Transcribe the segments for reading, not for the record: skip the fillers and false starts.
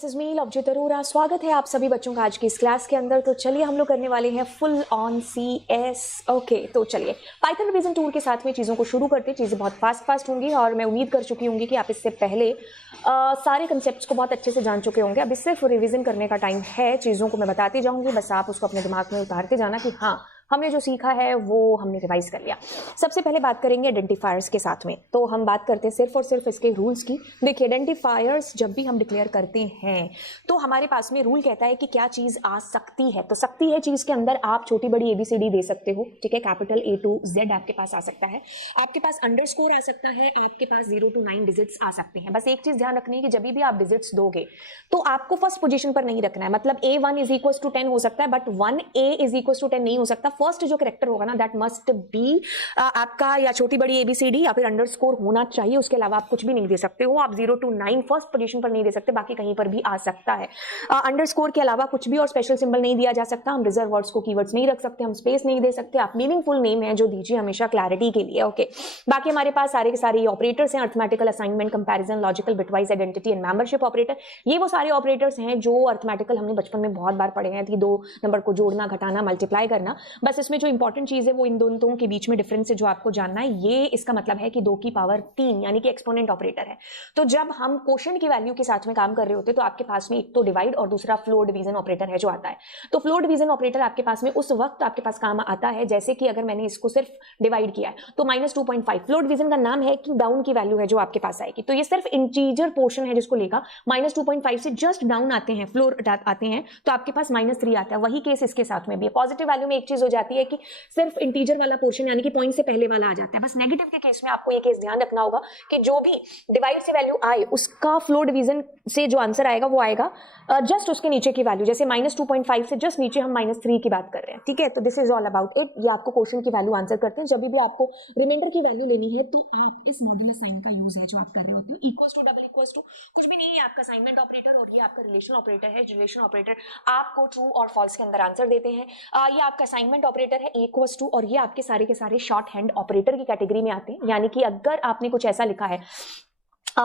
This is me Lovejeet Arora. स्वागत है आप सभी बच्चों का आज की इस क्लास के अंदर। तो चलिए हम लोग करने वाले हैं फुल ऑन CS। ओके, तो चलिए पाइथन रिवीजन टूर के साथ में चीज़ों को शुरू करते हैं। चीज़ें बहुत फास्ट होंगी और मैं उम्मीद कर चुकी होंगी कि आप इससे पहले सारे कंसेप्ट्स को बहुत अच्छे से जान चुके होंगे। अब सिर्फ रिवीजन करने का टाइम है। चीज़ों को मैं बताती जाऊँगी, बस आप उसको अपने दिमाग में उतारते जाना कि हाँ हमने जो सीखा है वो हमने रिवाइज कर लिया। सबसे पहले बात करेंगे आइडेंटिफायर्स के साथ में। तो हम बात करते हैं सिर्फ और सिर्फ इसके रूल्स की। देखिए, आइडेंटिफायर्स जब भी हम डिक्लेयर करते हैं तो हमारे पास में रूल कहता है कि क्या चीज़ आ सकती है। तो सकती है चीज़ के अंदर आप छोटी बड़ी ABCD दे सकते हो, ठीक है। कैपिटल A to Z आपके पास आ सकता है, आपके पास अंडरस्कोर आ सकता है, आपके पास 0 to 9 डिजिट्स आ सकते हैं। बस एक चीज़ ध्यान रखनी है कि जब भी आप डिजिट्स दोगे तो आपको फर्स्ट पोजीशन पर नहीं रखना है। मतलब A1 इज इक्वल टू 10 हो सकता है, but 1A is equal to 10 नहीं हो सकता। फर्स्ट जो करेक्टर होगा ना, दैट मस्ट बी आपका या छोटी बड़ी ABCD या फिर अंडरस्कोर होना चाहिए। उसके अलावा आप कुछ भी नहीं दे सकते हो। आप 0 to 9 फर्स्ट पोजीशन पर नहीं दे सकते, बाकी कहीं पर भी आ सकता है। अंडरस्कोर के अलावा कुछ भी और स्पेशल सिंबल नहीं दिया जा सकता। हम रिजर्व वर्ड्स को कीवर्ड्स नहीं रख सकते, हम स्पेस नहीं दे सकते। आप मीनिंगफुल नेम है जो दीजिए हमेशा क्लैरिटी के लिए। ओके, बाकी हमारे पास सारे के सारे ऑपरेटर्स हैं, arithmetical, assignment, comparison, logical, bitwise, identity and membership operator. ये वो सारे ऑपरेटर्स हैं जो अर्थमेटिकल हमने बचपन में बहुत बार पढ़े हैं कि दो नंबर को जोड़ना, घटाना, मल्टीप्लाई करना। बस इसमें जो इंपॉर्टेंट चीज है वो इन दोनों के बीच में डिफरेंस है जो आपको जानना है। ये इसका मतलब है कि 2 की पावर 3 यानी कि एक्सपोनेंट ऑपरेटर है। तो जब हम क्वोशंट की वैल्यू के साथ में काम कर रहे होते हैं तो आपके पास में एक तो डिवाइड और दूसरा फ्लो डिवीजन ऑपरेटर है जो आता है। तो फ्लो डिवीजन ऑपरेटर आपके पास में उस वक्त आपके पास काम आता है जैसे कि अगर मैंने इसको सिर्फ डिवाइड किया है तो -2.5 फ्लो डिवीजन का नाम है कि डाउन की वैल्यू है जो आपके पास आएगी। तो ये सिर्फ इंटीजर पोर्शन है जिसको लेगा। -2.5 से जस्ट डाउन आते हैं, फ्लोर आते हैं तो आपके पास -3 आता है। वही केस इसके साथ में भी है। पॉजिटिव वैल्यू में एक चीज हो जाती है कि सिर्फ इंटीजर वाला पोर्शन यानी कि पॉइंट से पहले वाला आ जाता है। बस नेगेटिव के केस में आपको ये केस ध्यान रखना होगा कि जो भी डिवाइड से वैल्यू आए उसका फ्लो डिवीजन से जो आंसर आएगा वो आएगा जस्ट उसके नीचे की वैल्यू। जैसे -2.5 से जस्ट नीचे हम -3 की बात कर रहे हैं, ठीक है। तो this is all about it. ये आपको क्वेश्चन की वैल्यू आंसर करते हैं। जब भी आपको रिमाइंडर की वैल्यू लेनी है तो आप इस मॉड्यूलस साइन का यूज है जो आप कर रहे होते हो। Equals to, double equals to कुछ भी नहीं है, आपका असाइनमेंट ऑपरेटर और ये आपका रिलेशन ऑपरेटर है। रिलेशन ऑपरेटर आपको ट्रू और फॉल्स के अंदर आंसर देते हैं। ये आपका असाइनमेंट ऑपरेटर है इक्वल्स टू, और ये आपके सारे के सारे शॉर्ट हैंड ऑपरेटर की कैटेगरी में आते हैं। यानी कि अगर आपने कुछ ऐसा लिखा है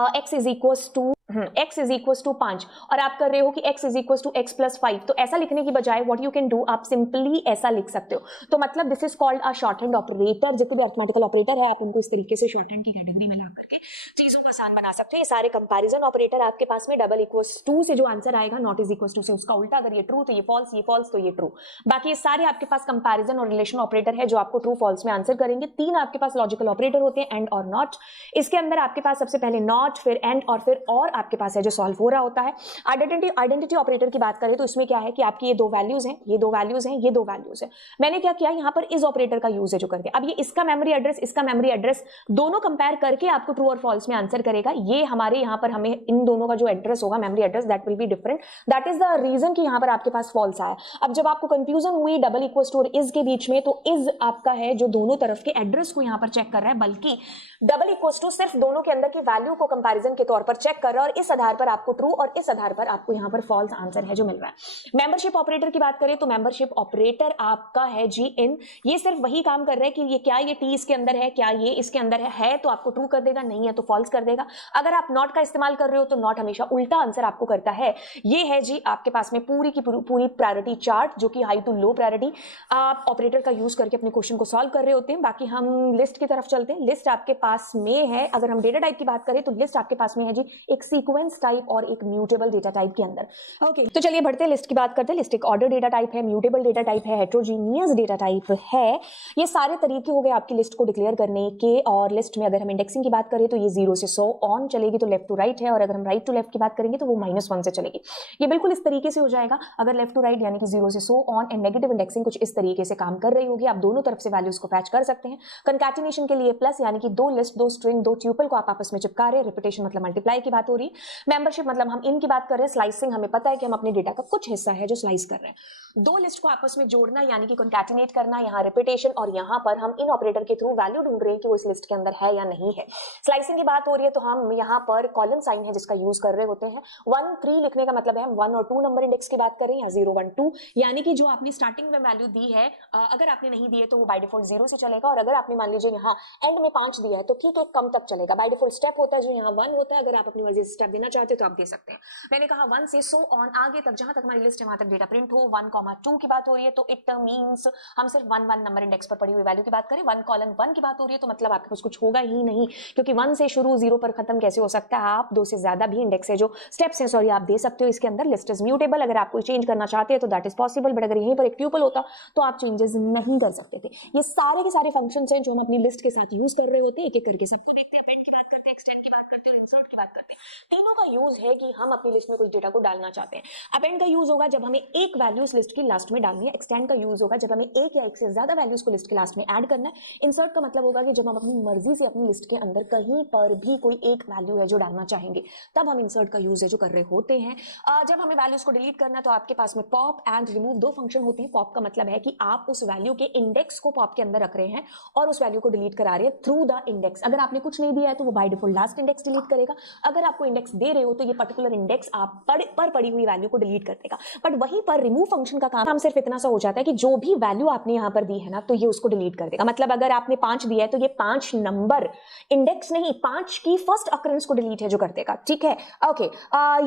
x इज इक्वल्स टू 5 और आप कर रहे हो कि x is equals to x plus 5, तो ऐसा लिखने की बजाय व्हाट यू कैन डू, आप सिंपली ऐसा लिख सकते हो। तो मतलब this is called a shorthand operator. जितने भी अर्थमेटिकल ऑपरेटर है आप उनको इस तरीके से शॉर्ट हैंड की कैटेगरी में ला करके चीजों को आसान बना सकते हो। ये सारे कंपैरिजन ऑपरेटर आपके पास में डबल इक्वल्स टू से जो आंसर आएगा, नॉट इज इक्वल्स टू से उसका उल्टा, अगर ये ट्रू तो ये फॉल्स तो ये ट्रू। बाकी ये सारे आपके पास कंपैरिजन और रिलेशन ऑपरेटर है जो आपको ट्रू फॉल्स में आंसर करेंगे। 3 आपके पास लॉजिकल ऑपरेटर होते हैं, एंड और नॉट। इसके अंदर आपके पास सबसे पहले नॉट, फिर एंड और फिर और आपके पास है जो सॉल्व हो रहा होता है। आइडेंटिटी ऑपरेटर की बात करें तो इसमें क्या है कि आपकी ये 2 वैल्यूज हैं, ये 2 वैल्यूज हैं, ये 2 वैल्यूज हैं। मैंने क्या किया, यहां पर इस ऑपरेटर का यूज है जो कर दिया। अब ये इसका मेमोरी एड्रेस, इसका मेमोरी एड्रेस दोनों कंपेयर करके आपको ट्रू और फॉल्स में आंसर करेगा। ये हमारे यहां पर हमें इन दोनों का जो एड्रेस होगा, memory address, that will be different. That is the reason कि यहां पर आपके पास फॉल्स आया। अब जब आपको कंफ्यूजन हुई डबल इक्वल्स टू और इज के बीच में, तो इज आपका है जो दोनों तरफ के एड्रेस को यहां पर चेक कर रहा है, बल्कि डबल इक्वल्स टू सिर्फ दोनों के अंदर की वैल्यू को कंपैरिजन के तौर पर चेक कर रहा है, और इस आधार पर आपको ट्रू और इस आधार पर आपको यहां पर फॉल्स आंसर है जो मिल रहा है। मेंबरशिप ऑपरेटर की बात करें तो मेंबरशिप ऑपरेटर आपका है GN। ये सिर्फ वही काम कर रहा है कि ये क्या ये T इसके अंदर है, क्या ये इसके अंदर है तो आपको ट्रू कर देगा, नहीं है तो फॉल्स कर देगा। अगर आप नॉट का इस्तेमाल कर रहे हो तो नॉट हमेशा उल्टा आंसर आपको करता है। ये है जी आपके पास में पूरी की पूरी प्रायोरिटी चार्ट, जो कि हाई टू लो प्रायोरिटी आप ऑपरेटर का यूज करके अपने क्वेश्चन को सॉल्व कर रहे होते हैं। बाकी हम लिस्ट की तरफ चलते हैं। लिस्ट आपके पास में है, अगर हम डेटा टाइप की बात करें तो लिस्ट आपके पास में है जी एक सीक्वेंस टाइप और एक म्यूटेबल डेटा टाइप के अंदर। ओके, तो चलिए बढ़ते हैं, लिस्ट की बात करते हैं। लिस्ट एक ऑर्डर डेटा टाइप है, म्यूटेबल डेटा टाइप है, हेट्रोजीनियस डेटा टाइप है। ये सारे तरीके हो गए आपकी लिस्ट को डिक्लेयर करने के। और लिस्ट में अगर हम इंडेक्सिंग की बात करें तो ये 0 से 100 ऑन चलेगी तो लेफ्ट टू राइट है, और अगर हम राइट टू लेफ्ट की बात करेंगे तो वो -1 से चलेगी। ये बिल्कुल इस तरीके से हो जाएगा। अगर लेफ्ट टू राइट यानी कि 0 से 100 ऑन एंड नेगेटिव इंडेक्सिंग कुछ इस तरीके से काम कर रही होगी। आप दोनों तरफ से वैल्यूज को फैच कर सकते हैं। कंकैटिनेशन के लिए प्लस यानी कि 2 लिस्ट, 2 स्ट्रिंग, 2 ट्यूपल को आप आपस में चिपका रहे हैं। रिपीटेशन मतलब मल्टीप्लाई की बात हो रही है। मेंबरशिप मतलब हम इनकी बात कर रहे हैं। स्लाइसिंग हमें पता है कि हम अपने डेटा का कुछ हिस्सा है जो स्लाइस कर रहे हैं। 2 लिस्ट को आपस में जोड़ना यानी कि कंकैटिनेट करना, यहाँ रिपीटेशन, और यहाँ पर हम इन ऑपरेटर के थ्रू वैल्यू ढूंढ रहे हैं कि वो इस लिस्ट के अंदर है या नहीं है। स्लाइसिंग की बात हो रही है तो हम यहाँ पर कॉलम साइन है जिसका यूज कर रहे होते हैं। 1 3 लिखने का मतलब है हम 1 और 2 नंबर इंडेक्स की बात करें, या 0 1 2 यानी कि जो आपने स्टार्टिंग में वैल्यू दी है, अगर आपने नहीं दी है तो वो बाय डिफॉल्ट 0 से चलेगा, और अगर आपने मान लीजिए यहाँ एंड में 5 दिया है तो ठीक है कम तक चलेगा। बाय डिफॉल्ट स्टेप होता है जो यहाँ 1 होता है, अगर आप अपनी मर्जी से स्टेप देना चाहते हो तो आप दे सकते हैं। मैंने कहा 1 से सो ऑन आगे तक जहां तक हमारी लिस्ट है वहां तक डेटा प्रिंट हो। 1,2 की बात हो रही है तो इट मींस हम सिर्फ 1 नंबर इंडेक्स पर पड़ी हुई वैल्यू की बात करें। 1:1 की बात हो रही है तो मतलब आपके पास कुछ होगा ही नहीं, क्योंकि 1 से शुरू 0 पर खत्म कैसे हो सकता है। आप 2 से ज्यादा भी इंडेक्स है जो स्टेप्स है सॉरी आप दे सकते हो इसके अंदर। लिस्ट इज म्यूटेबल, अगर आप कोई चेंज करना चाहते हैं तो दैट इज पॉसिबल, बट अगर यहीं पर एक ट्यूपल होता तो आप चेंजेस नहीं कर सकते थे। ये सारे के सारे फंक्शंस हैं जो हम अपनी लिस्ट के साथ यूज कर रहे होते हैं। एक एक करके सबको देखते हैं। अपेंड की बात करते हैं, एक्सटेंड की बात करते हैं और इंसर्ट की बात करते हैं। तीनों का यूज है कि हम अपनी लिस्ट में कुछ डेटा को डालना चाहते हैं। अपेंड का यूज होगा जब हमें एक वैल्यू इस लिस्ट की लास्ट में डालनी है। एक्सटेंड का यूज होगा जब हमें एक या एक से ज्यादा वैल्यूज को लिस्ट के लास्ट में ऐड करना है। इंसर्ट का मतलब होगा कि जब हम अपनी मर्जी से अपनी लिस्ट के अंदर कहीं पर भी कोई एक वैल्यू है जो डालना चाहेंगे तब हम इंसर्ट का यूज है जो कर रहे होते हैं। जब हमें वैल्यूज को डिलीट करना है तो आपके पास में पॉप एंड रिमूव दो फंक्शन होते हैं। पॉप का मतलब है कि आप उस वैल्यू के इंडेक्स को पॉप के अंदर रख रहे हैं और उस वैल्यू को डिलीट करा रहे हैं थ्रू द इंडेक्स। अगर आपने कुछ नहीं दिया है तो वो by default last index delete करेगा। अगर आपको इंडेक्स दे रहे हो तो ये पर्टिकुलर इंडेक्स आप पर पड़ी हुई वैल्यू को डिलीट कर देगा। बट वहीं पर रिमूव फंक्शन का काम सिर्फ इतना सा हो जाता है कि जो भी वैल्यू आपने यहां पर दी है ना तो ये उसको डिलीट कर देगा। मतलब अगर आपने 5 दिया है तो ये 5 नंबर इंडेक्स नहीं 5 की फर्स्ट अकरेंस को डिलीट है जो कर देगा। ठीक है, ओके।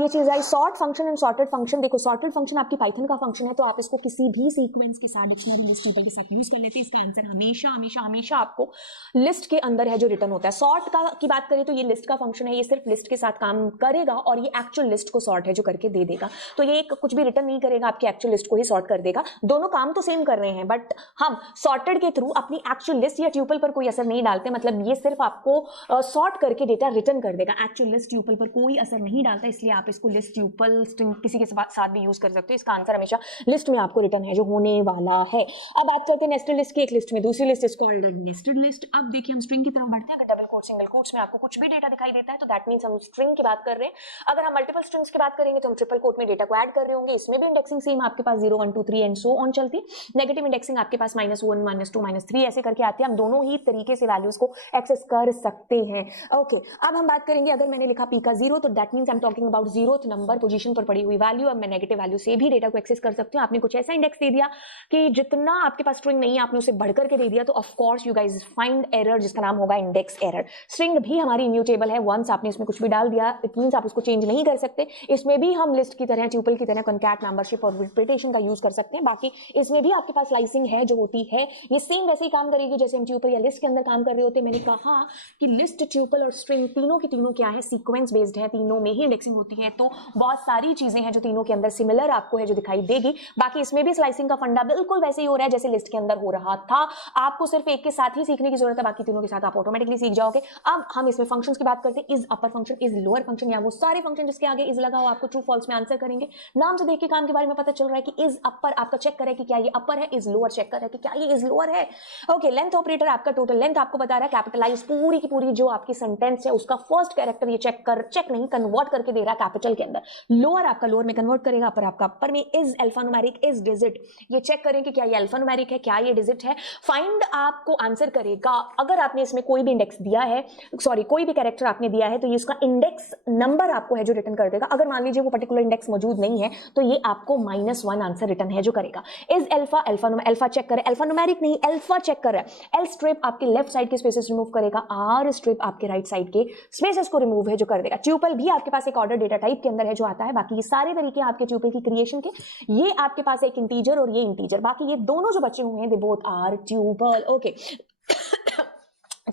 ये चीज I sort function and sorted function. देखो सॉर्टेड फंक्शन आपकी पाइथन का फंक्शन है तो आप इसको किसी भी सीक्वेंस के साथ डिक्शनरी लिस्ट टेबल के साथ यूज कर लेते हैं। इसका आंसर हमेशा हमेशा हमेशा आपको लिस्ट के अंदर है जो रिटर्न होता है। सॉर्ट का की बात करें तो ये लिस्ट का फंक्शन है, ये सिर्फ लिस्ट के साथ काम करेगा और ये एक्चुअल लिस्ट को सॉर्ट है जो करके दे देगा। तो ये कुछ भी रिटर्न नहीं करेगा, आपकी एक्चुअल लिस्ट को ही सॉर्ट कर देगा। दोनों काम तो सेम कर रहे हैं बट हम सॉर्टेड के थ्रू अपनी एक्चुअल लिस्ट या ट्यूपल पर कोई असर नहीं डालते। मतलब ये सिर्फ आपको सॉर्ट करके डेटा रिटर्न कर देगा, एक्चुअल लिस्ट ट्यूपल पर कोई असर नहीं डालता। इसलिए आप इसको लिस्ट ट्यूपल स्ट्रिंग किसी के साथ भी यूज कर सकते हो। इसका आंसर हमेशा लिस्ट में आपको रिटर्न है जो होने वाला है। अब बात करते हैं नेस्टेड लिस्ट की। एक लिस्ट में दूसरी list is called nested list. अब देखिए हम स्ट्रिंग की तरफ बढ़ते हैं। अगर डबल कोट सिंगल कोट्स में आपको कुछ भी डेटा दिखाई देता है तो दैट मींस हम स्ट्रिंग की बात कर रहे हैं। अगर हम मल्टीपल स्ट्रिंग्स की बात करेंगे तो हम ट्रिपल कोट में डेटा को ऐड कर रहे होंगे। इसमें भी इंडेक्सिंग सेम आपके पास 0 1 2 3 एंड सो ऑन चलती। नेगेटिव इंडेक्सिंग आपके पास -1 -2 -3 ऐसे करके आती है। हम दोनों ही तरीके से वैल्यूज को एक्सेस कर सकते हैं। ओके, अब हम बात करेंगे अगर मैंने लिखा p का 0 तो that means I am talking about 0th number position पर पड़ी हुई वैल्यू। अब मैं नेगेटिव वैल्यू से भी डेटा को एक्सेस कर सकती हूँ। आपने कुछ ऐसा इंडेक्स दे दिया कि जितना आपके पास स्ट्रिंग नहीं है आपने उसे बढ़कर के दे दिया तो of course you guys find error जिसका नाम होगा इंडेक्स एरर। स्ट्रिंग भी हमारी इम्यूटेबल है। वंस आपने इसमें कुछ भी डाल दिया इट मींस आप उसको चेंज नहीं कर सकते। इसमें भी हम लिस्ट की तरह ट्यूपल की तरह कॉन्कैट मेंबरशिप और रिपीटेशन का यूज कर सकते हैं। बाकी इसमें भी आपके पास स्लाइसिंग है जो होती है, ये सेम वैसे ही काम करेगी जैसे हम ट्यूपल या लिस्ट के अंदर काम कर रहे होते हैं। मैंने कहा कि लिस्ट ट्यूपल और स्ट्रिंग तीनों की तीनों क्या है, सीक्वेंस बेस्ड है, तीनों में ही इंडेक्सिंग होती है। तो बहुत सारी चीजें हैं जो तीनों के अंदर सिमिलर आपको है जो दिखाई देगी। बाकी इसमें भी स्लाइसिंग का फंडा बिल्कुल वैसे ही हो रहा है जैसे लिस्ट के अंदर हो रहा था। आपको सिर्फ एक के साथ ही सीखने की जरूरत है, बाकी तीनों के साथ आप ऑटोमेटिकली सीख जाओगे। अब हम इसमें फंक्शंस की बात करते हैं। Is upper function, is lower function या वो सारे फंक्शन जिसके आगे इज लगा हो आपको ट्रू फॉल्स में आंसर करेंगे। नाम से देख के काम के बारे में पता चल रहा है कि इज अपर आपका चेक करे कि क्या ये अपर है, इज लोअर चेक कर रहा है कि क्या ये इज लोअर है। ओके, लेंथ ऑपरेटर आपका टोटल लेंथ आपको बता रहा है। कैपिटलाइज पूरी की पूरी जो आपकी सेंटेंस है उसका फर्स्ट कैरेक्टर ये चेक नहीं कन्वर्ट करके दे रहा है कैपिटल के अंदर। लोअर आपका लोअर में कन्वर्ट करेगा, अपर आपका अपर में। इज अल्फान्यूमेरिक, इज डिजिट ये चेक करें कि क्या ये अल्फान्यूमेरिक है, क्या ये डिजिट है। फाइंड आपको आंसर करेगा अगर आपने इसमें कोई भी इंडेक्स दिया है, सॉरी कोई भी कैरेक्टर आपने दिया है तो ये इसका इंडेक्स नंबर आपको है जो रिटर्न कर देगा। अगर मान लीजिए वो पर्टिकुलर इंडेक्स मौजूद नहीं है तो ये आपको -1 आंसर रिटर्न है जो करेगा। इज अल्फा, अल्फा चेक करे, अल्फान्यूमेरिक नहीं अल्फा चेक कर रहा है। एल स्ट्रिप आपके लेफ्ट साइड के स्पेसेस रिमूव करेगा, आर स्ट्रिप आपके राइट साइड के स्पेसेस को रिमूव है जो कर देगा। ट्यूपल भी आपके पास एक ऑर्डर डेटा टाइप के अंदर है जो आता है। बाकी ये सारे तरीके आपके ट्यूपल की क्रिएशन के, ये आपके पास एक इंटीजर और ये इंटीजर, बाकी ये दोनों जो बचे हुए हैं they both are tuple. Okay,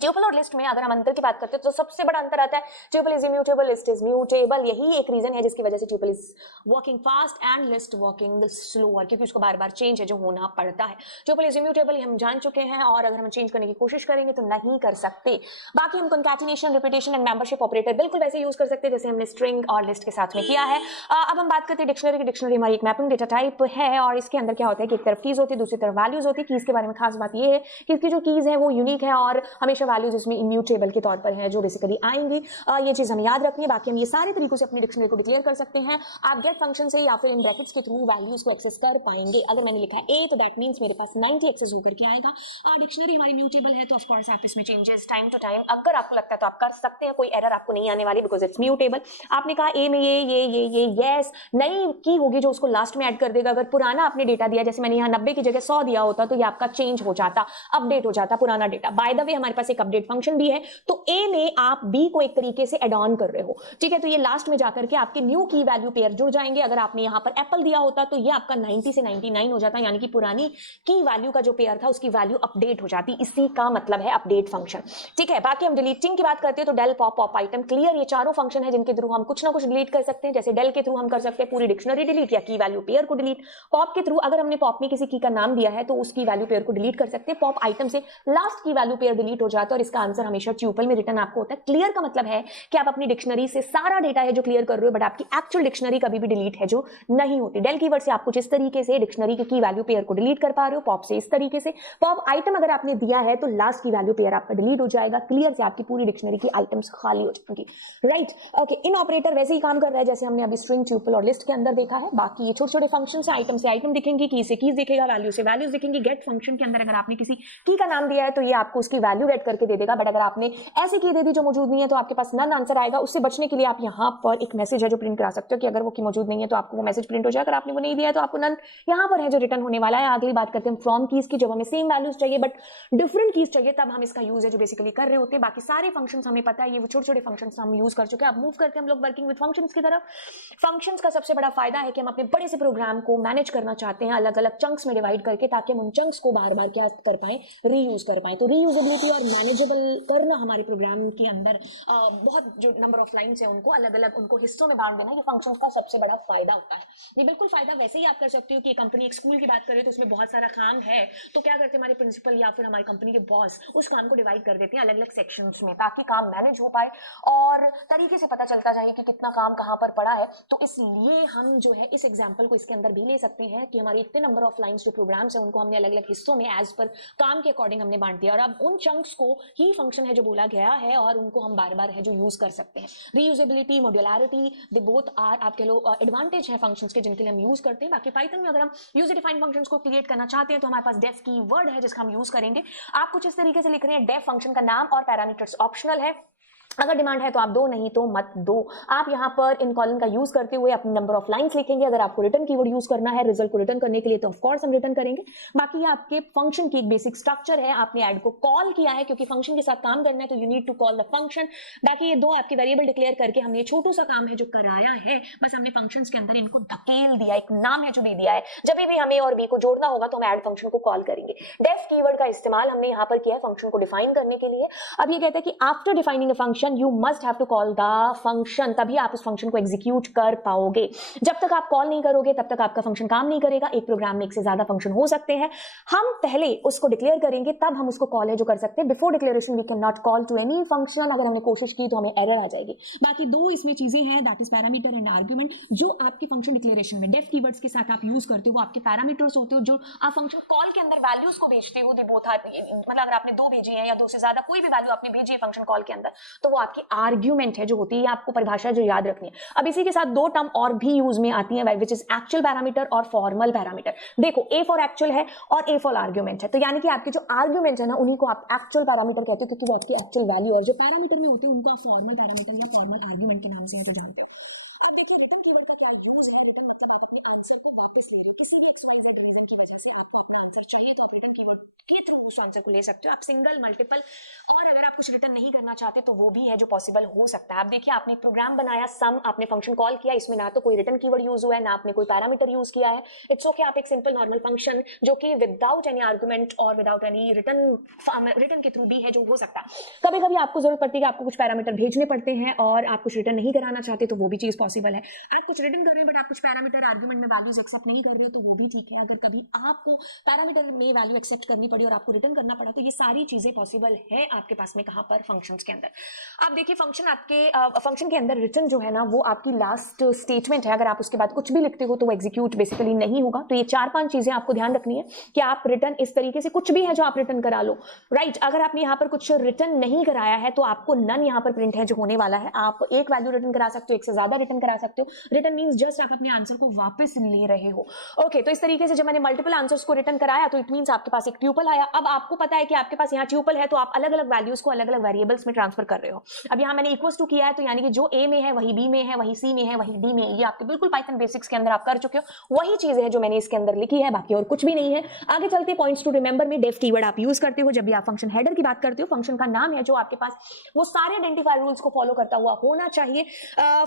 tuple और लिस्ट में अगर हम अंतर की बात करते हैं तो सबसे बड़ा अंतर आता है tuple is immutable, list is mutable. यही एक रीजन है जिसकी वजह से tuple is working fast and list working slower, क्योंकि उसको बार बार चेंज है जो होना पड़ता है। ट्यूपल इज इम्यूटेबल हम जान चुके हैं और अगर हम चेंज करने की कोशिश करेंगे तो नहीं कर सकते। बाकी हम concatenation, repetition and membership operator बिल्कुल वैसे यूज कर सकते हैं जैसे हमने स्ट्रिंग और लिस्ट के साथ में किया है। अब हम बात करते हैं डिक्शनरी की। डिक्शनरी हमारी एक मैपिंग डेटा टाइप है और इसके अंदर क्या होता है कि एक तरफ कीज होती है दूसरी तरफ वैल्यूज होती है। कीज के बारे में खास बात यह है कि इसकी जो कीज है वो यूनिक है और हमेशा वैल्यूज इसमें टेबल के तौर पर है जो बेसिकली आएंगी। ये चीज हमें याद रखनी है। बाकी हम ये सारे तरीकों से अपनी डिक्शनरी को डिक्लेयर कर सकते हैं। आप गेट फंक्शन से या फिर इन ब्रैकेट्स के थ्रू वैल्यूज को एक्सेस कर पाएंगे। अगर मैंने लिखा ए तो दैट मींस मेरे पास 90 एक्सेस होकर के आएगा। डिक्शनरी हमारी म्यूटेबल है तो ऑफ कोर्स आप इसमें चेंजेस टाइम टू टाइम अगर आपको लगता है तो आप कर सकते हैं। कोई एरर आपको नहीं आने वाली बिकॉज इट्स म्यूटेबल। आपने कहा ए में ये यस नई की होगी जो उसको लास्ट में ऐड कर देगा। अगर पुराना आपने डेटा दिया जैसे मैंने यहाँ 90 की जगह 100 दिया होता तो ये आपका चेंज हो जाता, अपडेट हो जाता पुराना डेटा। बाय द वे हमारे पास पास एक अपडेट फंक्शन भी है, तो ए में आप बी को एक तरीके से एड ऑन कर रहे हो, ठीक है। तो ये लास्ट में जाकर के आपके न्यू की वैल्यू पेयर जुड़ जाएंगे। अगर आपने यहां पर एप्पल दिया होता तो ये आपका 90 से 99 हो जाता, यानी कि पुरानी की वैल्यू का जो पेयर था उसकी वैल्यू अपडेट हो जाती। इसी का मतलब है अपडेट फंक्शन, ठीक है। बाकी हम डिलीटिंग की बात करते हैं तो del pop pop item clear, ये चारों फंक्शन है जिनके थ्रू हम कुछ ना कुछ डिलीट कर सकते हैं। जैसे डेल के थ्रू हम कर सकते हैं पूरी डिक्शनरी डिलीट या की वैल्यू पेयर को डिलीट। पॉप के थ्रू अगर हमने पॉप में किसी की का नाम दिया है तो उसकी वैल्यू पेयर को डिलीट कर सकते हैं। पॉप आइटम से लास्ट की वैल्यू पेयर डिलीट हो जाता है और इसका आंसर हमेशा ट्यूपल में रिटर्न आपको होता है। क्लियर का मतलब है कि आप अपनी डिक्शनरी से सारा डेटा है जो क्लियर कर रहे हो, बट आपकी एक्चुअल डिक्शनरी कभी भी डिलीट है जो नहीं होती। डेल कीवर्ड से आप कुछ इस तरीके से डिक्शनरी के की वैल्यू पेयर को डिलीट कर पा रहे हो, पॉप से इस तरीके से। पॉप आइटम अगर आपने दिया है तो लास्ट की वैल्यू पेयर आपका डिलीट हो जाएगा। क्लियर से आपकी पूरी डिक्शनरी की आइटम्स खाली हो जाएंगी, राइट। ओके, इन ऑपरेटर वैसे ही काम कर रहा है जैसे हमने अभी स्ट्रिंग, ट्यूपल और लिस्ट के अंदर देखा है। बाकी ये छोटे छोटे फंक्शन से आइटम दिखेंगे, की से कीज दिखेगा, वैल्यू से वैल्यूज दिखेंगी। गेट फंक्शन के अंदर अगर आपने किसी की का नाम दिया है तो ये आपको उसकी वैल्यू गेट करके दे देगा, बट अगर आपने ऐसी की दे दी जो मौजूद नहीं है तो आपके पास नन आंसर आएगा। उससे बचने के लिए आप यहाँ पर एक मैसेज है जो प्रिंट करा सकते हो कि अगर वो की मौजूद नहीं है तो आपको वो मैसेज प्रिंट हो जाएगा। अगर आपने वो नहीं दिया है तो आपको नन यहाँ पर है जो रिटर्न होने वाला है। अगली बात करते हैं फ्रॉम कीज की। जब हमें सेम वैल्यूज चाहिए बट डिफरेंट कीज चाहिए तब हम इसका यूज है जो बेसिकली कर रहे होते हैं। बाकी सारे फंक्शंस हमें पता है, ये वो छोटे छोटे फंक्शंस हम यूज कर चुके हैं। अब मूव करके हम लोग वर्किंग विद फंक्शंस की तरफ। फंक्शंस का सबसे बड़ा फायदा है कि हम अपने बड़े से प्रोग्राम को मैनेज करना चाहते हैं अलग अलग चंक्स में डिवाइड करके, ताकि हम उन चंक्स को बार बार क्या कर पाए, रीयूज कर पाए। तो रीयूजेबिलिटी और मैनेजेबल करना हमारे प्रोग्राम के अंदर बहुत जो नंबर ऑफ लाइन्स है उनको अलग अलग उनको हिस्सों में बांट देना, ये फंक्शंस का सबसे बड़ा फायदा होता है। ये बिल्कुल फायदा वैसे ही आप कर सकते हो कि कंपनी एक स्कूल की बात करें तो उसमें बहुत सारा काम है, तो क्या करते हैं हमारे प्रिंसिपल या फिर हमारी कंपनी के बॉस उस काम को डिवाइड कर देते हैं अलग अलग सेक्शंस में, ताकि काम मैनेज हो पाए और तरीके से पता चलता जाए कि कितना काम कहाँ पर पड़ा है। तो इसलिए हम जो है इस एग्जाम्पल को इसके अंदर भी ले सकते हैं कि हमारे इतने नंबर ऑफ लाइन्स जो प्रोग्राम्स है उनको हमने अलग अलग हिस्सों में एज पर काम के अकॉर्डिंग हमने बांट दिया, और अब उन चंक्स को ही फंक्शन है जो बोला गया है और उनको हम बार बार है जो यूज कर सकते हैं। Reusability, modularity, they both are आप कह लो एडवांटेज है फंक्शंस के जिनके लिए हम यूज करते हैं। बाकी पाइथन में अगर हम यूजर डिफाइंड फंक्शंस को क्रिएट करना चाहते हैं तो हमारे पास डेफ की वर्ड है जिसका हम यूज करेंगे। आप कुछ इस तरीके से लिख रहे हैं, डेफ फंक्शन का नाम और पैरामीटर्स ऑप्शनल है, अगर डिमांड है तो आप दो, नहीं तो मत दो। आप यहाँ पर इन कॉलन का यूज करते हुए अपनी नंबर ऑफ लाइंस लिखेंगे। अगर आपको रिटर्न कीवर्ड यूज करना है रिजल्ट को रिटर्न करने के लिए तो ऑफ कोर्स हम रिटर्न करेंगे। बाकी ये आपके फंक्शन की एक बेसिक स्ट्रक्चर है। आपने ऐड को कॉल किया है क्योंकि फंक्शन के साथ काम करना है तो you need to call the function. बाकी ये दो आपके वेरिएबल डिक्लेयर करके हमने छोटू सा काम है जो कराया है, बस हमने फंक्शंस के अंदर इनको धकेल दिया, एक नाम है जो दे दिया है। जब भी हमें और बी को जोड़ना होगा तो हम ऐड फंक्शन को कॉल करेंगे। डेफ कीवर्ड का इस्तेमाल हमने यहाँ पर किया है फंक्शन को डिफाइन करने के लिए। अब ये कहता है कि after defining a function you must have to call the function, तभी आप उस फंक्शन को एग्जीक्यूट कर पाओगे। जब तक आप कॉल नहीं करोगे तब तक आपका फंक्शन काम नहीं करेगा। एक प्रोग्राम में एक से ज्यादा फंक्शन हो सकते हैं, हम पहले उसको डिक्लेयर करेंगे तब हम उसको कॉल है जो कर सकते हैं। Before declaration we can not call to any function. अगर हमने कोशिश की तो हमें एरर आ जाएगी। बाकी दो इसमें चीजें हैं, that is parameter and argument, जो आपके फंक्शन डिक्लेरेशन में डेफ कीवर्ड्स के साथ आप यूज करते हो वो आपके पैरामीटर्स होते हो, जो आप फंक्शन कॉल के अंदर वैल्यूज को भेजते हो। दे बोथ आर, मतलब अगर आपने दो भेजी है या दो से ज्यादा कोई भी वैल्यू आपने भेजी है फंक्शन कॉल के अंदर तो वो आपकी आर्ग्यूमेंट है जो होती है। आपको परिभाषा जो याद रखनी है। अब इसी के साथ दो टर्म और भी यूज में आती है, विच इज एक्चुअल पैरामीटर और फॉर्मल पैरामीटर। देखो, ए फॉर एक्चुअल है और ए फॉर आर्ग्यूमेंट है, तो यानी कि आपके जो आर्ग्यूमेंट है ना उन्हीं को आप एक्चुअल पैरामीटर कहते हो, क्योंकि वो आपकी एक्चुअल वैल्यू, और जो पैरामीटर में होते हैं उनको आप फॉर्मल पैरामीटर या फॉर्मल आर्ग्यूमेंट के नाम से तो जानते हो। अब देखिए रिटर्न कीवर्ड का क्या यूज है। रिटर्न मतलब आप अपने आंसर को वापस ले लो, किसी भी एक्सपीरियंस रीजन की वजह से आपको आंसर चाहिए तो रिटर्न कीवर्ड के थ्रू उस आंसर को ले सकते हो आप, सिंगल, मल्टीपल, और अगर आप कुछ रिटर्न नहीं करना चाहते तो वो भी है जो पॉसिबल हो सकता है। आप देखिए, आपने एक प्रोग्राम बनाया, सम, आपने फंक्शन कॉल किया, इसमें ना तो कोई रिटर्न कीवर्ड यूज हुआ है ना आपने कोई पैरामीटर यूज किया है। इट्स ओके, आप एक सिंपल नॉर्मल फंक्शन जो कि विदाउट एनी आर्गुमेंट और विदाउट एनी रिटर्न के थ्रू भी है जो हो सकता है। कभी कभी आपको जरूरत पड़ती है कि आपको कुछ पैरामीटर भेजने पड़ते हैं और आप कुछ रिटर्न नहीं कराना चाहते तो वो भी चीज पॉसिबल है। आप कुछ रिटर्न कर रहे हैं बट आप कुछ पैरामीटर आर्गुमेंट में वैल्यूज एक्सेप्ट नहीं कर रहे हो तो वो भी ठीक है। अगर कभी आपको पैरामीटर में वैल्यू एक्सेप्ट करनी पड़ी और आपको रिटर्न करना पड़ा तो ये सारी चीजें पॉसिबल है आपके पास में। कहां पर? फंक्शंस के अंदर। आप देखिए, फंक्शन आपके फंक्शन के अंदर रिटर्न जो है ना वो आपकी लास्ट स्टेटमेंट है। अगर आप उसके बाद कुछ भी लिखते हो तो वो एग्जीक्यूट बेसिकली नहीं होगा। तो ये 4-5 चीजें आपको ध्यान रखनी है कि आप रिटर्न इस तरीके से कुछ भी है जो आप रिटर्न करा लो, राइट। अगर आपने यहाँ पर कुछ रिटर्न नहीं कराया है तो आपको नन यहाँ पर प्रिंट है जो होने वाला है। आप एक वैल्यू रिटर्न करा सकते हो, एक से ज्यादा रिटर्न करा सकते हो। रिटर्न मींस जस्ट आप अपने आंसर को वापस ले रहे हो। ओके, तो इस तरीके से जब मैंने मल्टीपल आंसर्स को रिटर्न कराया तो इट मींस आपके पास एक ट्यूपल आया। अब आपको पता है कि आपके पास यहाँ ट्यूपल है, तो आप अलग अलग वैल्यूज को अलग अलग वेरिएबल्स में ट्रांसफर कर रहे हो। अब यहाँ मैंने इक्वल्स टू किया है, तो यानी कि जो ए में है वही बी में है, वही सी में है, वही डी में है। ये आपके बिल्कुल पाइथन बेसिक्स के अंदर आप कर चुके हो, वही चीजें हैं जो मैंने इसके अंदर लिखी है, बाकी और कुछ भी नहीं है। आगे चलते पॉइंट्स टू रिमेंबर में डेफ कीवर्ड आप यूज करते हो जब भी आप फंक्शन हेडर की बात करते हो। फंक्शन का नाम है जो आपके पास वो सारे आइडेंटिफायर रूल्स को फॉलो करता हुआ होना चाहिए।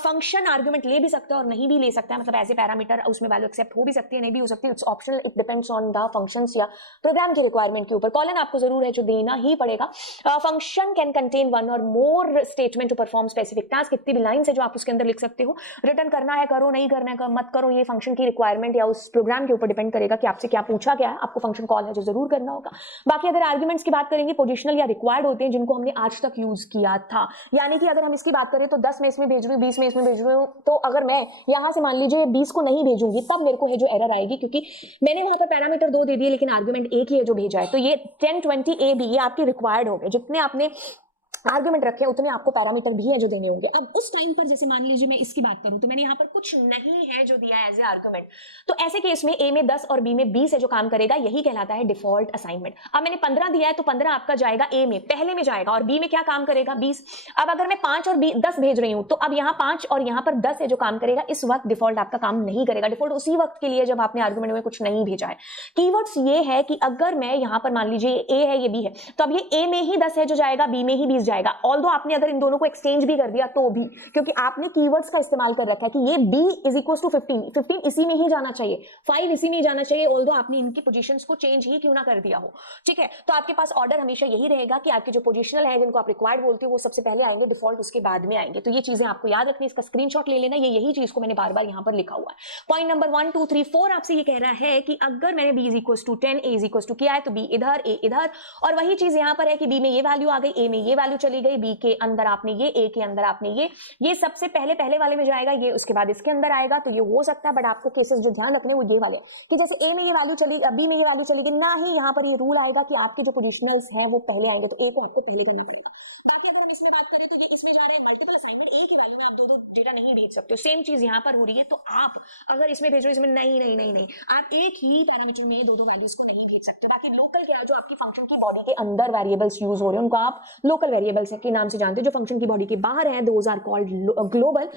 फंक्शन आर्गुमेंट ले भी सकता है और नहीं भी ले सकता है, मतलब ऐसे पैरामीटर उसमें वैल्यू एक्सेप्ट हो भी सकती है, नहीं भी हो सकती है, it's optional, it depends on the functions या प्रोग्राम की रिक्वायरमेंट के ऊपर। कॉलन आपको जरूर है जो देना ही पड़ेगा। Function can contain one or more statement to perform specific task, कितनी भी लाइंस है जो आप उसके अंदर लिख सकते हो। रिटर्न करना है करो, नहीं करना है मत करो, ये फंक्शन की रिक्वायरमेंट या उस प्रोग्राम के ऊपर डिपेंड करेगा कि आपसे क्या पूछा गया है। आपको फंक्शन कॉल है जो जरूर करना होगा। बाकी अगर आर्गुमेंट्स की बात करेंगे, पोजिशनल या रिक्वायर्ड होते हैं जिनको हमने आज तक यूज किया था। यानी कि अगर हम इसकी बात करें तो 10 में इसमें भेज रही हूँ, 20 में इसमें भेज रही हूँ, तो अगर मैं यहां से मान लीजिए 20 को नहीं भेजूंगी तब मेरे को है जो एरर आएगी, क्योंकि मैंने वहां पर पैरामीटर 2 दे दिए लेकिन आर्गुमेंट एक ही है जो भेजा है। तो ये 10, 20 ए बी ये आपके रिक्वायर्ड हो गए, जितने आपने आर्गुमेंट रखे उतने आपको पैरामीटर भी है जो देने होंगे। अब उस टाइम पर जैसे मान लीजिए मैं इसकी बात करूं तो मैंने यहाँ पर कुछ नहीं है जो दिया है एज ए आर्गुमेंट, तो ऐसे केस में ए में 10 और बी में 20 है जो काम करेगा, यही कहलाता है डिफॉल्ट असाइनमेंट। अब मैंने 15 दिया है तो 15 आपका जाएगा ए में, पहले में जाएगा, और बी में क्या काम करेगा 20। अब अगर मैं 5 और 10 भेज रही हूं तो अब यहाँ 5 और यहाँ पर 10 है जो काम करेगा, इस वक्त डिफॉल्ट आपका काम नहीं करेगा। डिफॉल्ट उसी वक्त के लिए जब आपने आर्गुमेंट में कुछ नहीं भेजा है। कीवर्ड्स ये है कि अगर मैं यहाँ पर मान लीजिए ए है ये बी है, तो अब ये ए में ही 10 है जो जाएगा, बी में ही 20 जाएगा। ऑल्दो आपने अगर इन दोनों को एक्सचेंज भी कर दिया तो भी, क्योंकि आपने कीवर्ड्स का इस्तेमाल कर रखा है कि ये b इज इक्वल टू 15 इसी में ही जाना चाहिए, 5 इसी में ही जाना चाहिए, ऑल्दो आपने इनकी पोजीशंस को चेंज ही क्यों ना कर दिया हो। ठीक है, तो आपके पास ऑर्डर हमेशा यही रहेगा कि आपके जो पोजिशनल है जिनको आप रिक्वायर्ड बोलते हो वो सबसे पहले आएंगे, डिफॉल्ट उसके बाद में आएंगे। तो ये चीजें आपको याद रखनी, इसका स्क्रीनशॉट ले लेना, ये यही चीज को मैंने बार बार यहाँ पर लिखा हुआ है। पॉइंट नंबर 1 2 3 4 आपसे ये कह रहा है कि अगर मैंने b is equal to 10 a is equal to किया है तो b इधर a इधर, और वही चीज यहाँ पर है कि b में ये वैल्यू आ गई, a में ये वैल्यू चली गई, b के अंदर आपने ये, ए के अंदर आपने ये सबसे पहले वाले में जाएगा, ये उसके बाद इसके अंदर आएगा। तो ये हो सकता है, बट आपको केसेस जो ध्यान रखने वो ये वाले कि जैसे ए में ये वैल्यू चली, बी में ये वैल्यू चलेगी, ना ही यहाँ पर ये रूल आएगा कि आपके जो पोजिशनल्स हैं वो पहले आएंगे, तो ए को आपको पहले करना पड़ेगा। बाकी अगर हम इसमें बात करें तो ये इसमें जा रहे हैं मल्टीपल असाइनमेंट, ए की वैल्यू में आप दो डेटा नहीं भेज सकते हो, सेम चीज यहाँ पर हो रही है। तो आप अगर इसमें भेज रहे हो, इसमें नहीं, आप एक ही पैरामीटर में दो वैल्यूज को नहीं भेज सकते। बाकी लोकल क्या, जो आपकी फंक्शन की बॉडी के अंदर वेरिएबल्स यूज हो रहे हैं उनको आप लोकल वेरिएबल्स के नाम से जानते हो, जो फंक्शन की बॉडी के बाहर है दोज आर कॉल्ड ग्लोबल।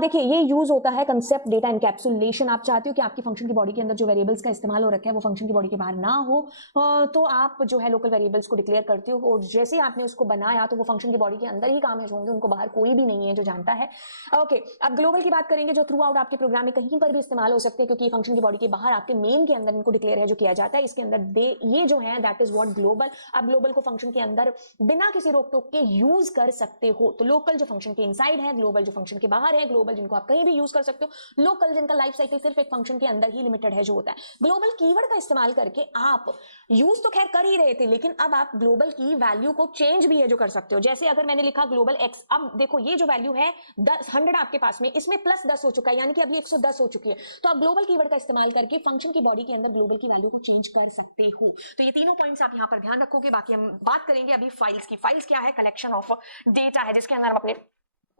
देखिए ये यूज होता है कंसेप्ट डेटा एनकैप्सुलेशन। आप चाहते हो कि आपकी फंक्शन की बॉडी के अंदर जो वेरिएबल्स का इस्तेमाल हो रखा है वो फंक्शन की बॉडी के बाहर ना हो, तो आप जो है लोकल वेरिएबल्स को डिक्लेयर करते हो, और जैसे आपने उसको बनाया तो वो फंक्शन की बॉडी के अंदर ही काम होंगे, उनको बाहर कोई भी नहीं है जो जानता है। ओके, अब ग्लोबल की बात करेंगे जो थ्रू आउट आपके प्रोग्राम में कहीं पर भी इस्तेमाल हो सकते हैं, क्योंकि फंक्शन की बॉडी के बाहर आपके मेन के अंदर इनको डिक्लेयर है जो किया जाता है, इसके अंदर ये जो है दैट इज व्हाट ग्लोबल। आप ग्लोबल को फंक्शन के अंदर बिना किसी रोक टोक के यूज कर सकते हो। तो लोकल जो फंक्शन के इनसाइड है, ग्लोबल जो फंक्शन के बाहर है, ग्लोबल जिनको आप कहीं भी यूज कर सकते हो, लोकल जिनका लाइफ साइकिल सिर्फ एक फंक्शन के अंदर ही लिमिटेड है जो होता है। ग्लोबल कीवर्ड का इस्तेमाल करके आप यूज तो खैर कर ही रहे थे, लेकिन अब आप ग्लोबल की वैल्यू को चेंज भी है जो कर सकते हो। जैसे अगर मैंने लिखा ग्लोबल एक्स, अब देखो ये जो वैल्यू है 100 आपके पास में, इसमें प्लस 10 हो चुका है, यानी कि अभी 110 हो चुकी है। तो आप ग्लोबल कीवर्ड का इस्तेमाल करके फंक्शन की बॉडी के अंदर ग्लोबल की वैल्यू को चेंज कर सकते हो। तो ये तीनों पॉइंट्स आप यहाँ पर ध्यान रखोगे। बाकी हम बात करेंगे अभी फाइल्स की। फाइल्स क्या है? कलेक्शन ऑफ डेटा है जिसके अंदर हम अपने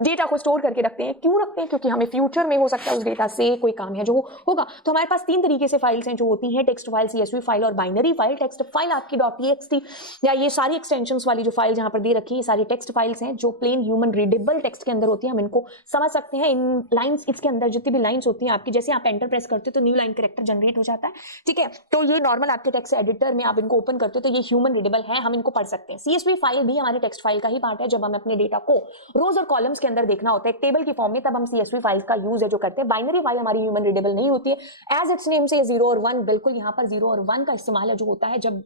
डेटा को स्टोर करके रखते हैं। क्यों रखते हैं? क्योंकि हमें फ्यूचर में हो सकता है उस डेटा से कोई काम है जो होगा। तो हमारे पास 3 तरीके से फाइल्स हैं जो होती हैं, टेक्स्ट फाइल, सीएसवी फाइल और बाइनरी फाइल। टेक्स्ट फाइल आपकी .txt या ये सारी एक्सटेंशंस वाली जो फाइल्स यहाँ पर दे रखी है, सारी टेक्स्ट फाइल्स हैं जो प्लेन ह्यूमन रीडेबल टेक्स्ट के अंदर होती है, हम इनको समझ सकते हैं। इन लाइन्स, इसके अंदर जितनी भी लाइन्स होती हैं आपकी, जैसे आप एंटर प्रेस करते हो तो न्यू लाइन कैरेक्टर जनरेट हो जाता है, ठीक है। तो ये नॉर्मल आपके टेक्स्ट एडिटर में आप इनको ओपन करते हो तो ये ह्यूमन रीडेबल है, हम इनको पढ़ सकते हैं। सीएसवी फाइल भी हमारी टेक्स्ट फाइल का ही पार्ट है। जब हमें अपने डेटा को रोज और कॉलम्स के अंदर देखना होता है टेबल की फॉर्म में, तब हम सीएसवी फाइल्स का यूज है जो करते हैं। बाइनरी फाइल हमारी ह्यूमन रीडेबल नहीं होती है। एज इट्स नेम से 0 और 1, बिल्कुल यहाँ पर 0 और 1 का इस्तेमाल है जो होता है जब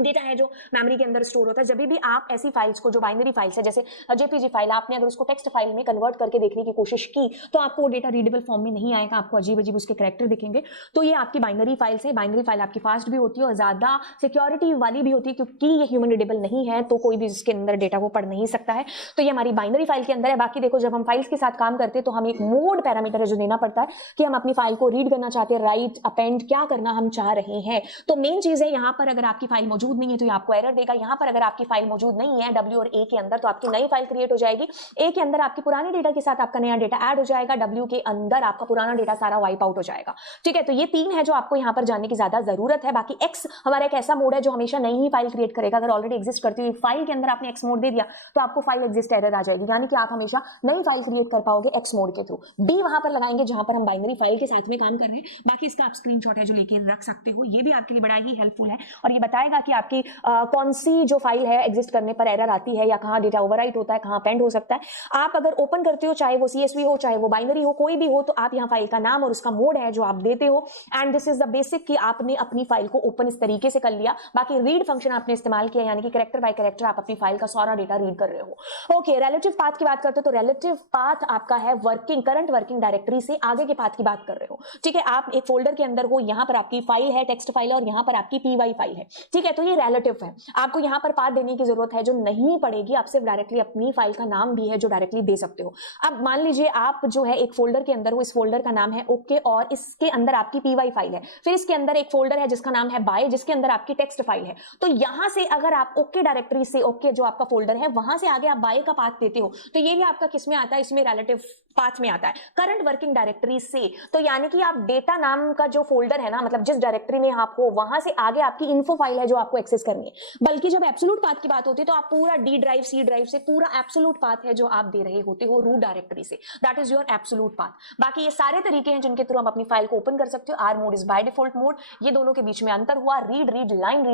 डेटा है जो मेमोरी के अंदर स्टोर होता है। जब भी आप ऐसी फाइल्स को, जो बाइनरी फाइल्स है जैसे जेपीजी फाइल, आपने अगर उसको टेक्स्ट फाइल में कन्वर्ट करके देखने की कोशिश की तो आपको वो डेटा रीडेबल फॉर्म में नहीं आएगा, आपको अजीब अजीब उसके कैरेक्टर दिखेंगे। तो ये आपकी बाइनरी फाइल्स है। बाइनरी फाइल आपकी फास्ट भी होती है और ज्यादा सिक्योरिटी वाली भी होती है, क्योंकि ये ह्यूमन रीडेबल नहीं है तो कोई भी इसके अंदर डेटा को पढ़ नहीं सकता है। तो ये हमारी बाइनरी फाइल के अंदर है। बाकी देखो, जब हम फाइल्स के साथ काम करते हैं तो हमें एक मोड पैरामीटर है जो देना पड़ता है कि हम अपनी फाइल को रीड करना चाहते हैं, राइट, अपेंड, क्या करना हम चाह रहे हैं। तो मेन चीज है यहाँ पर, अगर आपकी फाइल मौजूद नहीं है तो ये आपको एरर देगा। यहाँ पर अगर आपकी फाइल मौजूद नहीं है W और A के अंदर तो आपकी नई फाइल क्रिएट हो जाएगी। A के अंदर आपके पुराने डेटा के साथ आपका नया डेटा ऐड हो जाएगा, W के अंदर आपका पुराना डेटा सारा वाइप आउट हो जाएगा। ठीक है, तो ये 3 है जो आपको यहाँ पर जानने की ज्यादा जरूरत है। बाकी X हमारा एक ऐसा मोड है जो हमेशा नई ही फाइल क्रिएट करेगा। अगर ऑलरेडी एग्जिस्ट करती हुई फाइल के अंदर आपने X मोड दे दिया तो आपको फाइल एग्जिस्ट एरर आ जाएगी, यानी कि आप हमेशा नई फाइल क्रिएट कर पाओगे X मोड के थ्रू। D वहां पर लगाएंगे जहां पर हम बाइनरी फाइल के साथ में काम कर रहे हैं। बाकी इसका आप स्क्रीनशॉट है जो लेके रख सकते हो, ये भी आपके लिए बड़ा ही हेल्पफुल है और ये बताएगा कि आपकी कौन सी जो फाइल है एग्जिस्ट करने पर एरर आती है या कहाँ डेटा ओवरराइट होता है, कहाँ पेंड हो सकता है। आप अगर ओपन करते हो, चाहे वो CSV हो चाहे वो बाइनरी हो, कोई भी हो, तो आप यहाँ फाइल का नाम और उसका मोड है जो आप देते हो। And this is the basic कि आपने अपनी फाइल को ओपन इस तरीके से कर लिया। बाकी रीड फंक्शन आपने इस्तेमाल किया, यानी कि कैरेक्टर बाय कैरेक्टर आप अपनी फाइल का सारा डेटा रीड कर रहे हो। ओके, रिलेटिव पाथ की बात करते हो तो रिलेटिव पाथ आपका है करंट वर्किंग डायरेक्टरी से आगे के पाथ की बात कर रहे हो। ठीक है, आप एक फोल्डर के अंदर हो, यहाँ पर आपकी फाइल है, टेक्स्ट फाइल है और यहाँ पर आपकी PY फाइल है। ठीक है, तो ये रिलेटिव है, आपको यहाँ पर पाथ देने की जरूरत है जो नहीं पड़ेगी। आप सिर्फ डायरेक्टली अपनी फाइल का नाम भी है जो डायरेक्टली दे सकते हो। अब मान लीजिए आप जो है एक फोल्डर के अंदर हो, इस फोल्डर का नाम है ओके और इसके अंदर आपकी PY फाइल है। फिर इसके अंदर एक फोल्डर है जिसका नाम है बाय, जिसके अंदर आपकी टेक्स्ट फाइल है। तो यहां से अगर आप ओके डायरेक्टरी से ओके जो आपका फोल्डर है वहां से आगे आप बाय का पाथ देते हो तो ये भी आपका किस में आता है, इसमें रिलेटिव पाथ में आता है, करंट वर्किंग डायरेक्टरी से। तो यानी कि आप डेटा नाम का जो फोल्डर है ना, मतलब जिस डायरेक्टरी में आप हो वहां से आगे आपकी इन्फो फाइल है जो आपको एक्सेस करनी है। बल्कि जब एब्सोल्यूट पाथ की बात होती है तो आप पूरा D ड्राइव C ड्राइव से पूरा एब्सोल्यूट पाथ है जो आप दे रहे होते हो रूट डायरेक्टरी से, that is your absolute path. बाकी ये सारे तरीके हैं जिनके थ्रू आप अपनी फाइल को ओपन कर सकते हो। R mode is by default mode, ये दोनों के बीच में अंतर हुआ। रीड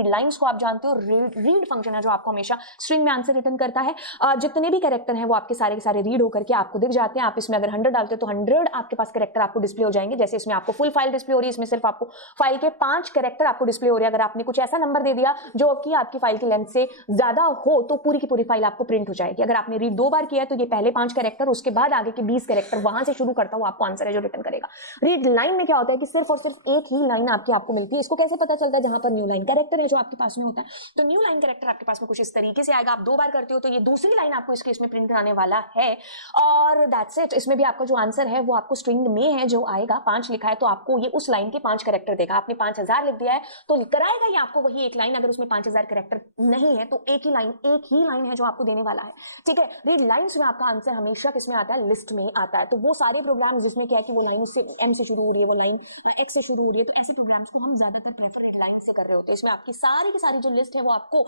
लाइंस को आप जानते हो, रीड फंक्शन है जो आपको हमेशा स्ट्रिंग में आंसर रिटर्न करता है। जितने भी कैरेक्टर हैं वो आपके सारे के सारे रीड होकर के आपको दिख जाते हैं। आप इसमें अगर 100 डालते हो तो 100 आपके पास कैरेक्टर आपको डिस्प्ले हो जाएंगे। जैसे इसमें आपको फुल फाइल डिस्प्ले हो रही है, इसमें सिर्फ आपको फाइल के 5 कैरेक्टर आपको डिस्प्ले हो रहे हैं। अगर आपने कुछ ऐसा नंबर दे दिया जो कि आपकी फाइल की लेंथ से ज्यादा हो तो पूरी की पूरी फाइल आपको प्रिंट हो जाएगी। अगर आपने रीड 2 बार किया है तो ये पहले 5 कैरेक्टर, उसके बाद आगे के 20 कैरेक्टर वहां से शुरू करता हुआ आपको आंसर है जो रिटर्न करेगा। रीड लाइन में क्या होता है कि सिर्फ और सिर्फ एक ही लाइन आपको मिलती है। इसको कैसे पता चलता है, जहां पर न्यू लाइन कैरेक्टर है जो आपके पास में होता है, तो न्यू लाइन कैरेक्टर आपके पास में कुछ इस तरीके से आएगा। आप 2 बार करते हो तो ये दूसरी लाइन आपको इस केस में प्रिंट कराने वाला है और दैट्स इट। इसमें भी आपका जो आंसर है वो आपको स्ट्रिंग में है जो आएगा, 5 लिखा है तो आपको ये उस लाइन के 5 कैरेक्टर देगा। आपने 5000 लिख दिया है तो कराएगा ये आपको वही एक लाइन। अगर उसमें 5000 कैरेक्टर नहीं है तो एक ही लाइन है जो आपको देने वाला है। ठीक है, रीड लाइंस में आपका आंसर हमेशा किसमें आता है, लिस्ट में आता है। तो वो सारे प्रोग्राम जिसमें क्या है कि वो लाइन से M से शुरू हो रही है, वो लाइन X से शुरू हो रही है, तो ऐसे प्रोग्राम्स को हम ज्यादातर प्रेफर रीड लाइन से कर रहे होते हैं। इसमें आपकी सारी की सारी जो लिस्ट है वो आपको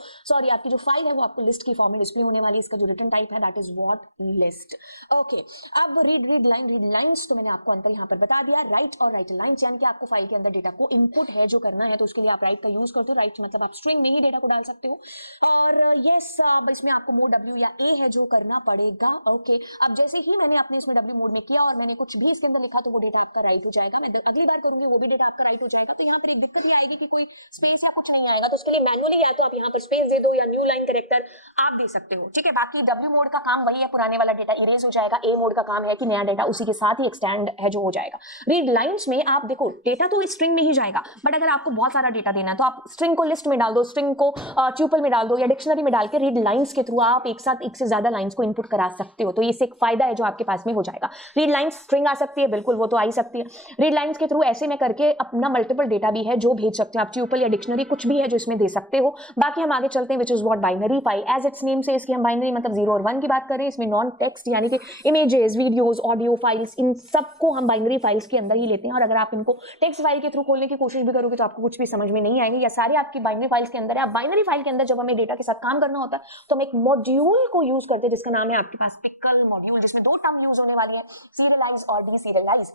आपकी जो फाइल है वो आपको लिस्ट की फॉर्म में डिस्प्ले होने वाली है। इसका जो रिटर्न टाइप है that is what, list. Okay, अब रीड लाइंस तो मैंने आपको अंतर यहाँ पर बता दिया। राइट और राइट लाइंस यानी कि आपको फाइल के अंदर डेटा को इनपुट है जो करना है तो उसके लिए आप राइट का यूज करते हो। राइट मतलब आप स्ट्रिंग में ही डेटा को डाल सकते हो। और यस, इसमें आपको मोड W या A है जो करना पड़ेगा। ओके, अब जैसे ही मैंने अपने इसमें W मोड में किया और मैंने कुछ भी इसके अंदर लिखा तो वो डेटा आपका राइट हो जाएगा। मैं अगली बार करूंगी वो भी डेटा आपका राइट हो जाएगा। तो यहाँ पर एक दिक्कत ये आएगी कि कोई स्पेस या कुछ नहीं आएगा, तो उसके लिए मैनुअली या तो आप यहाँ पर स्पेस दे दो या न्यू लाइन कैरेक्टर आप दे सकते हो। ठीक है, बाकी W मोड का काम वही है, पुराने वाला डेटा इरेज हो जाएगा। A मोड का काम है कि नया डेटा उसी के साथ ही एक्सटेंड है जो हो जाएगा। रीड लाइंस में आप देखो डेटा तो स्ट्रिंग में ही जाएगा, बट अगर आपको बहुत सारा डेटा देना है तो आप स्ट्रिंग को लिस्ट में डाल दो, स्ट्रिंग को ट्यूपल में डाल दो या डिक्शनरी में डाल के रीड लाइंस के थ्रू आप एक साथ एक से ज्यादा लाइंस को इनपुट करा सकते हो। तो ये से एक फायदा है जो आपके पास में हो जाएगा। रीड लाइंस स्ट्रिंग आ सकती है, बिल्कुल वो तो आ ही सकती है। रीड लाइंस के थ्रू ऐसे में करके अपना मल्टीपल डेटा भी है जो भेज सकते हो आप, ट्यूपल या डिक्शनरी कुछ भी है जो इसमें दे सकते हो। बाकी हम आगे चलते हैं, which is what binary file. As its name से इसकी हम बाइनरी मतलब 0 और 1 की बात करें। इसमें नॉन टेक्स्ट यानी कि इमेजेस, वीडियोस, ऑडियो फाइल्स, इन सबको हम बाइनरी फाइल्स के अंदर ही लेते हैं। और अगर आप इनको टेक्स्ट फाइल के थ्रू खोलने की कोशिश भी करोगे तो आपको कुछ भी समझ में नहीं आएंगे। या सारे आपकी बाइनरी फाइल्स के अंदर है। आप बाइनरी फाइल के अंदर जब हमें डेटा के साथ काम करना होता है तो हम एक मॉड्यूल को यूज करते हैं जिसका नाम है आपके पास पिकल मॉड्यूल, जिसमें 2 टर्म यूज होने वाली है, सीरियलाइज और डीसीरियलाइज।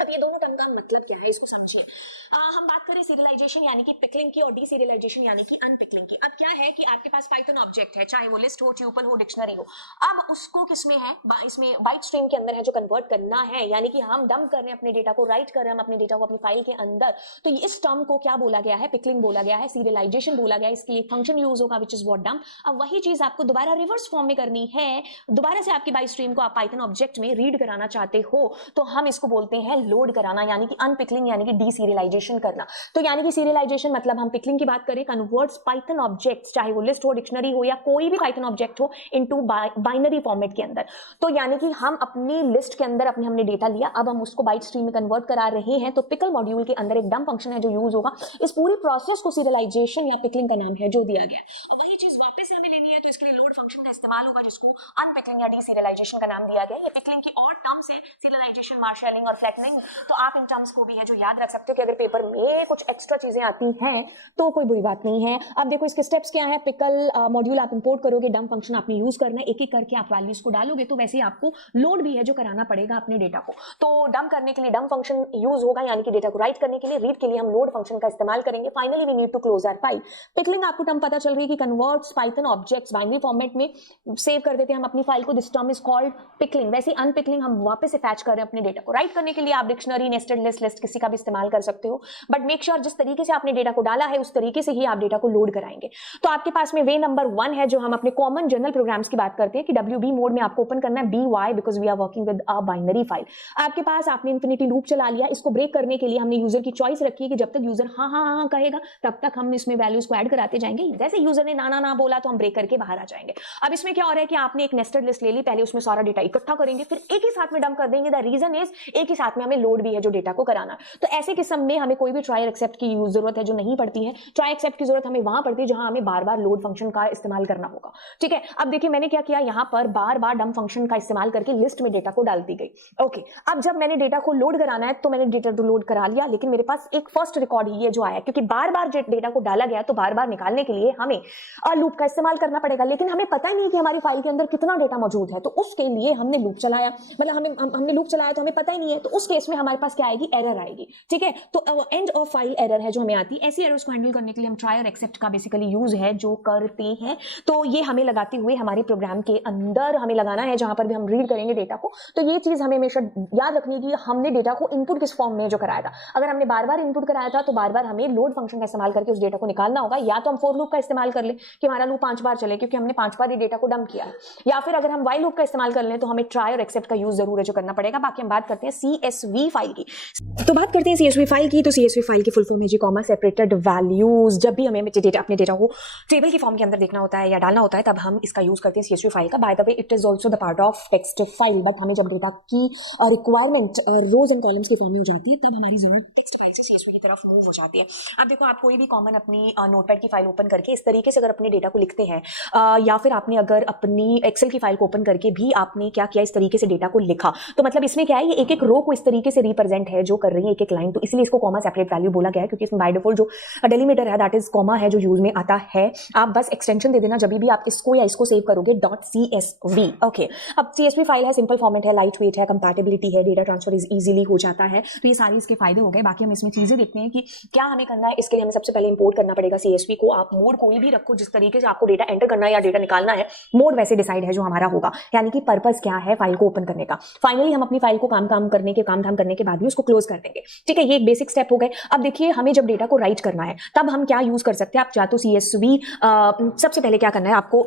अब ये दोनों टर्म का मतलब क्या है इसको समझिए। हम बात करें सीरियलाइजेशन यानी कि पिकलिंग की और डीसीरियलाइजेशन यानी कि अनपिकलिंग की। अब क्या है कि आपके पास पाइथन ऑब्जेक्ट है, चाहे वो लिस्ट हो, ट्यूपल हो, डिक्शनरी हो। अब उसको किसमें है, इसमें बाइट स्ट्रीम के अंदर है जो कन्वर्ट करना है, यानी कि हम डंप कर रहे हैं अपने डेटा को, राइट कर रहे हैं हम अपने डेटा को अपनी फाइल के अंदर। तो इस टर्म को क्या बोला गया है, पिकलिंग बोला गया है, सीरियलाइजेशन बोला गया है। इसके लिए फंक्शन यूज होगा विच इज व्हाट डंप। अब वही चीज आपको दोबारा रिवर्स फॉर्म में करनी है, दोबारा से आपकी बाइट स्ट्रीम को आप पाइथन ऑब्जेक्ट में रीड कराना चाहते हो तो हम इसको बोलते हैं लोड कराना यानी कि अनपिकलिंग यानी कि डीसीरियलाइजेशन करना। तो यानी कि सीरियलाइजेशन मतलब हम पिकलिंग की बात करें, कन्वर्ट्स पाइथन ऑब्जेक्ट्स, चाहे वो लिस्ट हो, डिक्शनरी हो या कोई भी पाइथन ऑब्जेक्ट हो, इनटू बाइनरी फॉर्मेट के अंदर। तो यानी कि हम अपनी लिस्ट के अंदर हमने डेटा लिया, अब हम उसको बाइट स्ट्रीम में कन्वर्ट करा रहे हैं। तो पिकल मॉड्यूल के अंदर एक डंप फंक्शन है जो यूज होगा। इस पूरी प्रोसेस को सीरियलाइजेशन या पिकलिंग का नाम है जो दिया गया है। और वही चीज वापस हमें लेनी है तो इसके लिए लोड फंक्शन का इस्तेमाल होगा जिसको अनपिकलिंग या डीसीरियलाइजेशन का नाम दिया गया है। ये पिकलिंग की और टर्म्स है, सीरियलाइजेशन, मार्शलिंग और फ्लैटनिंग। तो आप इन टर्म्स को भी है जो याद रख सकते हो कि अगर पेपर में कुछ एक्स्ट्रा चीजें आती हैं तो कोई बुरी बात नहीं है। अब देखो इसके स्टेप्स क्या है। पिकल मॉड्यूल आप इंपोर्ट करोगे, डंप फंक्शन आपने यूज करना है, एक एक करके आप वैल्यूज को डालोगे, तो वैसे ही आपको लोड भी है जो कराना पड़ेगा अपने डेटा को। तो डंप करने के लिए डंप फंक्शन यूज होगा यानी कि डेटा को राइट करने के लिए। रीड के लिए हम लोड फंक्शन का इस्तेमाल करेंगे। Finally we need to close our file. Pickling आपको टर्म पता चल रही है कि converts Python objects binary format में सेव कर देते हैं हम अपनी फाइल को। This term is called pickling. वैसे अनपिकलिंग हम वापस से फैच कर रहे हैं अपने डेटा को। राइट करने के लिए आप डिक्शनरी, नेस्टेड लिस्ट किसी का भी इस्तेमाल कर सकते हो, बट मेक श्योर जिस तरीके से आपने डेटा को डाला है उस तरीके से ही आप डेटा को लोड कराएंगे। तो आपके पास में वे नंबर 1 है जो हम अपने कॉमन जनरल प्रोग्राम्स की बात करते हैं कि WB मोड में आपको ओपन करना है BY because we are working with a binary file. आपके पास आपने इंफिनिटी लूप चला लिया। इसको ब्रेक करने के लिए हमने यूजर की चॉइस रखी है कि जब तक यूजर हाँ हाँ हाँ कहेगा तब तक हम इसमें वैल्यूज को ऐड कराते जाएंगे। जैसे यूजर ने ना ना ना बोला तो हम ब्रेक करके बाहर आ जाएंगे। अब इसमें क्या हो रहा है कि आपने एक नेस्टेड लिस्ट ले ली, पहले उसमें सारा डेटा इकट्ठा करेंगे फिर एक ही साथ में डंप कर देंगे। द रीजन इज एक ही साथ में हमें लोड भी है जो डेटा को कराना। तो ऐसे किस्म में हमें कोई भी ट्राई और एक्सेप्ट की जरूरत है जो नहीं पड़ती है। ट्राई एक्सेप्ट की जरूरत हमें वहां पड़ती है जहां हमें बार बार लोड फंक्शन का इस्तेमाल करना होगा। ठीक है, अब देखिए मैंने क्या किया, यहां पर बार बार डंप फंक्शन का इस्तेमाल करके लिस्ट में डेटा को डाल दी गई। ओके, अब जब मैंने डेटा को लोड कराना है तो मैंने डेटा को लोड करा लिया, लेकिन मेरे पास एक फर्स्ट रिकॉर्ड ही है जो आया, क्योंकि बार बार डेटा को डाला गया तो बार बार निकालने के लिए हमें लूप का इस्तेमाल करना पड़ेगा। लेकिन हमें पता नहीं कि हमारी फाइल के अंदर कितना डेटा मौजूद है, तो उसके लिए हमने लूप चलाया। मतलब हमने लूप चलाया तो हमें पता ही नहीं है, तो उस केस में हमारे पास क्या आएगी, एरर आएगी। ठीक है, तो एंड ऑफ फाइल एरर है जो हमें आती है। ऐसी एरर्स को हैंडल करने के लिए हम ट्राई और एक्सेप्ट का बेसिकली यूज है जो करते हैं। तो ये हमें लगाते हुए हमारे प्रोग्राम के अंदर हमें लगाना है जहां पर भी हम रीड करेंगे डेटा को। तो ये चीज हमें हमेशा याद रखनी है कि हमने डेटा को इनपुट किस फॉर्म में जो कराया था। अगर हमने बार बार इनपुट कराया था तो बार बार हमें लोड फंक्शन का इस्तेमाल करके उस डेटा को निकालना होगा। या तो हम फॉर लूप का इस्तेमाल कर ले कि हमारा लूप 5 बार चले क्योंकि हमने 5 बार ही डेटा को डंप किया है, या फिर अगर हम वाइल लूप का इस्तेमाल कर लें तो हमें ट्राई और एक्सेप्ट का यूज जरूर है जो करना पड़ेगा। बाकी हम बात करते हैं CSV फाइल की। तो बात करते हैं CSV फाइल की। तो CSV फाइल की फुल फॉर्म है जी कॉमा सेपरेटेड वैल्यूज। जब भी हमें अपने डेटा को टेबल की फॉर्म के अंदर देखना होता है या डालना होता है तब हम इसका यूज करते हैं CSV फाइल का। By the way it is also the part of text file, but हमें जब डेटा की रिक्वायरमेंट रोज एंड कॉलम्स की फॉर्म में हो जाती है तब हमारी जरूरत टेक्स्ट फाइल से CSV की तरफ मूव हो जाती है। अब देखो, आप कोई भी कॉमन अपनी नोटपैड की फाइल ओपन करके इस तरीके से अगर अपने डेटा को लिखते हैं, या फिर आपने अगर अपनी एक्सेल की फाइल को ओपन करके भी आपने क्या किया, इस तरीके से डेटा को लिखा, तो मतलब इसमें क्या है, ये एक एक रो को इस तरीके से रिप्रेजेंट है जो कर रही है एक एक लाइन। तो इसलिए इसको कॉमा सेपरेट वैल्यू बोला गया है, क्योंकि इसमें बाय डिफॉल्ट जो डेलीमीटर है दैट इज कॉमा है जो यूज में आता है। आप बस एक्सटेंशन दे देना जब भी आप इसको या इसको सेव करोगे .csv। ओके, अब CSV फाइल है, सिंपल फॉर्मेट है, लाइट वेट है, कंपैटिबिलिटी है, डेटा ट्रांसफर इजीली हो जाता है। तो ये सारी इसके फायदे हो गए। बाकी हम इसमें चीजें देखते हैं कि क्या हमें करना है। इसके लिए हमें सबसे पहले इंपोर्ट करना पड़ेगा CSV को। आप मोड कोई भी रखो, जिस तरीके से आपको डेटा एंटर करना है या डेटा निकालना है, मोड वैसे डिसाइड है जो हमारा होगा, यानी कि पर्पस क्या है फाइल को ओपन करने का। फाइनली हम अपनी फाइल को काम धाम करने के बाद भी उसको क्लोज कर देंगे। ठीक है, ये एक बेसिक स्टेप हो गए। अब देखिए, हमें जब डेटा को राइट करना है तब हम क्या यूज कर सकते हैं। आप चाहे तो CSV सबसे पहले क्या करना है, आपको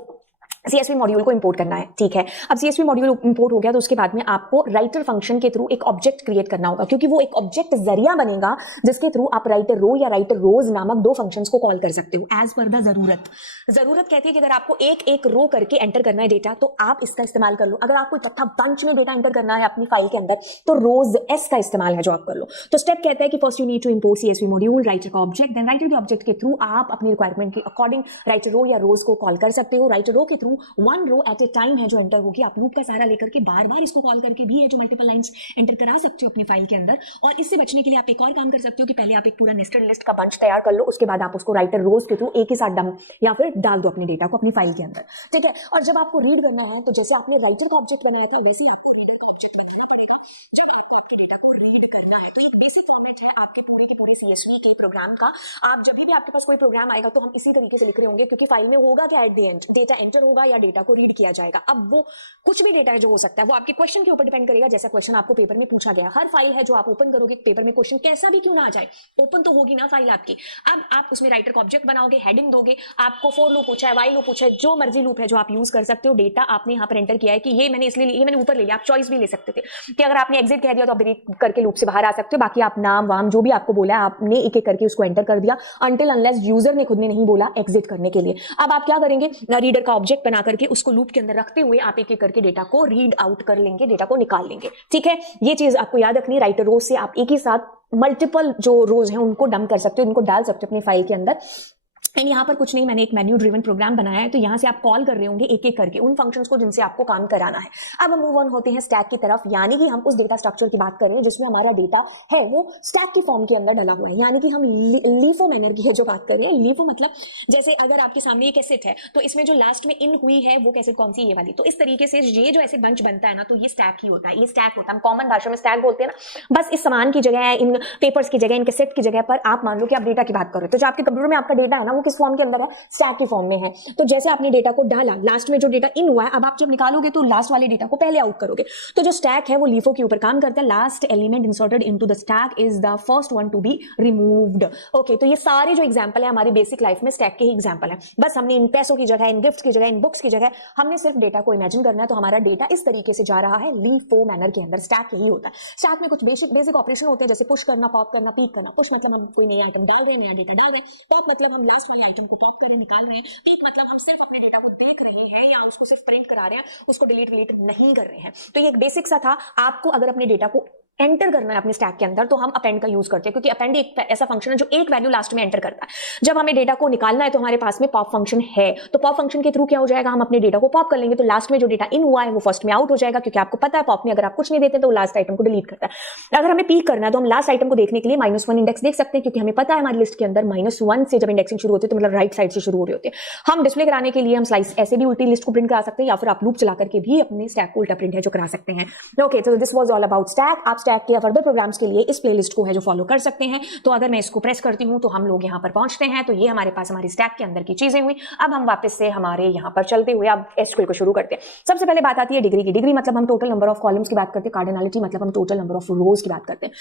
CSV मॉड्यूल को इंपोर्ट करना है। ठीक है, अब CSV मॉड्यूल इंपोर्ट हो गया तो उसके बाद में आपको राइटर फंक्शन के थ्रू एक ऑब्जेक्ट क्रिएट करना होगा, क्योंकि वो एक ऑब्जेक्ट जरिया बनेगा जिसके थ्रू आप राइटर रो या राइटर रोज नामक 2 फंक्शंस को कॉल कर सकते हो एज पर द जरूरत कहती है कि अगर आपको एक एक रो करके एंटर करना है डेटा तो आप इसका इस्तेमाल कर लो। अगर आपको इकट्ठा बंच में डेटा एंटर करना है अपनी फाइल के अंदर तो रोज S का इस्तेमाल है जो आप कर लो। तो स्टेप कहता है कि first you need to import CSV module, writer का ऑब्जेक्ट, देन राइटर के ऑब्जेक्ट के थ्रू आप अपनी रिक्वायरमेंट के अकॉर्डिंग राइटर रो या रोज को कॉल कर सकते हो। राइटर रो के through 1 row at a time है जो एंटर होगी। आप लूप का सहारा लेकर के बार बार इसको कॉल करके भी है जो मल्टीपल लाइंस एंटर करा सकते हो अपनी फाइल के अंदर। और इससे बचने के लिए आप एक और काम कर सकते हो कि पहले आप एक पूरा नेस्टेड लिस्ट का बंच तैयार कर लो, उसके बाद आप उसको राइटर रोज के थ्रू एक ही साथ डंप या फिर डाल दो अपनी डेटा को अपनी फाइल के अंदर। ठीक है, और जब आपको रीड करना है तो जैसे आपने राइटर का ऑब्जेक्ट बनाया था वैसे ही आपको CSV के प्रोग्राम का। आप जब भी आपके पास कोई प्रोग्राम आएगा तो हम इसी तरीके से लिख रहे होंगे, क्योंकि फाइल में होगा क्या at the end, data enter होगा या डेटा को रीड किया जाएगा। अब वो कुछ भी डेटा है जो हो सकता है, वो आपके क्वेश्चन के ऊपर डिपेंड करेगा। जैसा क्वेश्चन आपको पेपर में पूछा गया, हर फाइल है जो आप ओपन करोगे पेपर में, क्वेश्चन कैसा भी क्यों ना आ जाए, ओपन तो होगी ना फाइल आपकी। अब आप उसमें राइटर का ऑब्जेक्ट बनाओगे, हेडिंग दोगे, आपको फॉर लूप पूछा है, व्हाइल लूप पूछा है, जो मर्जी लूप है जो आप यूज कर सकते हो। डेटा आपने यहाँ पर एंटर किया है कि ये मैंने इसलिए ये मैंने ऊपर ले लिया, आप चॉइस भी ले सकते थे कि अगर आपने एग्जिट कह दिया तो आप ब्रेक करके लूप से बाहर आ सकते हो। बाकी आप नाम वाम जो भी आपको बोला है आपने एक एक करके उसको एंटर कर दिया, अनटिल अनलेस यूजर ने खुद ने नहीं बोला एग्जिट करने के लिए। अब आप क्या करेंगे, रीडर का ऑब्जेक्ट बना करके उसको लूप के अंदर रखते हुए आप एक एक करके डेटा को रीड आउट कर लेंगे, डेटा को निकाल लेंगे। ठीक है, ये चीज आपको याद रखनी। राइटर रोज से आप एक ही साथ मल्टीपल जो रोज हैं उनको डंप कर सकते हो, उनको डाल सकते हो अपनी फाइल के अंदर। एंड यहाँ पर कुछ नहीं, मैंने एक मेन्यू ड्रिवन प्रोग्राम बनाया है, तो यहाँ से आप कॉल कर रहे होंगे एक एक करके उन फंक्शंस को जिनसे आपको काम कराना है। अब हम मूव ऑन होते हैं स्टैक की तरफ, यानी कि हम उस डेटा स्ट्रक्चर की बात कर रहे हैं जिसमें हमारा डेटा है वो स्टैक की फॉर्म के अंदर डला हुआ है। यानी कि हम लीफो मैनर की है जो बात कर रहे हैं। लीफो मतलब जैसे अगर आपके सामने एक एसेट है तो इसमें जो लास्ट में इन हुई है वो कैसेट कौन सी, ये वाली। तो इस तरीके से ये जो ऐसे बंच बनता है ना, तो ये स्टैक ही होता है, ये स्टैक होता है। हम कॉमन भाषा में स्टैक बोलते हैं ना। बस इस सामान की जगह, इन पेपर्स की जगह, इन कैसेट की जगह पर आप मान लो कि आप डेटा की बात कर रहे हो, तो जो आपके कंप्यूटर में आपका डेटा है ना वो किस फॉर्म के अंदर है, स्टैक की फॉर्म में है। तो जैसे आपने डेटा को डाला, लास्ट में जो डेटा इन हुआ है, अब आप जब निकालोगे तो लास्ट वाले डेटा को पहले आउट करोगे। तो जो स्टैक है वो लीफो के ऊपर काम करता है। Last element inserted into the stack is the first one to be removed. Okay, तो ये सारे जो एग्जांपल है हमारी बेसिक लाइफ में स्टैक के ही एग्जांपल है। बस हमने इन पैसों की जगह, इन गिफ्ट्स की जगह, इन बुक्स की जगह हमने सिर्फ डेटा को इमेजिन करना है। तो हमारा डेटा इस तरीके से जा रहा है लीफो मैनर के अंदर। स्टैक यही होता है। स्टैक में कुछ बेसिक ऑपरेशन होते हैं, जैसे पुश करना, पॉप करना, पीक करना। पुश मतलब हम कोई नया आइटम डाल रहे हैं, नया डेटा डाल रहे हैं। पॉप मतलब हम लास्ट वाले आइटम को पॉप कर रहे हैं, निकाल रहे हैं। पीक मतलब हम सिर्फ अपने डेटा को देख रहे हैं या उसको सिर्फ प्रिंट करा रहे हैं, उसको डिलीट नहीं कर रहे हैं। तो ये एक बेसिक सा था। आपको अगर अपने डेटा को एंटर करना है अपने स्टैक के अंदर तो हम अपेंड का यूज करते हैं, क्योंकि अपेंड एक ऐसा फंक्शन है जो एक वैल्यू लास्ट में एंटर करता है। जब हमें डेटा को निकालना है तो हमारे पास में पॉप फंक्शन है, तो पॉप फंक्शन के थ्रू क्या हो जाएगा, हम अपने डेटा को पॉप कर लेंगे, तो लास्ट में जो डेटा इन हुआ है वो फर्स्ट में आउट हो जाएगा, क्योंकि आपको पता है पॉप में अगर आप कुछ नहीं देते तो लास्ट आइटम को डिलीट करता है। अगर हमें पीक करना है तो हम लास्ट आइटम को देखने के लिए -1 इंडेक्स देख सकते हैं, क्योंकि हमें पता है हमारी लिस्ट के अंदर -1 से जब इंडेक्सिंग शुरू होती है तो मतलब राइट साइड से शुरू हो रही होती है। हम डिस्प्ले कराने के लिए हम स्लाइस ऐसे भी उल्टी लिस्ट को प्रिंट करा सकते हैं, या फिर आप लूप चला करके भी अपने स्टैक को उल्टा प्रिंट है जो करा सकते हैं। ओके, तो this was all about stack. आप स्टैक के फर्दर प्रोग्राम्स के लिए इस प्लेलिस्ट को है जो फॉलो कर सकते हैं। तो अगर मैं इसको प्रेस करती हूं तो हम लोग यहां पर पहुंचते हैं। तो ये हमारे पास हमारी स्टैक के अंदर की चीजें हुई। अब हम वापस से हमारे यहां पर चलते हुए अब एसक्यूएल को शुरू करते हैं। सबसे पहले बात आती है डिग्री की। डिग्री मतलब हम टोटल नंबर ऑफ कॉलम्स की बात करते हैं। कार्डिनलिटी मतलब हम टोटल नंबर ऑफ रोज की बात करते हैं।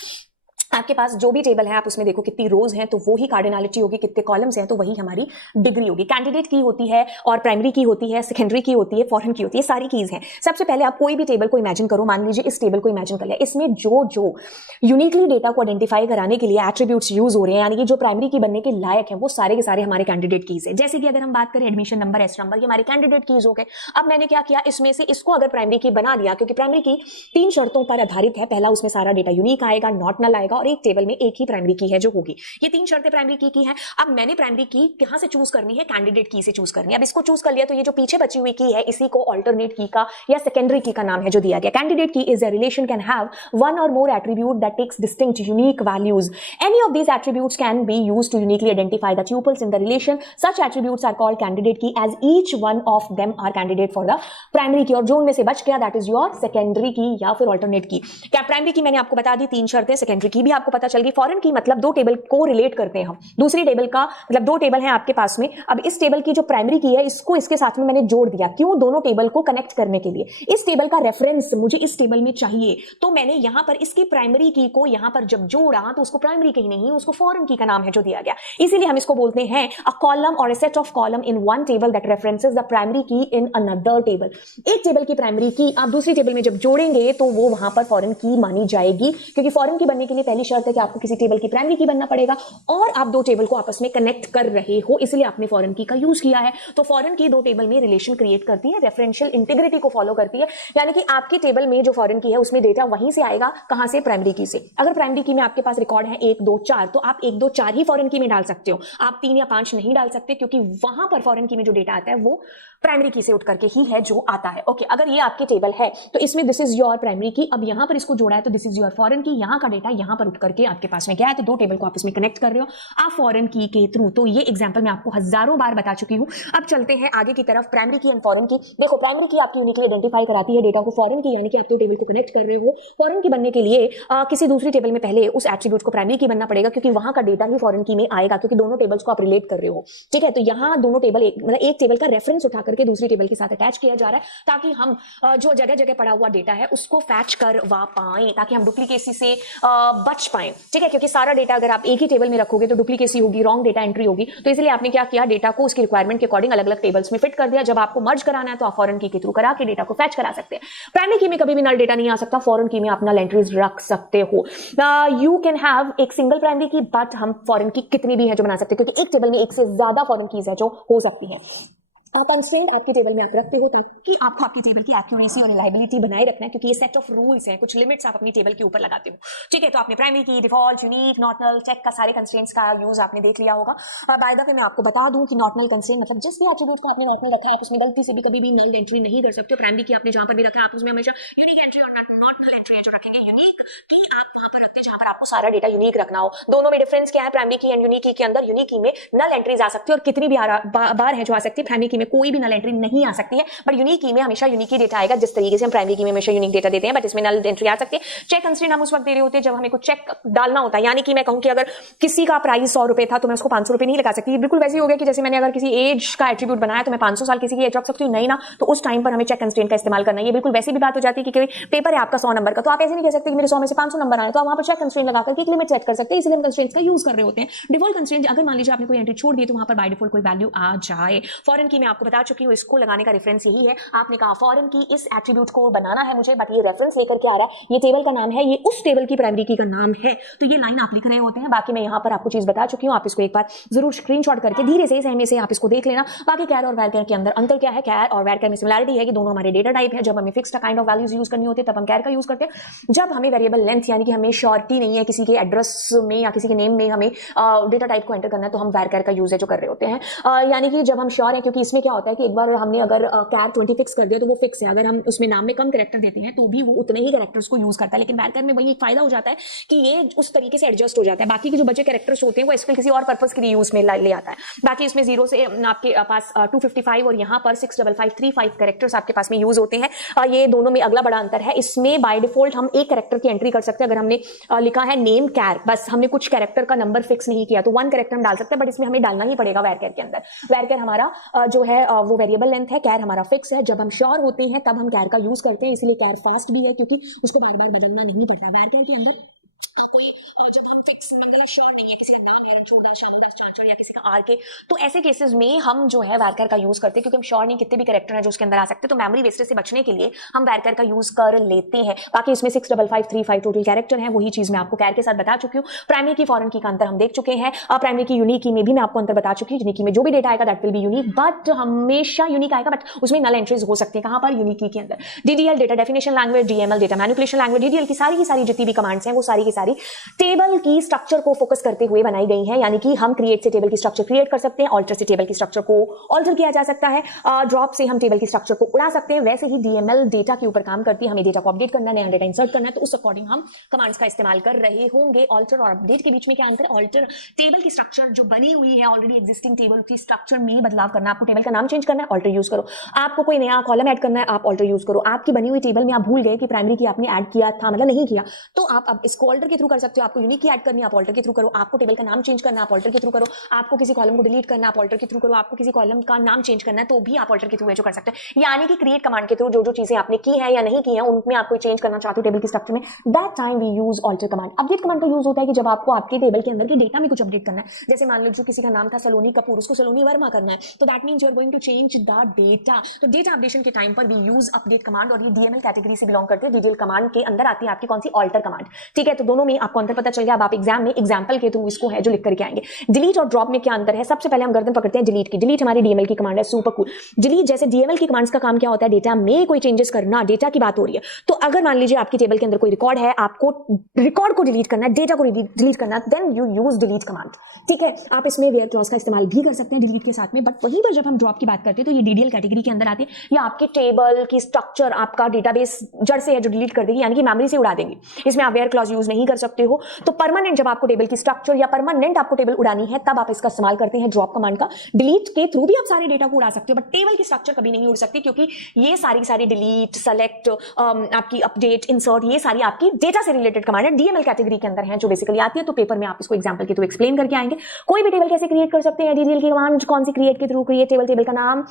आपके पास जो भी टेबल है आप उसमें देखो कितनी रोज हैं, तो वो ही कार्डिनलिटी होगी। कितने कॉलम्स हैं तो वही हमारी डिग्री होगी। कैंडिडेट की होती है और प्राइमरी की होती है, सेकेंडरी की होती है, फॉरेन की होती है, सारी कीज हैं। सबसे पहले आप कोई भी टेबल को इमेजिन करो। मान लीजिए इस टेबल को इमेजिन कर लिया, इसमें जो यूनिकली डेटा को आइडेंटिफाई कराने के लिए एट्रीब्यूट्स यूज हो रहे हैं, यानी कि जो प्राइमरी की बनने के लायक है, वो सारे के सारे हमारे कैंडिडेट कीज है। जैसे कि अगर हम बात करें एडमिशन नंबर, एस नंबर, ये हमारे कैंडिडेट कीज हो गए। अब मैंने क्या किया, इसमें से इसको अगर प्राइमरी की बना दिया, क्योंकि प्राइमरी की 3 शर्तों पर आधारित है। पहला, उसमें सारा डेटा यूनिक आएगा, नॉट नल आएगा, और एक टेबल में एक ही प्राइमरी की है जो होगी। ये 3 शर्तें प्राइमरी की है। अब मैंने प्राइमरी की कहां से चूज करनी है, कैंडिडेट की से चूज करनी है। अब इसको चूज कर लिया तो ये जो पीछे बची हुई की है इसी को अल्टरनेट की का या सेकेंडरी की का नाम है जो दिया गया। Candidate key is a relation can have one or more attribute that takes distinct unique values. Any of these attributes can be used to uniquely identify the tuples in the relation. Such attributes are called candidate key as each one of them are candidate for the primary key. और जो उनमें से बच गया that is your secondary की या फिर alternate की। क्या प्राइमरी की मैंने आपको बता दी 3 शर्तें, सेकेंडरी की भी आपको पता चल गई। फॉरेन की मतलब 2 टेबल को रिलेट करते हैं हम। दूसरी टेबल का मतलब 2 टेबल हैं आपके पास में। अब इस टेबल की जो प्राइमरी की है इसको इसके साथ में मैंने जोड़ दिया। क्यों? दोनों टेबल को कनेक्ट करने के लिए। इस टेबल का रेफरेंस मुझे इस टेबल में चाहिए, तो मैंने यहां पर इसकी प्राइमरी की को यहां पर जब जोड़ा तो उसको प्राइमरी की नहीं, उसको फॉरेन की का नाम है जो दिया गया। इसीलिए हम इसको बोलते हैं अ कॉलम और a set of column in one table that references the primary की इन अनदर टेबल। एक टेबल की प्राइमरी की आप दूसरी टेबल में जब जोड़ेंगे तो वो वहां पर फॉरेन की मानी जाएगी, क्योंकि फॉरेन की बनने के लिए पहली शर्त है कि आपको किसी टेबल की प्राइमरी की बनना पड़ेगा और आप 2 टेबल को आपस में कनेक्ट कर रहे हो, इसलिए आपने फॉरेन की का यूज किया है। तो फॉरेन की 2 टेबल में रिलेशन क्रिएट करती है, रेफरेंशियल इंटीग्रिटी को फॉलो करती है, यानी कि आपके टेबल में जो फॉरेन की है उसमें डेटा वहीं से आएगा, कहां से? प्राइमरी की से। अगर प्राइमरी की में आपके पास रिकॉर्ड है 1 2 4 तो आप 1 2 4 ही फॉरेन की में डाल सकते हो, आप 3 या 5 नहीं डाल सकते, क्योंकि वहां पर फॉरेन की में जो डेटा आता है वो प्राइमरी की से उठ करके ही है जो आता है। ओके, अगर ये आपके टेबल है तो इसमें दिस इज योर प्राइमरी की, अब यहां पर इसको जोड़ा है तो दिस इज योर फॉरेन की, यहां का डेटा यहां पर उठ करके आपके पास में क्या है, तो दो टेबल को आपस में कनेक्ट कर रहे हो आप फॉरेन की के थ्रू। तो ये एग्जांपल मैं आपको हजारों बार बता चुकी हूं। अब चलते हैं आगे की तरफ, प्राइमरी की एंड फॉरेन की। देखो प्राइमरी की आपकी यूनिकली आइडेंटिफाई कराती है डेटा को, फॉरेन की यानी कि आप दो टेबल को कनेक्ट कर रहे हो। फॉरेन की बनने के लिए किसी दूसरी टेबल में पहले उस एट्रीब्यूट को प्राइमरी की बनना पड़ेगा, क्योंकि वहां का डेटा ही फॉरेन की में आएगा, क्योंकि दोनों टेबल्स को आप रिलेट कर रहे हो। ठीक है, तो यहाँ दोनों टेबल मतलब एक टेबल का रेफरेंस उठा करके दूसरी टेबल के साथ अटैच किया जा रहा है, ताकि हम जो जगह जगह पड़ा हुआ डेटा है उसको फैच करवा पाएं, ताकि हम डुप्लीकेसी से बच पाएं। ठीक है, क्योंकि सारा डेटा अगर आप एक ही टेबल में रखोगे तो डुप्लीकेसी होगी, रॉन्ग डेटा एंट्री होगी। तो इसलिए आपने क्या किया, डेटा को उसकी रिक्वायरमेंट के अकॉर्डिंग अलग अलग टेबल्स में फिट कर दिया। जब आपको मर्ज कराना है तो आप फॉरेन की के थ्रू करा के डेटा को फैच करा सकते हैं। प्राइमरी की में कभी भी नल डेटा नहीं आ सकता, फॉरेन की में आप नल एंट्रीज रख सकते हो। यू कैन हैव एक सिंगल प्राइमरी की, बट हम फॉरेन की कितनी भी है जो बना सकते हैं, क्योंकि एक टेबल में एक से ज्यादा फॉरेन कीज है जो हो सकती है। कंस्ट्रेंट आपके टेबल में आप रखते हो ताकि आपको आपके टेबल की एक्यूरेसी और रिलायबिलिटी बनाए रखना है, क्योंकि ये सेट ऑफ रूल्स हैं, कुछ लिमिट्स आप अपनी टेबल के ऊपर लगाते हो। ठीक है, तो आपने primary key, default, unique, not null, check का सारे कंस्ट्रेंट्स का यूज आपने देख लिया होगा। बाय द वे मैं आपको बता दूं कि नॉट नल कंस्ट्रेंट मतलब जिस भी एट्रीब्यूट को आपने नॉट नल रखा है आप उसमें गलती से भी कभी भी नल एंट्री नहीं कर सकते हो। प्राइमरी की आपने जहां पर भी रखा है आप उसमें हमेशा यूनिक एंट्री और नॉट नल एंट्री जो रखेंगे। यूनिक की आप वहां पर रखते जहां पर आपको सारा डेटा यूनिक रखना हो। दोनों में डिफरेंस क्या है, प्राइमरी की एंड यूनिक की के अंदर यूनिक की में नल एंट्रीज आ सकती है और कितनी भी बार है जो आ सकती है। प्राइमरी की में कोई भी नल एंट्री नहीं आ सकती है, बट यूनिक की में हमेशा यूनिक ही डेटा आएगा। जिस तरीके से हम प्राइमरी की में हमेशा यूनिक डेटा देते हैं, बट इसमें नल एंट्री आ सकती है। चेक कंस्ट्रेंट हम उस वक्त दे रहे होते हैं जब हमें कुछ चेक डालना होता है, यानी कि मैं कहूं कि अगर किसी का प्राइस 100 रुपए था तो मैं उसको 500 रुपए नहीं लगा सकती। बिल्कुल वैसे ही हो गया कि जैसे मैंने अगर किसी एज का एट्रीब्यूट बनाया तो मैं 500 साल किसी की एज रख सकती हूँ, नहीं ना, तो उस टाइम पर हमें चेक कंस्ट्रेंट का इस्तेमाल करना है। ये बिल्कुल वैसी भी बात हो जाती है कि पेपर है आपका 100 नंबर का, तो आप ऐसे नहीं कह सकते कि मेरे 100 में से 500 नंबर आए, तो आप वहां पर चेक कंस्ट्रेंट लगा करके एक लिमिट सेट कर सकते हैं। इसलिए हम कंस्ट्रेंट्स का यूज कर रहे होते हैं। डिफॉल्ट कंस्ट्रेंट अगर मान लीजिए आपने कोई एंट्री छोड़ दी तो वहां पर बाय डिफॉल्ट कोई वैल्यू आ जाए। फॉरेन की मैं आपको बता चुकी हूँ, इसको लगाने का रेफरेंस यही है। आपने कहा फॉरेन की इस एट्रीब्यूट को बनाना है मुझे, बट ये रेफरेंस लेकर के आ रहा है, ये टेबल का नाम है, ये उस टेबल की प्राइमरी की का नाम है, तो ये लाइन आप लिख रहे होते हैं। बाकी मैं यहाँ पर आपको चीज बता चुकी हूँ, आप इसको एक बार जरूर स्क्रीनशॉट करके धीरे से सहमे से आप इसको देख लेना। बाकी कैर और वैर के अंदर अंतर क्या है, कैर और वैर में सिमिलरिटी है कि दोनों हमारे डेटा टाइप है। जब हमें fixed kind of values use करनी होती है तब हम कैर का यूज करते हैं। जब हमें वेरिएबल लेंथ यानी कि हमें श्योरिटी नहीं है किसी के एड्रेस में या किसी के नेम में हमें डेटा टाइप को एंटर करना है, तो हम वैर कैर का यूज है जो कर रहे होते हैं। यानी कि जब हम श्योर है, क्योंकि इसमें क्या होता है कि एक बार हमने अगर कैर 20 फिक्स कर दिया तो वो फिक्स है। अगर हम उसमें नाम में कम कैरेक्टर देते हैं तो भी वो उतने ही कैरेक्टर्स को यूज करता है। लेकिन वैर कैर में वही एक फायदा हो जाता है कि ये उस तरीके से एडजस्ट हो जाता है। बाकी के जो बचे कैरेक्टर्स होते हैं वो एसक्यूएल किसी और पर्पस के लिए यूज में ले आता है। बाकी इसमें 0 से आपके पास 255 और यहाँ पर 65535 कैरेक्टर्स आपके पास में यूज होते हैं। ये दोनों में अगला बड़ा अंतर है। इसमें बाय डिफॉल्ट हम एक कैरेक्टर की एंट्री कर सकते हैं। अगर हमने लिखा है नेम कैर, बस हमने कुछ कैरेक्टर का नंबर फिक्स नहीं किया तो 1 कैरेक्टर हम डाल सकते हैं, बट इसमें हमें डालना ही पड़ेगा वैर कैर के अंदर। वैर कैर हमारा जो है वो वेरिएबल लेंथ है, कैर हमारा फिक्स है। जब हम श्योर होते हैं तब हम कैर का यूज करते हैं, इसलिए कैर फास्ट भी है क्योंकि उसको बार बार बदलना नहीं पड़ता। वैर कैर के अंदर कोई जब हम फिक्स मतलब श्योर नहीं है, किसी का नाम है छोड़ शानू दास चाचड़ या किसी का आर के, तो ऐसे केसेस में हम जो है वैर कैर का यूज करते हैं, क्योंकि हम श्योर नहीं कितने भी कैरेक्टर है जो उसके अंदर आ सकते हैं। तो मेमोरी वेस्टेज से बचने के लिए हम वैर कैर का यूज कर लेते हैं। बाकी इसमें 65535 टोटल कैरेक्टर है, वही चीज मैं आपको कैर के साथ बता चुकी हूँ। प्राइमरी की फॉरेन की का अंतर हम देख चुके हैं। प्राइमरी की यूनिक की में भी मैं आपको अंतर बता चुकी हूँ। यूनिक की में जो भी डेटा आएगा that will be unique, but हमेशा यूनिक आएगा, बट उसमें नल एंट्रीज हो सकती है। कहां पर, यूनिक की के अंदर। DDL data definition language, DML data manipulation language, DDL की सारी जितनी भी कमांड्स हैं वो सारी की सारी टेबल की स्ट्रक्चर को फोकस करते हुए बनाई गई हैं। यानी कि हम क्रिएट से टेबल की स्ट्रक्चर क्रिएट कर सकते हैं, ऑल्टर से टेबल की स्ट्रक्चर को ऑल्टर किया जा सकता है, ड्रॉप से हम टेबल की स्ट्रक्चर को उड़ा सकते हैं। वैसे ही डीएमएल डेटा के ऊपर काम करती है। हमें डेटा को अपडेट करना है, नया डेटा इंसर्ट करना है, तो उस अकॉर्डिंग हम कमांड्स का इस्तेमाल कर रहे होंगे। ऑल्टर और अपडेट के बीच में क्या अंतर, ऑल्टर टेबल की स्ट्रक्चर जो बनी हुई है ऑलरेडी एग्जिस्टिंग टेबल की स्ट्रक्चर में बदलाव करना, आपको टेबल का नाम चेंज करना है, ऑल्टर यूज करो। आपको कोई नया कॉलम ऐड करना है, आप ऑल्टर यूज करो। आपकी बनी हुई टेबल में आप भूल गए कि प्राइमरी की आपने ऐड किया था, मतलब नहीं किया, तो आप अब इसको ऑल्टर के थ्रू कर सकते हो। आपको यूनिक की ऐड करनी है, आप ऑल्टर के थ्रू करो। आपको टेबल का नाम चेंज करना है, आप ऑल्टर के थ्रू करो। आपको किसी कॉलम को डिलीट करना है, आप ऑल्टर के थ्रू करो। आपको किसी कॉलम का नाम चेंज करना है तो भी आप ऑल्टर के थ्रू जो कर सकते हैं। यानी कि क्रिएट कमांड के थ्रू जो जो चीजें आपने की है या नहीं की है उनमें आपको चेंज करना चाहते हो टेबल की स्ट्रक्चर में, that time we use alter command. Update command का यूज होता है कि जब आपको आपके टेबल के अंदर के डेटा में कुछ अपडेट करना है। जैसे मान लो जो किसी का नाम था सलोनी कपूर, उसको सलोनी वर्मा करना है, तो that means you are going to change the data. तो डेटा अपडेशन के टाइम पर वी यूज अपडेट कमांड, और ये डीएमएल कैटेगरी से बिलोंग करते हैं। डीडीएल कमांड के अंदर आती है आपकी कौन सी, ऑल्टर कमांड। ठीक है, तो दोनों में आपको अंतर पता चल गया। अब आप एग्जाम में एग्जांपल के थ्रू इसको है जो लिख करके आएंगे। डिलीट और ड्रॉप में क्या अंतर है, सबसे पहले हम गर्दन पकड़ते हैं डिलीट की। डिलीट हमारी डीएमएल की कमांड है, सुपर कूल। डिलीट जैसे डीएमएल की कमांड्स का काम क्या होता है, डेटा में कोई चेंजेस करना, डेटा की बात हो रही है। तो अगर मान लीजिए आपकी टेबल के अंदर कोई रिकॉर्ड है, आपको रिकॉर्ड को डिलीट करना है, डेटा को डिलीट करना है, then you use delete command. ठीक है, आप इसमें वेयर क्लॉज का इस्तेमाल भी कर सकते हैं डिलीट के साथ में, बट वहीं पर जब हम ड्रॉप की बात करते हैं तो ये डीडीएल कैटेगरी के अंदर आती है। या आपके टेबल की स्ट्रक्चर आपका डेटाबेस जड़ से है जो डिलीट कर देगी, यानी कि मेमोरी से उड़ा देंगे। इसमें आप वेयर क्लॉज यूज नहीं कर सकते हो। तो परमानेंट जब आपको टेबल की स्ट्रक्चर या परमानेंट आपको टेबल उड़ानी है तब आप इसका इस्तेमाल करते हैं ड्रॉप कमांड का। डिलीट के थ्रू भी आप सारे डेटा को उड़ा सकते हो, बट टेबल की स्ट्रक्चर कभी नहीं उड़ सकती, क्योंकि ये सारी डिलीट, सेलेक्ट, आपकी अपडेट, इंसर्ट, ये सारी आपकी डेटा से रिलेटेड कमांड है, डीएमएल कैटेगरी के अंदर है, जो बेसिकली आती है। तो पेपर में आप इसको एग्जांपल के थ्रू एक्सप्लेन करके आएंगे। कोई भी टेबल कैसे क्रिएट कर सकते हैं, डीडीएल की कमांड कौन सी, क्रिएट के थ्रू, क्रिएट टेबल, टेबल का नाम,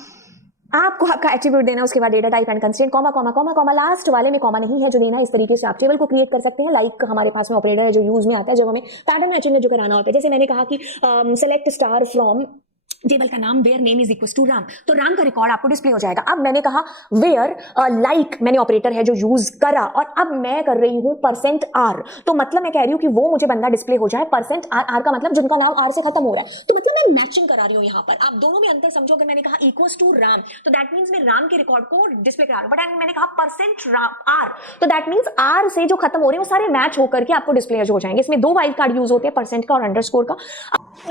आपको आपका एट्रीब्यूट देना, उसके बाद data type and constraint, comma comma comma comma, last वाले में कॉमा नहीं है जो देना है। इस तरीके से आप टेबल को क्रिएट कर सकते हैं। लाइक हमारे पास में ऑपरेटर है जो यूज में आता है जब हमें पैटर्न मैचिंग जो कराना होता है। जैसे मैंने कहा कि सेलेक्ट स्टार फ्रॉम टेबल का नाम where name is equal to Ram, तो राम का रिकॉर्ड आपको डिस्प्ले हो जाएगा। अब मैंने कहा वेयर लाइक, मैंने ऑपरेटर है जो यूज करा, और अब मैं कर रही हूं %r, तो मतलब मैं कह रही हूं कि वो मुझे बंदा डिस्प्ले हो जाए %r का मतलब जिनका नाम r से खत्म हो रहा है, तो मतलब मैं मैचिंग करा रही हूं। यहां पर आप दोनों में अंतर समझो। अगर मैंने कहा इक्वल टू राम, तो दैट मींस मैं राम के रिकॉर्ड को डिस्प्ले करा रहा हूं, बट मैंने कहा %r, तो दैट मींस r से जो खत्म हो रहे हैं वो सारे मैच होकर के आपको डिस्प्ले हो जाएंगे। इसमें दो वाइल्ड कार्ड यूज होते हैं, परसेंट का और अंडरस्कोर का।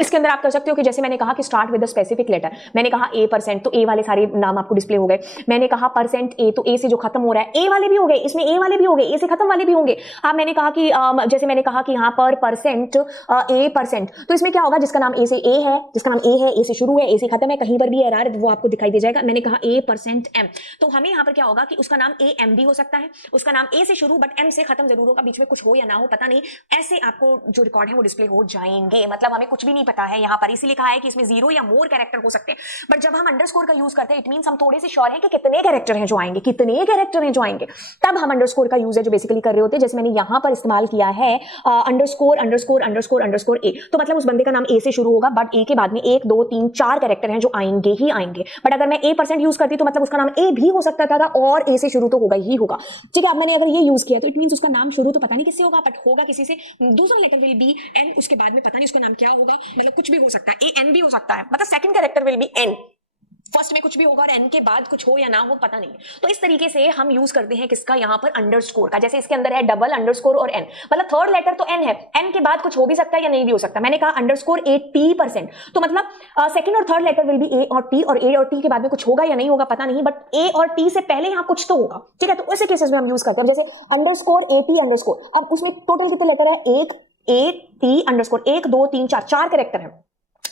इसके अंदर आप कर सकते हो कि जैसे मैंने कहा कि start with a specific letter, मैंने कहा A%, तो A वाले सारे नाम आपको डिस्प्ले हो गए। मैंने कहा %A, तो A से जो खत्म हो रहा है A वाले भी हो गए, इसमें A वाले भी हो गए, A से खत्म वाले भी होंगे। अब मैंने कहा कि जैसे मैंने कहा कि यहाँ पर %A%, तो इसमें क्या होगा, जिसका नाम A से A है, जिसका नाम A है, A से शुरू है, A से खत्म है, कहीं पर भी एरर वो आपको दिखाई दे जाएगा। मैंने कहा A%M, तो हमें यहाँ पर क्या होगा कि उसका नाम AM भी हो सकता है, उसका नाम A से शुरू बट M से खत्म जरूर होगा, बीच में कुछ हो या ना हो पता नहीं, ऐसे आपको जो रिकॉर्ड है वो डिस्प्ले हो जाएंगे। मतलब हमें कुछ भी नहीं पता है यहाँ पर, इसीलिए कहा है कि इसमें 0 या मोर कैरेक्टर हो सकते हैं। बट जब हम अंडरस्कोर का यूज करते हैं, इट मींस हम थोड़े से श्योर हैं कि कितने कैरेक्टर हैं जो आएंगे, कितने कैरेक्टर हैं जो आएंगे, तब हम अंडरस्कोर का यूज है जो बेसिकली कर रहे होते हैं। जैसे मैंने यहां पर इस्तेमाल किया है underscore underscore underscore underscore A, तो मतलब उस बंदे का नाम A से शुरू होगा, बट A के बाद में 1 2 3 4 कैरेक्टर हैं जो आएंगे ही आएंगे। बट अगर मैं A% यूज करती तो मतलब उसका नाम A भी हो सकता था और A से शुरू तो होगा ही होगा। ठीक है, अब मैंने अगर ये यूज किया तो इट मींस उसका नाम शुरू तो पता नहीं किससे होगा, बट होगा किसी से। दूसरा लेटर विल बी N, उसके बाद में पता नहीं उसका नाम क्या होगा, मतलब कुछ भी हो सकता है, AN भी हो सकता है, मतलब second character will be N, first में कुछ भी होगा और एन के बाद कुछ हो या ना हो पता नहीं। तो इस तरीके से हम यूज करते हैं किसका, यहां पर अंडरस्कोर का। जैसे इसके अंदर है डबल अंडरस्कोर और एन, मतलब थर्ड लेटर तो एन है, एन के बाद कुछ हो भी सकता है या नहीं भी हो सकता। मैंने कहा अंडरस्कोर $80%, तो मतलब सेकंड और थर्ड लेटर विल बी ए और टी, और ए और टी के बाद में कुछ होगा या नहीं होगा पता नहीं, बट ए और टी से पहले यहां कुछ तो होगा। ठीक है, तो ऐसे केसेस में हम यूज करते हैं। जैसे अंडरस्कोर AT अंडरस्कोर, अब उसमें टोटल कितने लेटर है, एक AT अंडरस्कोर 1 2 3 4 4 कैरेक्टर है,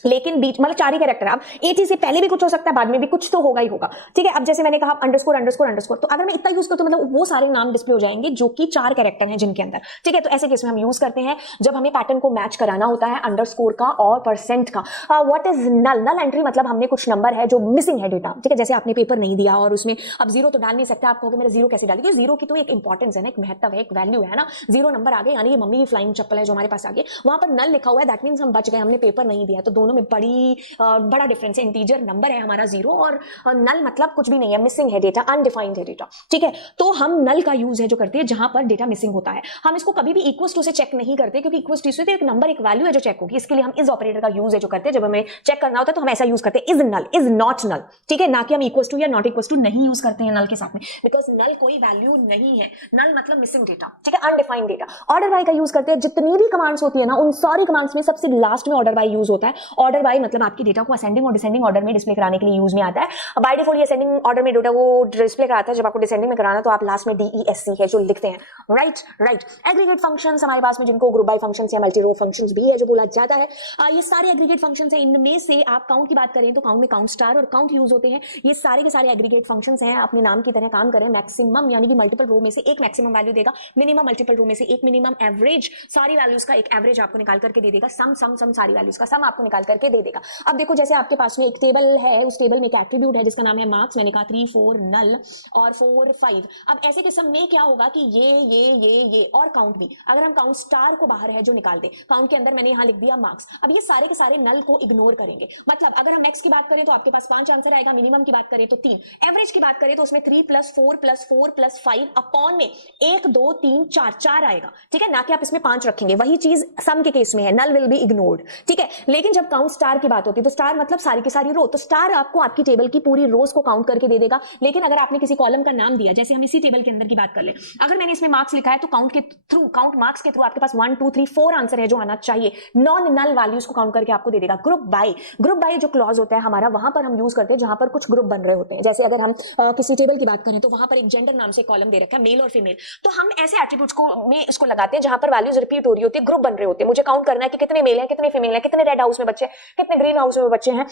लेकिन बीच मतलब 4 ही कैरेक्टर है। अब AT से पहले भी कुछ हो सकता है, बाद में भी कुछ तो होगा ही होगा। ठीक है, अब जैसे मैंने कहा अंडरस्कोर अंडरस्कोर अंडरस्कोर, तो अगर मैं इतना यूज करता हूं मतलब वो सारे नाम डिस्प्ले हो जाएंगे जो कि 4 कैरेक्टर हैं जिनके अंदर। ठीक है, तो ऐसे केस में हम यूज करते हैं जब हमें पैटर्न को मैच कराना होता है अंडरस्कोर का और % का। What is null, null entry मतलब हमने कुछ नंबर है जो मिसिंग है डेटा। ठीक है, जैसे आपने पेपर नहीं दिया और उसमें अब 0 तो डाल नहीं सकते, आप कहोगे मेरा 0 कैसे डालिए, 0 की तो एक इंपॉर्टेंस है ना, एक महत्व है, एक वैल्यू है ना। 0 नंबर आ गए यानी ये मम्मी की फ्लाइंग चप्पल है जो हमारे पास आ गई, वहां पर नल लिखा हुआ है, दैट मींस हम बच गए, हमने पेपर नहीं दिया। तो दोनों में बड़ा डिफरेंस है। इंटीजर नंबर है हमारा 0 और नल मतलब कुछ भी नहीं है, मिसिंग है डेटा, अनडिफाइंड है डेटा। ठीक है, तो हम नल का यूज है जो करते हैं जहां पर डेटा मिसिंग होता है। हम इसको कभी भी इक्वल्स टू से चेक नहीं करते, क्योंकि इक्वल्स टू से तो एक नंबर एक वैल्यू है जो चेक होगी। इसके लिए हम इस ऑपरेटर का यूज है जो करते हैं जब हमें चेक करना होता है, तो हम ऐसा यूज करते हैं is null, is not null. ठीक है, ना कि हम इक्वल्स टू या नॉट इक्वल्स टू नहीं यूज करते हैं नल के साथ में, बिकॉज नल कोई वैल्यू नहीं है, नल मतलब मिसिंग डेटा। ठीक है, अनडिफाइंड डेटा। ऑर्डर बाय का यूज करते हैं, जितनी भी कमांड्स होती है ना उन सारी कमांड्स में सबसे लास्ट में ऑर्डर बाय यूज होता है। ऑर्डर बाय मतलब आपकी डेटा को असेंडिंग और डिसेंडिंग ऑर्डर में डिस्प्ले कराने के लिए यूज में आता है। बाय डिफॉल्ट ये असेंडिंग ऑर्डर में डेटा को डिस्प्ले कराता है, जब आपको डिसेंडिंग में कराना तो आप लास्ट में DESC है जो लिखते हैं। राइट। एग्रीगेट फंक्शंस हमारे पास में, जिनको ग्रुप बाय फंक्शंस या मल्टी रो फंक्शंस भी है जो बोला जाता है। ये सारे एग्रीगेट फंक्शंस हैं। इनमें से आप काउंट की बात करें तो काउंट में काउंट स्टार और काउंट यूज होते हैं। ये सारे के सारे एग्रीगेट फंक्शंस हैं, अपने नाम की तरह काम करें। मैक्सिमम यानी कि मल्टीपल रो में से एक मैक्सिमम वैल्यू देगा, मिनिमम मल्टीपल रो में से एक मिनिमम, एवरेज सारी वैल्यूज का एक एवरेज आपको निकाल करके दे देगा, सम सारी वैल्यूज का सम आपको निकाल करके दे देगा। अब देखो जैसे आपके पास में एक टेबल है, उस टेबल में एक एट्रीब्यूट है जिसका नाम है मार्क्स। मैंने कहा 3 4 नल और 4 5। अब ऐसे किस्म में क्या होगा कि ये और काउंट भी, अगर हम काउंट स्टार को बाहर है जो निकाल दे, काउंट के अंदर मैंने यहां लिख दिया मार्क्स। अब ये सारे के सारे नल को इग्नोर करेंगे। मतलब अगर हम एक्स की बात करें तो आपके पास 5 आंसर आएगा, मिनिमम की बात करें तो 3, एवरेज की बात करें तो उसमें 3 + 4 + 4 + 5 अपॉन में 1 2 3 4 आएगा। ठीक है, ना कि आप इसमें 5 रखेंगे। वही चीज सम के केस में है, नल विल बी इग्नोर्ड। ठीक है, लेकिन जब काउंट स्टार की बात होती है तो स्टार मतलब सारी की सारी रो, तो स्टार आपको आपकी टेबल की पूरी रोज को काउंट करके दे देगा। लेकिन अगर आपने किसी कॉलम का नाम दिया, जैसे हम इसी टेबल के अंदर की बात कर ले, अगर मैंने इसमें मार्क्स लिखा है तो काउंट मार्क्स के थ्रू आपके पास 1 2 3 4 आंसर है जो आना चाहिए, नॉन नल वैल्यूज को काउंट करके आपको दे देगा। ग्रुप बाय जो क्लॉज होता है हमारा, वहां पर हम यूज करते हैं जहां पर कुछ ग्रुप बन रहे होते हैं। जैसे अगर हम किसी टेबल की बात करें तो वहां पर एक जेंडर नाम से कॉलम दे रखा है, मेल और फीमेल, तो हम ऐसे एट्रीब्यूट्स को में इसको लगाते हैं जहां पर वैल्यूज रिपीट हो रही होती है, ग्रुप बन रहे होते हैं। मुझे काउंट करना है कि कितने मेल हैं, कितने फीमेल हैं, कितने रेड हाउस में बच्चे, कितने ग्रीन हाउस में बच्चे हैं,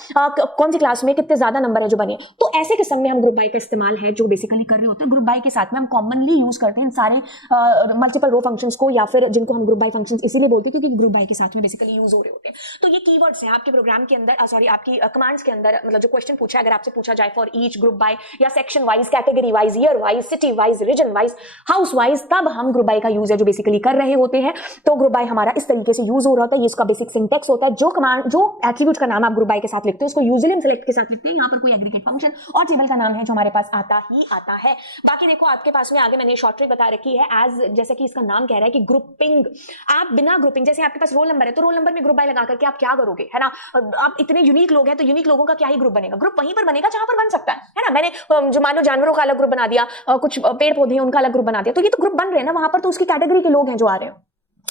कौन सी क्लास में कितने ज्यादा नंबर है जो बने। तो ऐसे किस्म में हम ग्रुप बाय का इस्तेमाल है जो बेसिकली कर रहे होते हैं। ग्रुप बाय के साथ में हम कॉमनली यूज करते हैं इन सारे मल्टीपल रो फंक्शंस को, या फिर जिनको हम ग्रुप बाय फंक्शंस इसीलिए बोलते हैं क्योंकि ग्रुप बाय के साथ में बेसिकली यूज हो रहे होते हैं। तो ये कीवर्ड्स हैं आपके प्रोग्राम के अंदर, सॉरी आपकी कमांड्स के अंदर, मतलब जो क्वेश्चन पूछा है अगर आपसे पूछा जाए फॉर ईच ग्रुप बाय या section wise, category wise, year wise, city wise, region wise, house wise, तब हम ग्रुप बाय का यूज है जो बेसिकली कर रहे होते हैं। तो ग्रुप बाय हमारा इस तरीके से यूज हो रहा होता है, ये इसका बेसिक सिंटेक्स होता है। जो कमांड, जो एट्रीब्यूट का नाम आप ग्रुप बाय के साथ लिखते हो उसको यूजुअली हम सिलेक्ट के साथ लिखते हैं। यहाँ पर कोई एग्रीगेट फंक्शन और टेबल का नाम है जो हमारे पास आता ही आता है। बाकी देखो आपके पास में आगे मैंने शॉर्ट ट्रिक बता रखी है, एज जैसे कि इसका नाम कह रहा है कि ग्रुपिंग। आप बिना ग्रुपिंग, जैसे आपके पास रोल नंबर है तो रोल नंबर में ग्रुप बाय लगा करके आप क्या करोगे, है ना। आप इतने यूनिक लोग हैं तो यूनिक लोगों का क्या ही ग्रुप बनेगा, ग्रुप वहीं पर बनेगा जहां पर बन सकता है ना। मैंने जो मानो जानवरों का अलग ग्रुप बना दिया, कुछ पेड़ पौधे हैं उनका अलग ग्रुप बना दिया, तो ये तो ग्रुप बन रहे हैं ना वहां पर, तो उसकी कैटेगरी के लोग हैं जो आ रहे हैं,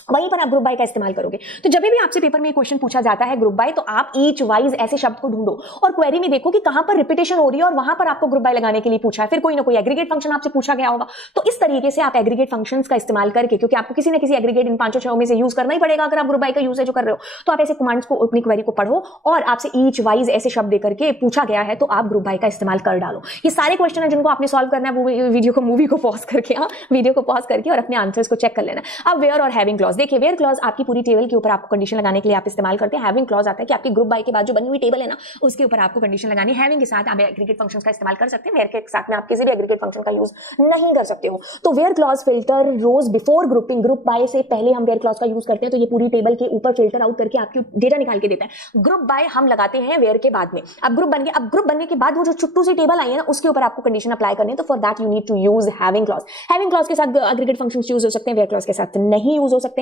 वहीं पर आप ग्रुप बाय का इस्तेमाल करोगे। तो जब भी आपसे पेपर में क्वेश्चन पूछा जाता है ग्रुप बाय, तो आप ईच वाइज ऐसे शब्द को ढूंढो और क्वेरी में देखो कि कहां पर रिपीटेशन हो रही है और वहां पर आपको ग्रुप बाय लगाने के लिए पूछा है। फिर कोई ना कोई एग्रीगेट फंक्शन आपसे पूछा गया होगा, तो इस तरीके से आप एग्रीगेट फंक्शंस का इस्तेमाल करके, क्योंकि आपको किसी ना किसी एग्रीगेट इन 5-6 में से यूज करना ही पड़ेगा अगर आप ग्रुप बाय का यूज जो कर रहे हो, तो आप ऐसे कमांड्स को अपनी क्वेरी को पढ़ो और आपसे ईच वाइज ऐसे शब्द देकर के पूछा गया है तो आप ग्रुप बाय का इस्तेमाल कर डालो। ये सारे क्वेश्चन है जिनको आपने सॉल्व करना है, मूवी को पॉज करके, वीडियो को पॉज करके और अपने आंसर्स को चेक कर लेना। अब वेयर और हैविंग क्लॉज, देखिए वेयर क्लॉज आपकी पूरी टेबल के ऊपर आपको कंडीशन लगाने के लिए आप इस्तेमाल करते हैं। हैविंग क्लॉज आता है कि आपकी ग्रुप बाय के बाद जो बनी हुई टेबल है ना उसके ऊपर आपको कंडीशन लगानी है। हैविंग के साथ आप एग्रीगेट फंक्शंस का इस्तेमाल कर सकते हैं, वेयर के साथ में आप किसी भी एग्रीगेट फंक्शन का यूज नहीं कर सकते हो। तो where clause filter rows before grouping, group by से पहले हम वेयर क्लॉज का यूज करते हैं, तो ये पूरी टेबल के ऊपर फिल्टर आउट करके आपकी डेटा निकाल के देता है। ग्रुप बाय हम लगाते हैं वेयर के बाद में। अब ग्रुप बन गया, अब ग्रुप बनने के बाद वो जो छुट्टू सी टेबल आई है ना उसके ऊपर आपको कंडीशन अप्लाई करनी है, तो for that you need to use having clause. Having clause के साथ एग्रीगेट फंक्शंस यूज हो सकते हैं, वेयर क्लॉज के साथ नहीं यूज हो सकते हैं।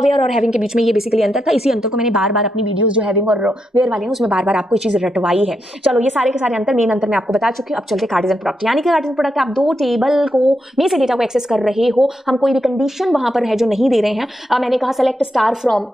वेयर और हैविंग के बीच में ये बेसिकली अंतर था, इसी अंतर को मैंने बार बार अपनी वीडियोस जो हैविंग और वेयर वाली हैं उसमें बार बार आपको ये चीज रटवाई है। चलो ये सारे के सारे अंतर, मेन अंतर मैं आपको बता चुकी हूं। अब चलते कार्टेशियन प्रोडक्ट, यानी कि कार्टेशियन प्रोडक्ट आप दो टेबल को में से डेटा को एक्सेस कर रहे हो, हम कोई भी कंडीशन वहां पर है जो नहीं दे रहे हैं। मैंने कहा select star from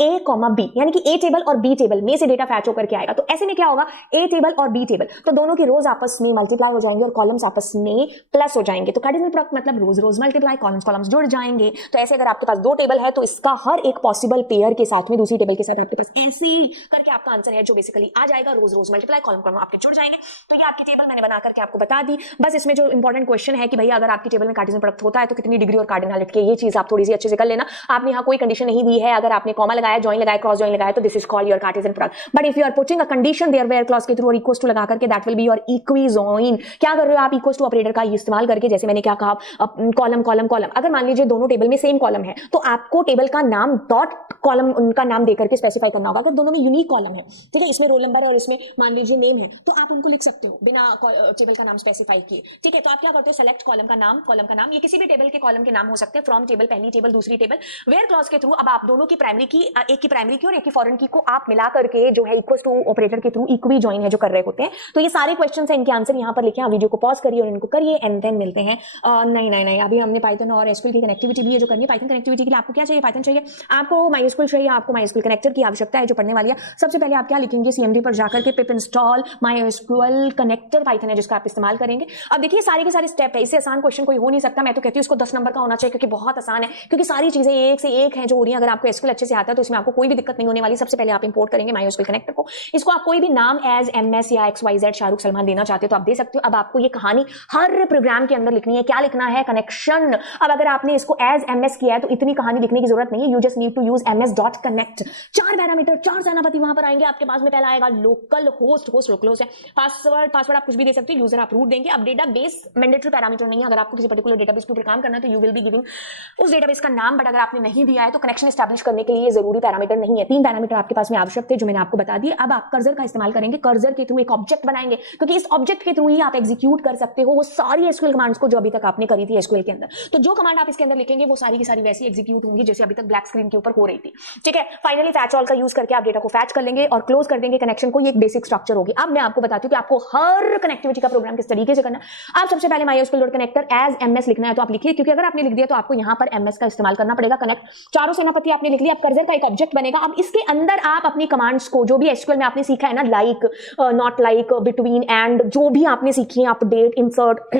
A comma B, यानी कि ए टेबल और बी टेबल में से डेटा फैच होकर के आएगा। तो ऐसे में क्या होगा, ए टेबल और बी टेबल, तो दोनों की रोज आपस में मल्टीप्लाई हो जाएंगे और कॉलम्स आपस में प्लस हो जाएंगे। तो कार्टेशियन प्रोडक्ट मतलब रोज रोज मल्टीप्लाई, कॉलम्स जुड़ जाएंगे। तो ऐसे अगर आपके पास दो टेबल है तो इसका हर एक पॉसिबल पेयर के साथ में दूसरी टेबल के साथ आपके पास ऐसे करके आपका आंसर है जो बेसिकली आ जाएगा, रोज रोज मल्टीप्लाई, कॉलम आपके जुड़ जाएंगे। तो ये आपकी टेबल मैंने बना करके आपको बता दी। बस इसमें जो इंपॉर्टेंट क्वेश्चन है कि भैया अगर आपकी टेबल में कार्टेशियन प्रोडक्ट होता है तो कितनी डिग्री और कार्डिनलिटी की, ये चीज आप थोड़ी सी अच्छे से कर लेना। आपने यहाँ कोई कंडीशन नहीं दी है, अगर आपने कॉमा लगाया, जॉइन लगाया, क्रॉस जॉइन लगाया, तो this is called your Cartesian product. But if you are putting a condition there where clause के थ्रू और इक्वल्स टू लगा करके, that will be your equijoin. क्या कर रहे हो आप, इक्वल्स टू ऑपरेटर का इस्तेमाल करके, जैसे मैंने क्या कहा, कॉलम कॉलम कॉलम। अगर मान लीजिए दोनों टेबल में सेम कॉलम है तो आपको टेबल का नाम डॉट कॉलम उनका नाम देकर के स्पेसिफाई करना होगा। अगर दोनों में यूनिक कॉलम है, ठीक है, इसमें रोल नंबर है और इसमें मान लीजिए नेम है, तो आप उनको लिख सकते हो बिना टेबल का नाम स्पेसिफाई किए, ठीक है। तो आप क्या करते हो, सेलेक्ट कॉलम का नाम, ये किसी भी टेबल के कॉलम के नाम हो सकते हैं, फ्रॉम टेबल, पहली टेबल, दूसरी टेबल। वेयर क्लॉज के थ्रू अब आप दोनों की प्राइमरी की, एक की प्राइमरी की और एक की फॉरेन की को आप मिला करके जो है इक्वल्स टू ऑपरेटर के थ्रू इक्वी जॉइन है जो कर रहे होते हैं। तो ये सारे क्वेश्चंस हैं, इनके आंसर यहाँ पर लिखे, आप वीडियो को पॉज करिए और इनको करिए एंड देन मिलते हैं। नहीं, अभी हमने पाइथन और एसक्यूएल की कनेक्टिविटी भी है जो करनी है। पाइथन कनेक्टिविटी के लिए आपको क्या चाहिए, पाइथन चाहिए, आपको माइस्क्यूएल चाहिए, आपको माइस्क्यूएल कनेक्टर की आवश्यकता है जो पढ़ने वाली है। सबसे पहले आप क्या लिखेंगे, सीएमडी पर जाकर के पिप इंस्टॉल माइस्क्यूएल कनेक्टर पाइथन है जिसका आप इस्तेमाल करेंगे। अब देखिए सारे के सारे स्टेप है, इससे आसान क्वेश्चन कोई हो नहीं सकता। मैं तो कहती हूँ इसको 10 नंबर का होना चाहिए क्योंकि बहुत आसान है, क्योंकि सारी चीजें एक से एक है जो हो रही है। अगर आपको एसक्यूएल अच्छे से आता है तो इसमें आपको कोई भी दिक्कत नहीं होने वाली। सबसे पहले आप इंपोर्ट करेंगे माइस्क्यूएल कनेक्टर को, इसको आप कोई भी नाम एज एमएस या XYZ शाहरुख सलमान देना चाहते हो तो आप दे सकते हो। अब आपको ये कहानी हर प्रोग्राम के अंदर लिखनी है, क्या लिखना है, कनेक्शन। अब अगर आपने इसको एज एमएस किया है तो इतनी कहानी लिखने की जरूरत नहीं है, you just need to use ms.connect। 4 parameter, 4 सेनापति वहां पर आएंगे आपके पास में। पहला आएगा लोकल होस्ट लोकल होस्ट है, पासवर्ड आप कुछ भी दे सकते हो, यूजर आप रूट देंगे। अब डेटाबेस मैंडेटरी पैरामीटर नहीं है, अगर आपको किसी पर्टिकुलर डेटाबेस के ऊपर काम करना है तो यू विल बी गिविंग उस डेटाबेस का नाम, बट अगर आपने नहीं दिया है तो कनेक्शन एस्टैब्लिश करने के लिए जरूरी पैरामीटर नहीं है। 3 पैरामीटर आपके पास में आवश्यक थे जो मैंने आपको बता दिए। अब आप कर्सर का इस्तेमाल करेंगे, कर्सर के थ्रू एक ऑब्जेक्ट बनाएंगे, क्योंकि इस ऑब्जेक्ट के थ्रू ही आप एग्जीक्यूट कर सकते हो वो सारी एसक्यूएल कमांड्स को जो अभी तक आपने करी थी एसक्यूएल के अंदर। तो जो कमांड आप इसके अंदर लिखेंगे वो सारी की सारी वैसी एग्जीक्यूट स्मूथ होंगी जैसे अभी तक ब्लैक स्क्रीन के ऊपर हो रही थी। ठीक है, फाइनली फैच ऑल का यूज करके आप डेटा को फैच कर लेंगे और क्लोज कर देंगे कनेक्शन को। ये एक बेसिक स्ट्रक्चर होगी। अब मैं आपको बताती हूँ कि आपको हर कनेक्टिविटी का प्रोग्राम किस तरीके से करना है। आप सबसे पहले MySQL dot connector as MS लिखना है तो आप लिखिए, क्योंकि अगर आपने लिख दिया तो आपको यहाँ पर MS का इस्तेमाल करना पड़ेगा। कनेक्ट चारों सेनापति आपने लिख लिया। अब कर्सर का एक ऑब्जेक्ट बनेगा। अब इसके अंदर आप अपनी कमांड्स को, जो भी SQL में आपने सीखा है ना, like, not like, between, and, जो भी आपने सीखी है, अपडेट, इंसर्ट,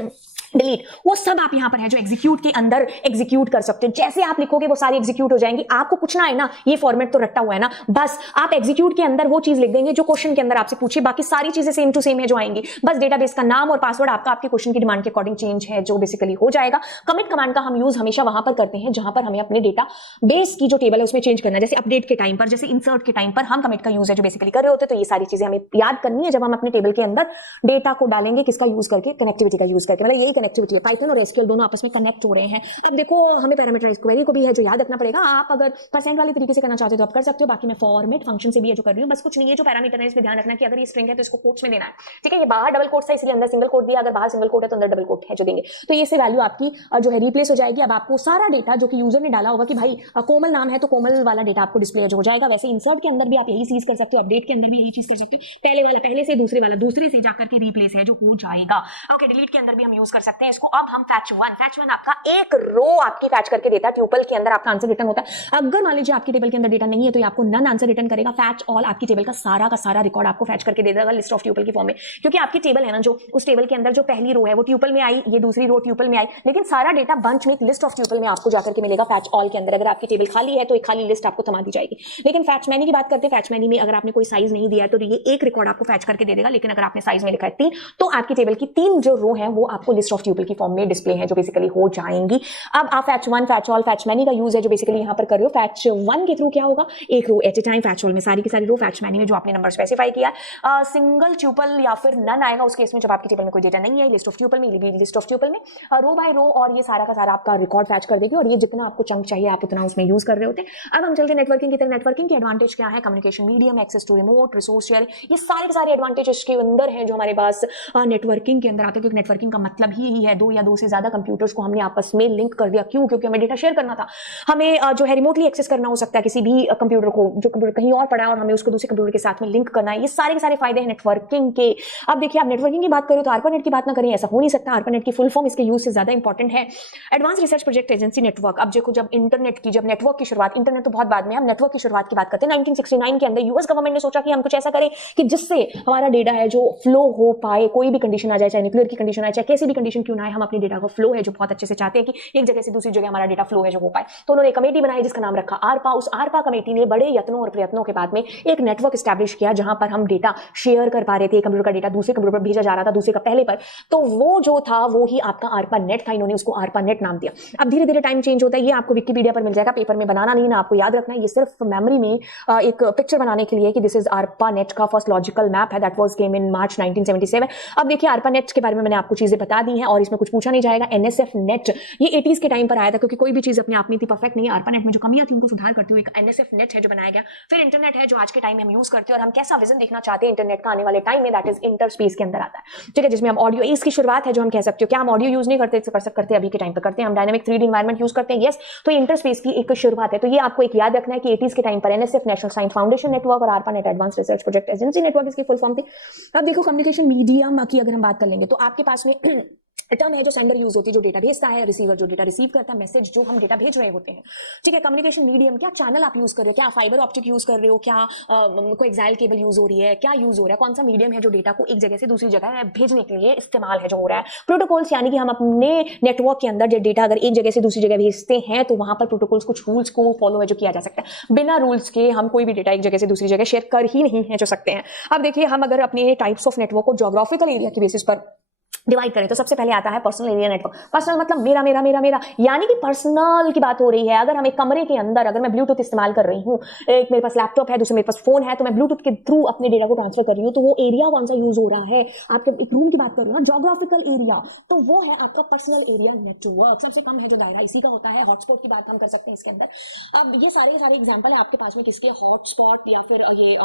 डिलीट, वो सब आप यहां पर है जो एग्जीक्यूट के अंदर एग्जीक्यूट कर सकते हैं। जैसे आप लिखोगे वो सारी एग्जीक्यूट हो जाएंगी। आपको कुछ ना है ना, ये फॉर्मेट तो रट्टा हुआ है ना, बस आप एग्जीक्यूट के अंदर वो चीज लिख देंगे जो क्वेश्चन के अंदर आपसे पूछे। बाकी सारी चीजें सेम टू सेम है जो आएंगी। बस डेटाबेस का नाम और पासवर्ड आपका आपके क्वेश्चन की डिमांड के अकॉर्डिंग चेंज है जो बेसिकली हो जाएगा। कमिट कमांड का हम यूज हमेशा वहां पर करते हैं जहां पर हमें अपने डेटा बेस की जो टेबल है उसमें चेंज करना है, जैसे अपडेट के टाइम पर, जैसे इंसर्ट के टाइम पर हम कमिट का यूज है जो बेसिकली कर रहे होते हैं। तो ये सारी चीजें हमें याद करनी है जब हम अपने टेबल के अंदर डेटा को डालेंगे, किसका यूज करके, कनेक्टिविटी का यूज करके। मतलब यही कनेक्टिविटी है, पाइथन और SQL दोनों आपस में कनेक्ट हो रहे हैं। अब देखो, हमें पैरामीटराइज क्वेरी को भी है जो याद रखना पड़ेगा। आप अगर परसेंट वाले तरीके से करना चाहते हो तो आप कर सकते हो। बाकी मैं फॉर्मेट फंक्शन से भी है जो कर रही हूँ। बस कुछ नहीं है, जो पैरामीटर है इसमें ध्यान रखना कि अगर ये स्ट्रिंग है तो इसको कोट्स में देना है। ठीक है, ये बाहर डबल कोट्स है इसलिए अंदर सिंगल कोट दिया, अगर बाहर सिंगल कोट है तो अंदर डबल कोट है जो देंगे। तो ये से वैल्यू आपकी जो है रिप्लेस हो जाएगी। अब आपको सारा डेटा जो कि यूजर ने डाला होगा कि भाई कोमल नाम है तो कोमल वाला डेटा आपको डिस्प्ले हो जाएगा। वैसे इंसर्ट के अंदर भी आप यही चीज कर सकते हो, अपडेट के अंदर भी यही चीज कर सकते हो। पहले वाला पहले से, दूसरे वाला दूसरे से जाकर के रिप्लेस है जो हो जाएगा। ओके, डिलीट के अंदर भी हम यूज कर सकते हैं इसको। अब हम फैच वन आपका एक रो आपकी फैच करके देता है। ट्यूपल के अंदर आपका आंसर रिटर्न होता है। अगर मान लीजिए आपकी टेबल के अंदर डेटा नहीं है तो ये आपको नन आंसर रिटर्न करेगा। फैच ऑल आपकी टेबल का सारा रिकॉर्ड आपको फैच करके दे देगा लिस्ट ऑफ ट्यूपल की फॉर्म में, क्योंकि आपकी टेबल है ना, जो उस टेबल के अंदर जो पहली रो है वो ट्यूपल में आई, ये दूसरी रो ट्यूपल में आई, लेकिन सारा डेटा बंच में एक लिस्ट ऑफ ट्यूपल में आपको जाकर के मिलेगा फैच ऑल के अंदर। अगर आपकी टेबल खाली है तो एक खाली लिस्ट आपको थमा दी जाएगी। लेकिन फैच मैनी की बात करते हैं। फैच मैनी में अगर आपने कोई साइज नहीं दिया है तो ये एक रिकॉर्ड आपको फैच करके दे देगा, लेकिन अगर आपने साइज में लिखा है 3 तो आपकी टेबल की 3 जो रो है वो आपको लिस्ट ऑफ ट्यूपल की फॉर्म में डिस्प्ले है जो बेसिकली हो जाएंगी। अब आप fetch one, fetch all, fetch many का यूज है जो बेसिकली यहां पर कर रहे हो। फैच वन के थ्रू क्या होगा, एक row at a time, fetch all में सारी की सारी रो, फैच मैनी में जो आपने नंबर स्पेसिफाई किया, सिंगल ट्यूपल या फिर नन आएगा उस केस में जब आपकी टेबल में कोई डेटा नहीं है। लिस्ट ऑफ ट्यूपल में, लिस्ट ऑफ ट्यूपल में रो बाय रो, और ये सारा का सारा आपका रिकॉर्ड फैच कर देगी। और ये जितना आपको चंक चाहिए आप उतना उसमें यूज कर रहे होते हैं। अब हम चलते हैं नेटवर्किंग की तरफ। नेटवर्किंग की एडवांटेज क्या है, communication medium, access to remote, resource share, ये सारे के सारे एडवांटेजेस के अंदर है जो हमारे पास नेटवर्किंग के अंदर आते हैं। क्योंकि नेटवर्किंग का मतलब ही यही है, दो या दो से ज्यादा कंप्यूटर्स को हमने आपस में लिंक कर दिया। क्यों? क्योंकि हमें डेटा शेयर करना था। हमें जो है रिमोटली एक्सेस करना हो सकता है किसी भी कंप्यूटर को, जो कंप्यूटर कहीं और पड़ा है और हमें उसको दूसरे कंप्यूटर के साथ में लिंक करना है। ये सारे के सारे फायदे हैं नेटवर्किंग के। अब देखिए, आप नेटवर्किंग की बात करें तो ARPANET की बात ना करें, ऐसा हो नहीं सकता। ARPANET की फुल फॉर्म इसके यूज से ज्यादा इंपॉर्टेंट है, advance research project agency network. अब देखो, जब इंटरनेट की, जब नेटवर्क की शुरुआत, इंटरनेट तो बहुत बाद में, हम नेटवर्क की शुरुआत की बात करते हैं 1969 के अंदर यूएस गवर्नमेंट ने सोचा कि हम कुछ ऐसा करें कि जिससे हमारा डेटा है जो फ्लो हो पाए, कोई भी कंडीशन आ जाए, चाहे न्यूक्लियर की कंडीशन आए, चाहे कैसी भी कंडीशन क्यों ना आए, हम अपने डेटा का फ्लो है जो बहुत अच्छे से चाहते हैं कि एक जगह से दूसरी जगह हमारा डेटा फ्लो है जो हो पाए। तो उन्होंने एक कमेटी बनाई जिसका नाम रखा ARPA। उस ARPA कमेटी ने बड़े यत्नों और प्रयत्नों के बाद में एक नेटवर्क एस्टैब्लिश किया जहां पर हम डेटा शेयर कर पा रहे थे। कंप्यूटर का डेटा दूसरे कंप्यूटर पर भेजा जा रहा था, दूसरे का पहले पर। तो वो जो था वो ही आपका ARPANET था। इन्होंने उसको ARPANET नाम दिया। अब धीरे धीरे टाइम चेंज होता है। ये आपको विकिपीडिया पर मिल जाएगा, पेपर में बनाना नहीं ना, आपको याद रखना है। ये सिर्फ मेमोरी में एक पिक्चर बनाने के लिए कि दिस इज ARPANET का फर्स्ट लॉजिकल मैप है, दैट वाज केम इन मार्च 1977। अब देखिए, ARPANET के बारे में मैंने आपको चीजें बता दी हैं और इसमें कुछ पूछा नहीं जाएगा। NSF-NET ये 80s के टाइम पर आया था, क्योंकि कोई भी चीज अपने आप में इतनी परफेक्ट नहीं है। ARPANET में जो कमियां थी उनको सुधार करते हुए एक NSF-NET है जो बनाया गया। फिर इंटरनेट है जो आज के टाइम में हम यूज करते हैं, और हम कैसा विजन देखना चाहते हैं इंटरनेट का आने वाले टाइम में, दैट इज इंटरस्पेस के अंदर आता है। ठीक है, जिसमें हम ऑडियो, इसकी शुरुआत है जो हम कह सकते हो। क्या हम ऑडियो यूज नहीं करते? करते अभी के टाइम पर करते हैं। हम डायनामिक 3D एनवायरनमेंट यूज करते हैं, यस। तो इंटरस्पेस की एक शुरुआत है। तो ये आपको एक याद रखना है कि 80s के टाइम पर NSF national science foundation network और ARPANET advance research project agency network इसकी फुल फॉर्म थी। अब देखो, कम्युनिकेशन मीडियम की अगर हम बात कर लेंगे तो आपके पास में टर्म है जो सेंडर यूज होती है, जो डेटा भेजता है, रिसीवर जो डेटा रिसीव करता है, मैसेज जो हम डेटा भेज रहे होते हैं। ठीक है, कम्युनिकेशन मीडियम, क्या चैनल आप यूज कर रहे हो, क्या फाइबर ऑप्टिक यूज कर रहे हो, क्या कोई एक्साइल केबल यूज हो रही है, क्या यूज हो रहा है, कौन सा मीडियम है जो डेटा को एक जगह से दूसरी जगह भेजने के लिए इस्तेमाल है जो हो रहा है। प्रोटोकॉल्स, यानी कि हम अपने नेटवर्क के अंदर जो डेटा अगर एक जगह से दूसरी जगह भेजते हैं तो वहां पर प्रोटोकॉल्स, कुछ रूल्स को फॉलो है जो किया जा सकता है। बिना रूल्स के हम कोई भी डेटा एक जगह से दूसरी जगह शेयर कर ही नहीं है जो सकते हैं। अब देखिए, हम अगर अपने टाइप्स ऑफ नेटवर्क को ज्योग्राफिकल एरिया की बेसिस पर डिवाइड करें तो सबसे पहले आता है पर्सनल एरिया नेटवर्क। पर्सनल मतलब मेरा मेरा मेरा मेरा, यानी कि पर्सनल की बात हो रही है। अगर हम एक कमरे के अंदर, अगर मैं ब्लूटूथ इस्तेमाल कर रही हूँ, एक मेरे पास लैपटॉप है, दूसरे मेरे पास फोन है, तो मैं ब्लूटूथ के थ्रू अपने डेटा को ट्रांसफर कर रही हूँ, तो वो एरिया कौन सा यूज हो रहा है, आपके एक रूम की बात कर रही हूँ ना, ज्योग्राफिकल एरिया, तो वो है आपका पर्सनल एरिया नेटवर्क। सबसे कम है जो दायरा इसी का होता है। हॉटस्पॉट की बात हम कर सकते हैं इसके अंदर। अब ये सारे एग्जाम्पल है आपके पास में किसके, हॉटस्पॉट या फिर ये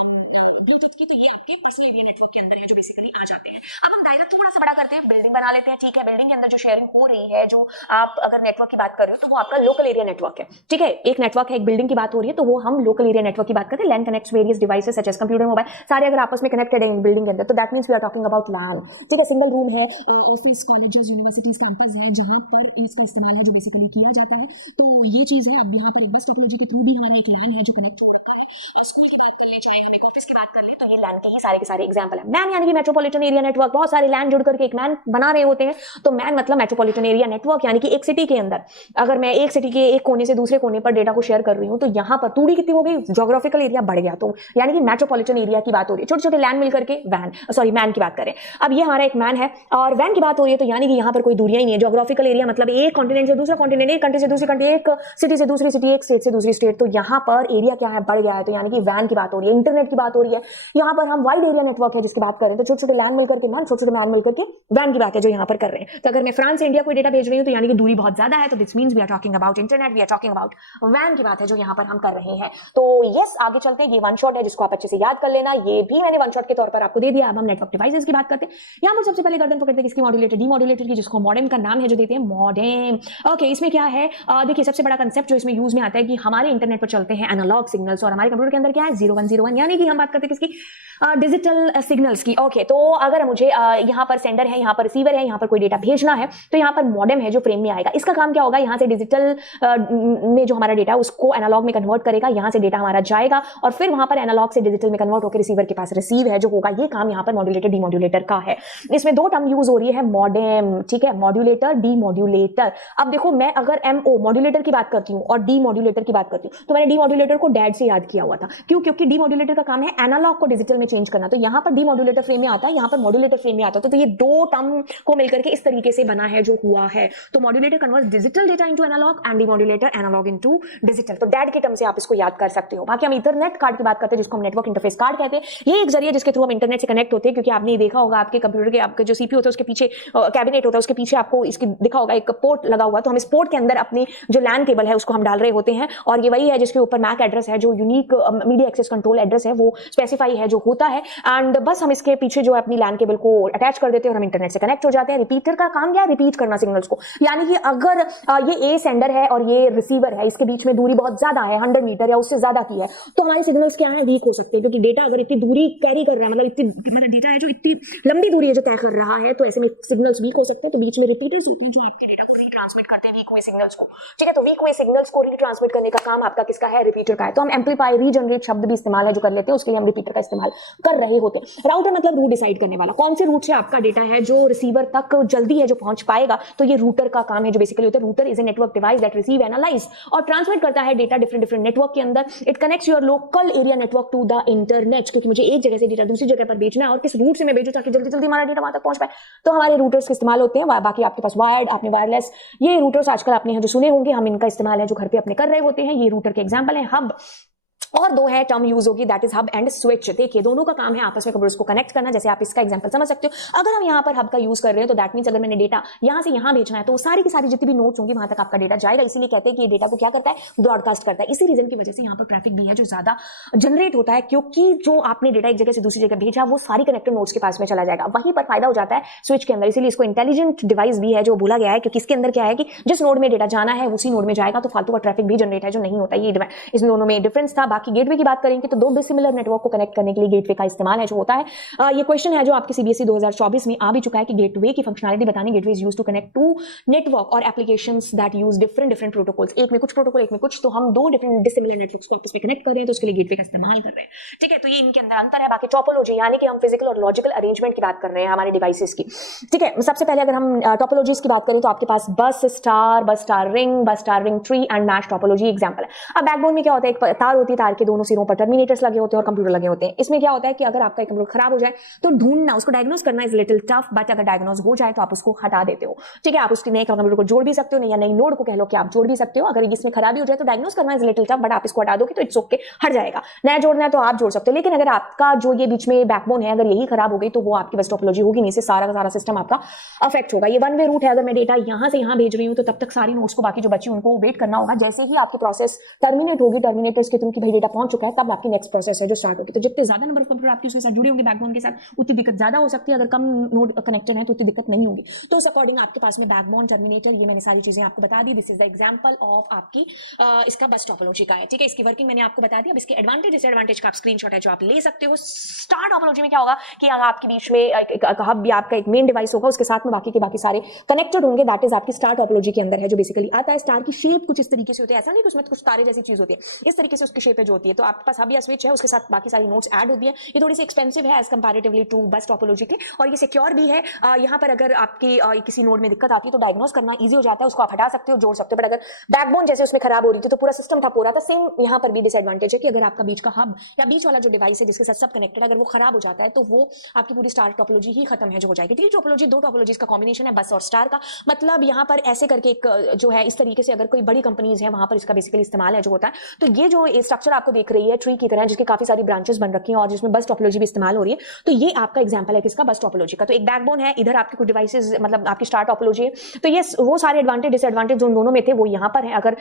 ब्लूटूथ की, तो ये आपके पर्सनल एरिया नेटवर्क के अंदर है जो बेसिकली आ जाते हैं। अब हम दायरा थोड़ा सा बड़ा करते हैं, बिल्डिंग बना लेते हैं, ठीक है, बिल्डिंग के अंदर जो शेयरिंग हो रही है, जो आप अगर नेटवर्क की बात कर रहे हो तो वो आपका लोकल एरिया नेटवर्क है, ठीक है, एक नेटवर्क है, एक बिल्डिंग की बात हो रही है तो वो हम लोकल एरिया नेटवर्क की बात करते हैं। LAN connects various devices such as computer, mobile, सारे अगर आपस में कनेक्टेड है बिल्डिंग के अंदर तो that means we are talking about LAN, ठीक है। सिंगल रूम है, ऑफिस, कॉलेजेस, यूनिवर्सिटीज, कैंपस है जहां पर इसका इस्तेमाल है जो बेसिकली किया जाता है, तो ये चीज है। अब यहाँ पर एडवांस टेक्नोलॉजी के थ्रू भी हमारी एक लैन है जो कनेक्ट तो ये लैन के ही सारे के सारे एग्जांपल है। मैन यानी कि मेट्रोपॉलिटन एरिया नेटवर्क, बहुत सारे लैन जुड़ करके एक मैन बना रहे होते हैं, तो मैन मतलब मेट्रोपॉलिटन एरिया नेटवर्क, यानी कि एक सिटी के अंदर अगर मैं एक सिटी के एक कोने से दूसरे कोने पर डेटा को शेयर कर रही हूं तो यहां पर दूरी कितनी हो गई, ज्योग्राफिकल एरिया बढ़ गया, तो यानी कि मेट्रोपॉलिटन एरिया की बात हो रही है। छोटे छोटे लैन मिलकर के मैन की बात करें। अब ये हमारा एक मैन है और वैन की बात हो रही है, तो यानी कि यहां पर कोई दूरियां ही नहीं है। ज्योग्राफिकल एरिया मतलब एक कॉन्टिनेंट से दूसरा कॉन्टिनेंट, एक कंट्री से दूसरी कंट्री, एक सिटी से दूसरी सिटी, एक स्टेट से दूसरी स्टेट, तो यहां पर एरिया क्या है, बढ़ गया है, तो यानी कि वैन की बात हो रही है। इंटरनेट की बात हो रही है, यहां पर हम वाइड एरिया नेटवर्क है जिसकी बात कर रहे हैं, तो छोटे छोटे लैन मिलकर के मैन, छोटे छोटे मैन मिलकर के वैन की बात है जो यहां पर कर रहे हैं। तो अगर मैं फ्रांस से इंडिया कोई डेटा भेज रही हूं तो यानी कि दूरी बहुत ज्यादा है, तो this means we are talking about internet, we are talking about वैन की बात है जो यहां पर हम कर रहे हैं। तो यस, आगे चलते हैं। ये वन शॉट है जिसको आप अच्छे से याद कर लेना, ये भी मैंने वन शॉट के तौर पर आपको दे दिया। अब हम नेटवर्क डिवाइसेस की बात करते हैं। यहां पर सबसे पहले गर्दन पकड़ते हैं किसकी, मॉड्यूलेटर, डीमॉड्यूलेटर की, जिसको मॉडेम का नाम है जो देते हैं मॉडेम। ओके, इसमें क्या है, देखिए सबसे बड़ा कंसेप्ट जो इसमें यूज में आता है कि हमारे इंटरनेट पर चलते हैं एनालॉग सिग्नल्स और हमारे कंप्यूटर के अंदर क्या है 0101, यानी कि हम बात करते हैं किसकी, डिजिटल सिग्नल्स की। ओके, तो अगर मुझे यहाँ पर सेंडर है, यहाँ पर रिसीवर है, यहाँ पर कोई डेटा भेजना है तो यहाँ पर मॉडेम है जो फ्रेम में आएगा। इसका काम क्या होगा, यहाँ से डिजिटल में जो हमारा डेटा उसको एनालॉग में कन्वर्ट करेगा, यहाँ से डेटा हमारा जाएगा और फिर वहां पर एनालॉग से डिजिटल में कन्वर्ट होकर रिसीवर के पास रिसीव है जो होगा। ये काम यहाँ पर मॉड्यूलेटर डीमॉड्यूलेटर का है। इसमें दो टर्म यूज हो रही है, मॉडेम, ठीक है, मॉड्यूलेटर, डीमॉड्यूलेटर। अब देखो मैं अगर एमओ मॉड्यूलेटर की बात करती हूँ और डीमॉड्यूलेटर की बात करती हूँ तो मैंने डीमॉड्यूलेटर को डैड से याद किया हुआ था। क्यों? क्योंकि डीमॉड्यूलेटर का काम है एनालॉग को डिजिटल में चेंज करना, तो यहाँ पर डीमॉड्यूलेटर फ्रेम में आता है, यहाँ पर मॉड्यूलेटर फ्रेम में आता है। तो ये दो टर्म को मिलकर के इस तरीके से बना है जो हुआ है। तो modulator converts digital data into analog and demodulator analog into digital. तो डैड के टर्म से आप इसको याद कर सकते हो। बाकी हम इथरनेट कार्ड की बात करते हैं जिसको हम नेटवर्क इंटरफेस कार्ड कहते हैं। ये एक जरिए जिसके थ्रू हम इंटरनेट से कनेक्ट होते हैं, क्योंकि आपने देखा होगा आपके कंप्यूटर के आपके जो सीपीयू होता है उसके पीछे कैबिनेट होता है, उसके पीछे आपको इसकी दिखा होगा एक पोर्ट लगा हुआ। तो हम इस पोर्ट के अंदर अपनी जो लैन केबल है उसको हम डाल रहे होते हैं और ये वही है जिसके ऊपर मैक एड्रेस है, जो unique media access control address है वो स्पेसिफाई है जो होता है। एंड बस हम इसके पीछे जो है अपनी लैन केबल को अटैच कर देते हैं और हम इंटरनेट से कनेक्ट हो जाते हैं। रिपीटर का काम क्या है, रिपीट करना सिग्नल्स को। यानी कि अगर ये ए सेंडर है और ये रिसीवर है, इसके बीच में दूरी बहुत ज्यादा है, 100 मीटर या उससे ज्यादा की है, तो हमारे सिग्नल्स क्या है, वीक हो सकते हैं। क्योंकि डेटा अगर इतनी दूरी कैरी कर रहा है, मतलब डेटा है जो इतनी लंबी दूरी है जो तय कर रहा है, तो ऐसे में सिग्नल्स वीक हो सकते हैं। तो बीच में रिपीटर्स होते हैं जो आपके डेटा को रीट्रांसमिट करते हैं वीक हुए सिग्नल्स को, ठीक है। तो वीक हुए सिग्नल्स को रीट्रांसमिट करने का काम आपका किसका है, रिपीटर का है। तो हम एम्पलीफाई, रीजनरेट शब्द भी इस्तेमाल है जो कर लेते हैं, उसके लिए हम रिपीटर का इस्तेमाल कर रहे होते हैं। राउटर मतलब रूट डिसाइड करने वाला, कौन से रूट से आपका डेटा है जो रिसीवर तक जल्दी है जो पहुंच पाएगा, तो ये रूटर का काम है जो बेसिकली होता है। Router is a network device that receive, analyse और ट्रांसमिट करता है डेटा डिफरेंट नेटवर्क के अंदर। It connects your local area network to the internet, क्योंकि मुझे एक जगह से डेटा दूसरी जगह पर भेजना है और किस रूट से मैं भेजूं ताकि जल्दी जल्दी हमारा डेटा वहां तक पहुंच पाए, तो हमारे रूटर्स के इस्तेमाल होते हैं। बाकी आपके पास वायर्ड, आपने वायरलेस, ये रूटर्स आजकल आपने जो सुने होंगे, हम इनका इस्तेमाल है जो घर पे अपने कर रहे होते हैं। ये रूटर के एग्जांपल है। हब और दो है टर्म यूज होगी, that is hub and switch. देखिए दोनों का काम है आपस में कंप्यूटर्स को कनेक्ट करना। जैसे आप इसका एग्जांपल समझ सकते हो, अगर हम यहाँ पर हब का यूज कर रहे हैं तो दैट मींस अगर मैंने डेटा यहाँ से यहाँ भेजना है तो सारी की सारी जितनी भी नोट्स होंगी वहां तक आपका डेटा जाएगा। इसीलिए कहते हैं कि ये डेटा को क्या करता है, ब्रॉडकास्ट करता है। इसी रीजन की वजह से यहाँ पर ट्रैफिक भी है जो ज्यादा जनरेट होता है, क्योंकि जो आपने डेटा एक जगह से दूसरी जगह भेजा वो सारी कनेक्टेड नोड्स के पास में चला जाएगा। वहीं पर फायदा हो जाता है स्विच के अंदर। इसीलिए इसको इंटेलिजेंट डिवाइस भी है जो बोला गया है, क्योंकि इसके अंदर क्या है कि जिस नोड में डेटा जाना है उसी नोड में जाएगा, तो फालतू का ट्रैफिक भी जनरेट है जो नहीं होता। ये इसमें दोनों में डिफरेंस था। बाकी गेटवे की बात करेंगे तो दो डिसिमिलर नेटवर्क को कनेक्ट करने के लिए गेटवे का इस्तेमाल है जो होता है। ये क्वेश्चन है जो आपके सीबीएसई 2024 में आ भी चुका है कि गेटवे की फंक्शनलिटी बतानी। Gateway is used to connect to network or applications that use different protocols. एक में कुछ प्रोटोकॉल, एक में कुछ, तो हम दो डिफरेंट डिसिमिलर नेटवर्क्स को आपस में कनेक्ट कर रहे हैं, तो उसके लिए गेटवे का इस्तेमाल कर रहे हैं, ठीक है। तो ये इनके अंदर अंतर है। बाकी टोपोलॉजी यानी कि हम फिजिकल और लॉजिकल अरेंजमेंट की बात कर रहे हैं हमारे डिवाइसेस की, ठीक है। सबसे पहले अगर हम टोपोलॉजीज की बात करें तो आपके पास बस star ring tree and mesh topology example है। अब बैकबोन में क्या होता है, एक तार होती है, तार के दोनों सिरों पर टर्मिनेटर्स लगे होते हैं और कंप्यूटर लगे होते हैं। इसमें क्या होता है कि अगर आपका कंप्यूटर खराब हो जाए तो ढूंढना, उसको डायग्नोस करना इज लिटिल टफ, बट अगर डायग्नोस हो जाए तो आप उसको हटा देते हो, ठीक है। आप उसके नए कंप्यूटर को जोड़ भी सकते हो, या नई नोड को कह लो कि आप जोड़ भी सकते हो। अगर इसमें खराबी हो जाए तो डायग्नोस करना इज लिटिल टफ, बट आप इसको हटा दोगे तो इट्स ओके, हट जाएगा। नया जोड़ना है तो आप जोड़ सकते हो, लेकिन अगर आपका जो ये बीच में बैकबोन है अगर यही खराब हो गई तो वो आपकी बस टोपोलॉजी होगी नहीं, से सारा का सारा सिस्टम आपका अफेक्ट होगा। ये वन वे रूट है। अगर मैं डेटा यहां से यहां भेज रही हूं तो तब तक सारी नोड्स को बाकी जो बची उनको वेट करना होगा। जैसे ही आपकी प्रोसेस टर्मिनेट होगी, टर्मिनेटर्स के थ्रू कि भाई डेटा पहुंच चुका है तब आपकी नेक्स्ट प्रोसेस है जो स्टार्ट होगी। तो जितने ज्यादा नंबर ऑफ कंप्यूटर आपके उसके साथ जुड़े होंगे बैकबोन के साथ, उतनी दिक्कत ज्यादा हो सकती है। अगर कम नोड कनेक्टेड है तो उतनी दिक्कत नहीं होगी। तो उस अकॉर्डिंग आपके पास में बैकबोन, टर्मिनेटर, ये मैंने सारी चीजें आपको बता दी। This is the example of आपकी इसका बस टोपोलॉजी का है, ठीक है। इसकी वर्किंग मैंने आपको बता दी। अब इसके एडवांटेज डिसएडवांटेज का आप स्क्रीनशॉट है जो आप ले सकते हो। स्टार टोपोलॉजी में क्या होगा कि अगर आपके बीच में एक हब या आपका एक मेन डिवाइस होगा, उसके साथ में बाकी सारे कनेक्टेड होंगे। दैट इज आपकी स्टार टोपोलॉजी के अंदर है जो बेसिकली आता है। स्टार की शेप कुछ इस तरीके से होती है, ऐसा नहीं कि उसमें कुछ तारे जैसी चीज होती है, इस तरीके से उसकी शेप है जो होती है। तो आपके पास हब या स्विच है, उसके साथ बाकी सारी नोड्स ऐड होती है। ये थोड़ी सी एक्सपेंसिव है as comparatively to bus topology के, और ये सिक्योर भी है। यहाँ पर अगर आपकी किसी नोड में दिक्कत आती है तो डायग्नोस करना ईजी हो जाता है, उसको आप हटा सकते हो, जोड़ सकते हो। बट अगर बैकबोन जैसे उसमें खराब हो रही थी तो पूरा सिस्टम ठप हो रहा था। सेम यहाँ पर भी डिसएडवांटेज है कि अगर आपका बीच का हब या बीच वाला जो डिवाइस है जिसके साथ सब कनेक्टेड, अगर वो खराब हो जाता है तो वो आपकी पूरी स्टार टोपोलॉजी ही खत्म है जो हो जाएगी। ठीक है, टोपोलॉजी दो टोपोलॉजीज का कॉम्बिनेशन है, बस और स्टार का। मतलब यहाँ पर ऐसे करके एक जो है इस तरीके से अगर कोई बड़ी कंपनीज है वहां पर इसका बेसिकली इस्तेमाल है जो होता है। तो ये जो स्ट्रक्चर आपको देख रही है ट्री की तरह, जिसकी काफी सारी ब्रांचेस बन रखी हैं और जिसमें बस टोपोलॉजी भी इस्तेमाल हो रही है, तो ये आपका एग्जांपल है किसका, बस टोपोलॉजी का। तो एक बैकबोन है, इधर आपके कुछ डिवाइसेस, मतलब आपकी स्टार टोपोलॉजी है। तो ये वो सारे एडवांटेज डिसएडवांटेज जो दोनों में थे वो यहाँ पर है। अगर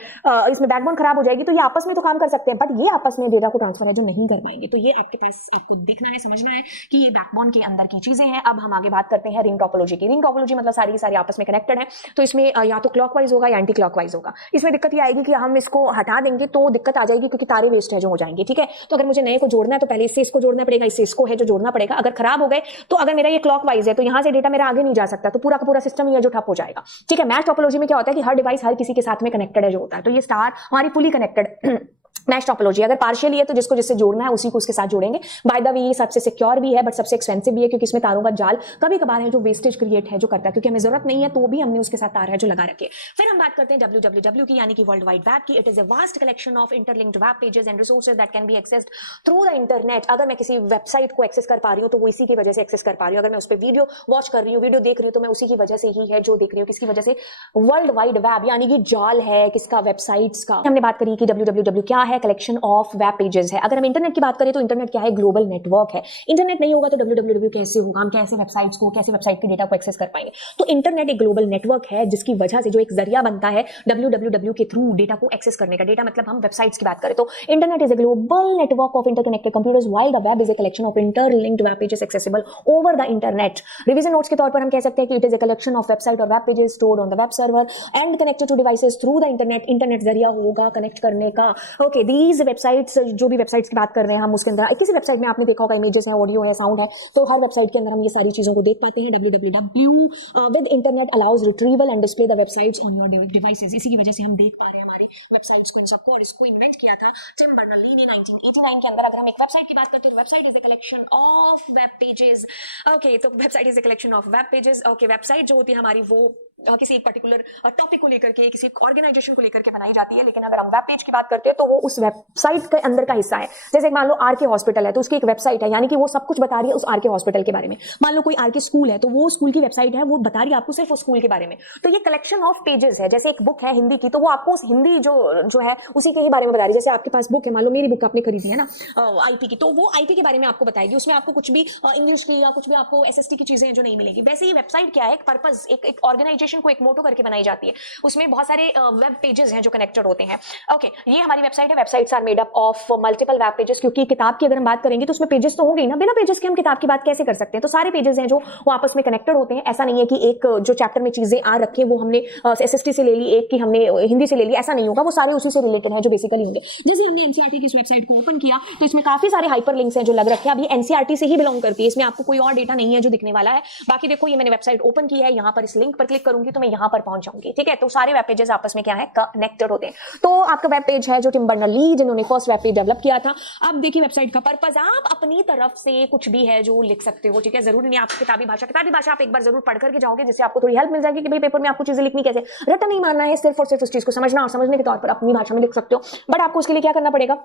इसमें बैकबोन खराब हो जाएगी तो ये आपस में तो काम कर सकते हैं, बट ये आपस में डेटा को ट्रांसफर जो नहीं कर पाएंगे। तो ये आपके पास आपको देखना है, समझना है कि ये बैकबोन के अंदर की चीजें हैं। अब हम आगे बात करते हैं रिंग टोपोलॉजी की। रिंग टोपोलॉजी मतलब सारी की सारी आपस में कनेक्टेड है। तो इसमें या तो क्लॉकवाइज होगा या एंटी क्लॉकवाइज होगा। इसमें दिक्कत ये आएगी कि हम इसको हटा देंगे तो दिक्कत आ जाएगी क्योंकि तारे वेस्ट है जो हो जाएंगे। ठीक है, तो अगर मुझे नए को जोड़ना है तो पहले इससे इसको जोड़ना पड़ेगा, इससे इसको है जो जोड़ना पड़ेगा। अगर खराब हो गए तो अगर मेरा ये क्लॉकवाइज है तो यहां से डेटा मेरा आगे नहीं जा सकता, तो पूरा का पूरा सिस्टम ही है जो ठप हो जाएगा। ठीक है, मैच टोपोलॉजी में क्या होता है कि हर डिवाइस हर किसी के साथ में कनेक्टेड है जो होता है। तो ये स्टार हमारी फुली कनेक्टेड मैच टोपोलॉजी। अगर पार्शियली है तो जिसको जिससे जोड़ना है उसी को उसके साथ जोड़ेंगे। बाय द वे ये सबसे सिक्योर भी है बट सबसे एक्सपेंसिव भी है क्योंकि इसमें तारों का जाल कभी कभार है जो वेस्टेज क्रिएट है जो करता है, क्योंकि हमें जरूरत नहीं है तो भी हमने उसके साथ तार है जो लगा रखे। फिर हम बात करते हैं www की, यानी कि वर्ल्ड वाइड वेब की। It is a vast collection of interlinked web pages and resources that can be accessed through the internet. अगर मैं किसी वेबसाइट को एक्सेस कर पा रही हूँ तो वो इसी की वजह से एक्सेस कर पा रही हूँ। अगर मैं उस पर वीडियो वॉच कर रही हूँ, वीडियो देख रही हूँ, तो मैं उसी की वजह से ही है जो देख रही हूँ। किसकी वजह से? वर्ल्ड वाइड वेब, यानी कि जाल है किसका, वेबसाइट्स का। हमने बात करी कि www क्या है, कलेक्शन ऑफ वेब पेजेस है। अगर हम इंटरनेट की बात करें तो इंटरनेट क्या है, ग्लोबल नेटवर्क है। इंटरनेट नहीं होगा तो www कैसे होगा, हम कैसे वेबसाइट्स को, कैसे वेबसाइट के डेटा को एक्सेस कर पाएंगे। तो इंटरनेट एक ग्लोबल नेटवर्क है जिसकी वजह से जो एक जरिया बनता है www के थ्रू डेटा को एक्सेस करने का। डेटा मतलब हम वेबसाइट्स की बात करें तो internet is a global network of interconnected computers while the web is a collection of interlinked web pages accessible over the internet. Revision notes के तौर पर हम कह सकते हैं कि it is a collection of website और web pages stored on the web server and connected to devices through the internet. Internet जरिया होगा कनेक्ट करने का। ओके, दीज वेबसाइट्स, जो भी वेबसाइट्स की बात कर रहे हैं हम, उसके अंदर किसी वेबसाइट में आपने देखा होगा इमेजेस है, ऑडियो है, साउंड है, तो हर वेबसाइट के अंदर हम ये सारी चीजों को देख पाते हैं। www with internet allows retrieval and display the websites on your devices. इसी की वजह से हम देख पा रहे हैं हमारे वेबसाइट्स को, इन सबको। और इसको इन्वेंट किया था टिम बर्नर्स-ली ने 1989 के अंदर। अगर हम एक वेबसाइट की बात करते हैं तो website is a collection of web pages. Okay, तो website is a collection of web pages. Okay, website जो होती है हमारी वो किसी एक पर्टिकुलर टॉपिक को लेकर के, किसी ऑर्गेनाइजेशन को लेकर के बनाई जाती है। लेकिन अगर हम वेब पेज की बात करते हैं तो वो उस वेबसाइट के अंदर का हिस्सा है। जैसे मान लो आरके हॉस्पिटल है तो उसकी एक वेबसाइट है, यानी कि वो सब कुछ बता रही है उस आरके हॉस्पिटल के बारे में। मान लो कोई आरके स्कूल है तो वो स्कूल की वेबसाइट है, वो बता रही है आपको सिर्फ उस स्कूल के बारे में। तो ये कलेक्शन ऑफ पेजेस है। जैसे एक बुक है हिंदी की तो वो आपको उस हिंदी जो है उसी के ही बारे में बता रही है। जैसे आपके पास बुक है, मान लो मेरी बुक आपने खरीदी है ना आईपी की, तो वो आईपी के बारे में आपको बताएगी। उसमें आपको कुछ भी इंग्लिश की या कुछ भी आपको एसएसटी की चीजें जो नहीं मिलेगी। वैसे ही वेबसाइट क्या है, एक पर्पस, एक ऑर्गेनाइजेशन को एक मोटो करके बनाई जाती है। उसमें बहुत सारे वेब पेजेस हैं जो कनेक्टेड होते हैं। ओके, ये हमारी वेबसाइट है। Websites are made up of multiple web pages, क्योंकि किताब की अगर हम बात करेंगे तो उसमें पेजेस तो होंगे ही ना, बिना पेजेस के हम किताब की बात कैसे कर सकते हैं। तो सारे पेजेस हैं जो वो आपस में कनेक्टेड होते हैं। ऐसा नहीं है कि एक जो चैप्टर में चीजें आ रखी है वो हमने एसएसटी से ले ली, एक की हमने हिंदी से ले ली, ऐसा नहीं होगा। वो सारे उसी से रिलेटेड है जो बेसिकली होंगे। जैसे हमने एनसीईआरटी की इस वेबसाइट को ओपन किया तो इसमें काफी सारे हाइपर लिंक्स हैं जो लग रखे हैं। अभी एनसीईआरटी से ही बिलोंग करती है, इसमें आपको कोई और डेटा नहीं है जो दिखने वाला है। बाकी देखो, ये मैंने वेबसाइट ओपन की है, यहाँ पर इस लिंक पर क्लिक करूंगी तो मैं यहाँ पर पहुंच जाऊंगी। ठीक है, तो सारे वेब पेजेस आपस में क्या है, कनेक्टेड होते हैं। तो आपका वेब पेज है जो टिम बर्नर्स-ली जिन्होंने फर्स्ट वेब पेज डेवलप किया था। अब देखिए वेबसाइट का पर्पस, आप अपनी तरफ से कुछ भी है जो लिख सकते हो। ठीक है, जरूरी नहीं आप किताबी भाषा आप एक बार जरूर पढ़ करके जाओगे, जिससे आपको थोड़ी हेल्प मिल जाएगी कि भाई पेपर में आपको चीजें लिखनी कैसे। रट्टा नहीं मारना है, सिर्फ और सिर्फ उस चीज को समझना और समझने के तौर पर अपनी भाषा में लिख सकते हो। बट आपको उसके लिए क्या करना पड़ेगा,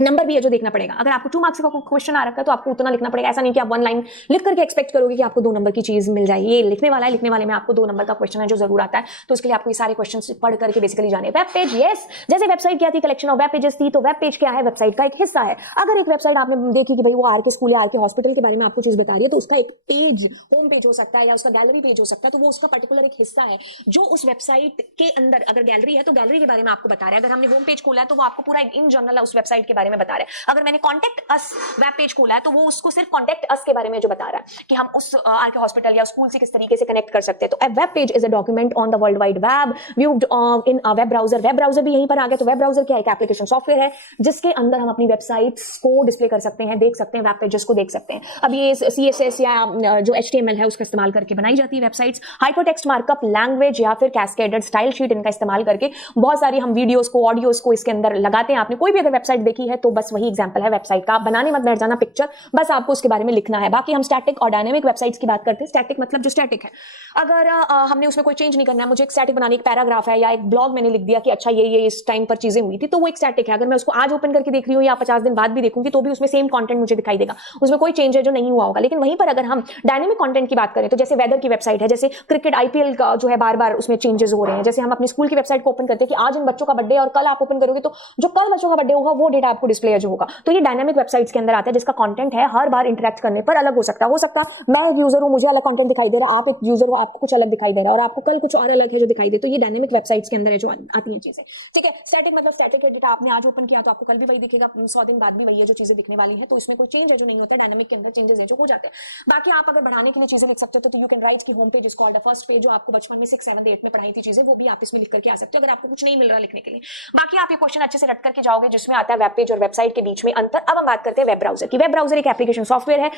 नंबर भी है जो देखना पड़ेगा। अगर आपको 2 मार्क्स का क्वेश्चन आ रखा है तो आपको उतना लिखना पड़ेगा। ऐसा नहीं कि आप 1 लाइन लिख करके एक्सपेक्ट करोगे कि आपको 2 नंबर की चीज मिल जाए। ये लिखने वाला है, लिखने वाले में आपको 2 नंबर का क्वेश्चन है जो जरूर आता है। तो उसके लिए आपको ये सारे क्वेश्चन पढ़ करके बेसिकली जाने। वेब पेज, यस, जैसे वेबसाइट क्या थी, कलेक्शन ऑफ वेब पेजेस थी, तो वेब पेज क्या है, वेबसाइट का एक हिस्सा है। अगर एक वेबसाइट आपने देखी कि भाई वो आरके स्कूल या आरके हॉस्पिटल के बारे में आपको चीज बता रही है, तो उसका एक पेज, होम पेज हो सकता है या उसका गैलरी पेज हो सकता है। तो वो उसका पर्टिकुलर एक हिस्सा है जो उस वेबसाइट के अंदर, अगर गैलरी है तो गैलरी के बारे में आपको बता रहा है। अगर हमने होम पेज खोला है तो वो आपको पूरा इन जनरल उस वेबसाइट के बारे में बता रहा है। अगर मैंने कॉन्टेक्ट अस वेब पेज खोला है तो वो उसको सिर्फ कॉन्टेक्ट अस के बारे में जो बता रहा है कि हम उस आरके हॉस्पिटल या स्कूल से किस तरीके से कनेक्ट कर सकते हैं। तो web page is a document on the world wide web viewed in a web browser. Web browser भी यहीं पर आ गया। तो वेब ब्राउजर क्या है? एक एप्लीकेशन सॉफ्टवेयर है जिसके अंदर हम अपनी वेबसाइट्स को डिस्प्ले कर सकते हैं, देख सकते हैं, वेब पेजेस को देख सकते हैं। अब ये CSS या जो HTML है उसका इस्तेमाल करके बनाई जाती है वेबसाइट्स। हाइपरटेक्स्ट मार्कअप लैंग्वेज या फिर कैस्केडेड स्टाइल शीट इनका इस्तेमाल करके बहुत सारी हम वीडियोस को, ऑडियोस को इसके अंदर लगाते हैं। आपने कोई भी अगर वेबसाइट देखी है तो बस वही एग्जांपल है वेबसाइट का। बनाने मत बैठ जाना पिक्चर, बस आपको उसके बारे में लिखना है। बाकी हम स्टैटिक और डायनेमिक वेबसाइट्स की बात करते हैं। स्टैटिक मतलब जो स्टैटिक है, अगर हमने उसमें कोई चेंज नहीं करना है, मुझे एक स्टैटिक बनानी, एक पैराग्राफ है या एक ब्लॉग मैंने लिख दिया कि अच्छा ये इस टाइम पर चीजें हुई थी, तो वो एक स्टैटिक है। अगर मैं उसको आज ओपन करके देख रही हूँ या 50 दिन बाद भी देखूंगी तो भी उसमें सेम कंटेंट मुझे दिखाई देगा, उसमें कोई चेंज है जो नहीं हुआ होगा। लेकिन वहीं पर अगर हम डायनेमिक कंटेंट की बात करें तो जैसे वेदर की वेबसाइट है, जैसे क्रिकेट IPL का जो है बार बार उसमें चेंजेस हो रहे हैं। जैसे हम अपनी स्कूल की वेबसाइट को ओपन करते हैं कि आज इन बच्चों का बर्थडे, और कल आप ओपन करोगे तो जो कल बच्चों का बर्थडे होगा वो डेटा आपको डिस्प्ले जो होगा। तो ये डायनेमिक वेबसाइट्स के अंदर आता है जिसका कंटेंट है हर बार इंटरेक्ट करने पर अलग हो सकता है। मैं एक यूजर हूं, मुझे अलग कंटेंट दिखाई दे रहा है, आप एक यूजर हो, आपको कुछ अलग दिखाई दे रहा है, और आपको कल कुछ और अलग है जो दिखाई दे। तो ये डायनेमिक वेबसाइट्स के अंदर है जो आती हैं चीजें। ठीक है। स्टैटिक मतलब स्टैटिक डेटा आपने आज ओपन किया तो आपको कल भी वही दिखेगा, 100 दिन बाद भी वही है जो चीजें दिखने वाली है। तो इसमें कोई चेंज है जो नहीं होता। डायनेमिक के अंदर चेंजेस जो हो जाता है। बाकी आप अगर बढ़ाने के लिए चीजें लिख सकते हो तो यू कैन राइट की home page is called the first page, जो आपको बचपन में 6, 7, 8 में पढ़ाई थी चीजें, वो भी आप इसमें लिख करके आ सकते हो अगर आपको कुछ नहीं मिल रहा लिखने के लिए। बाकी आप ये क्वेश्चन अच्छे से रट करके जाओगे जिसमें आता है वेब पेज और वेबसाइट के बीच में अंतर। अब हम बात करते हैं वेब ब्राउजर की। वेब ब्राउजर एक एप्लीकेशन सॉफ्टवेयर है।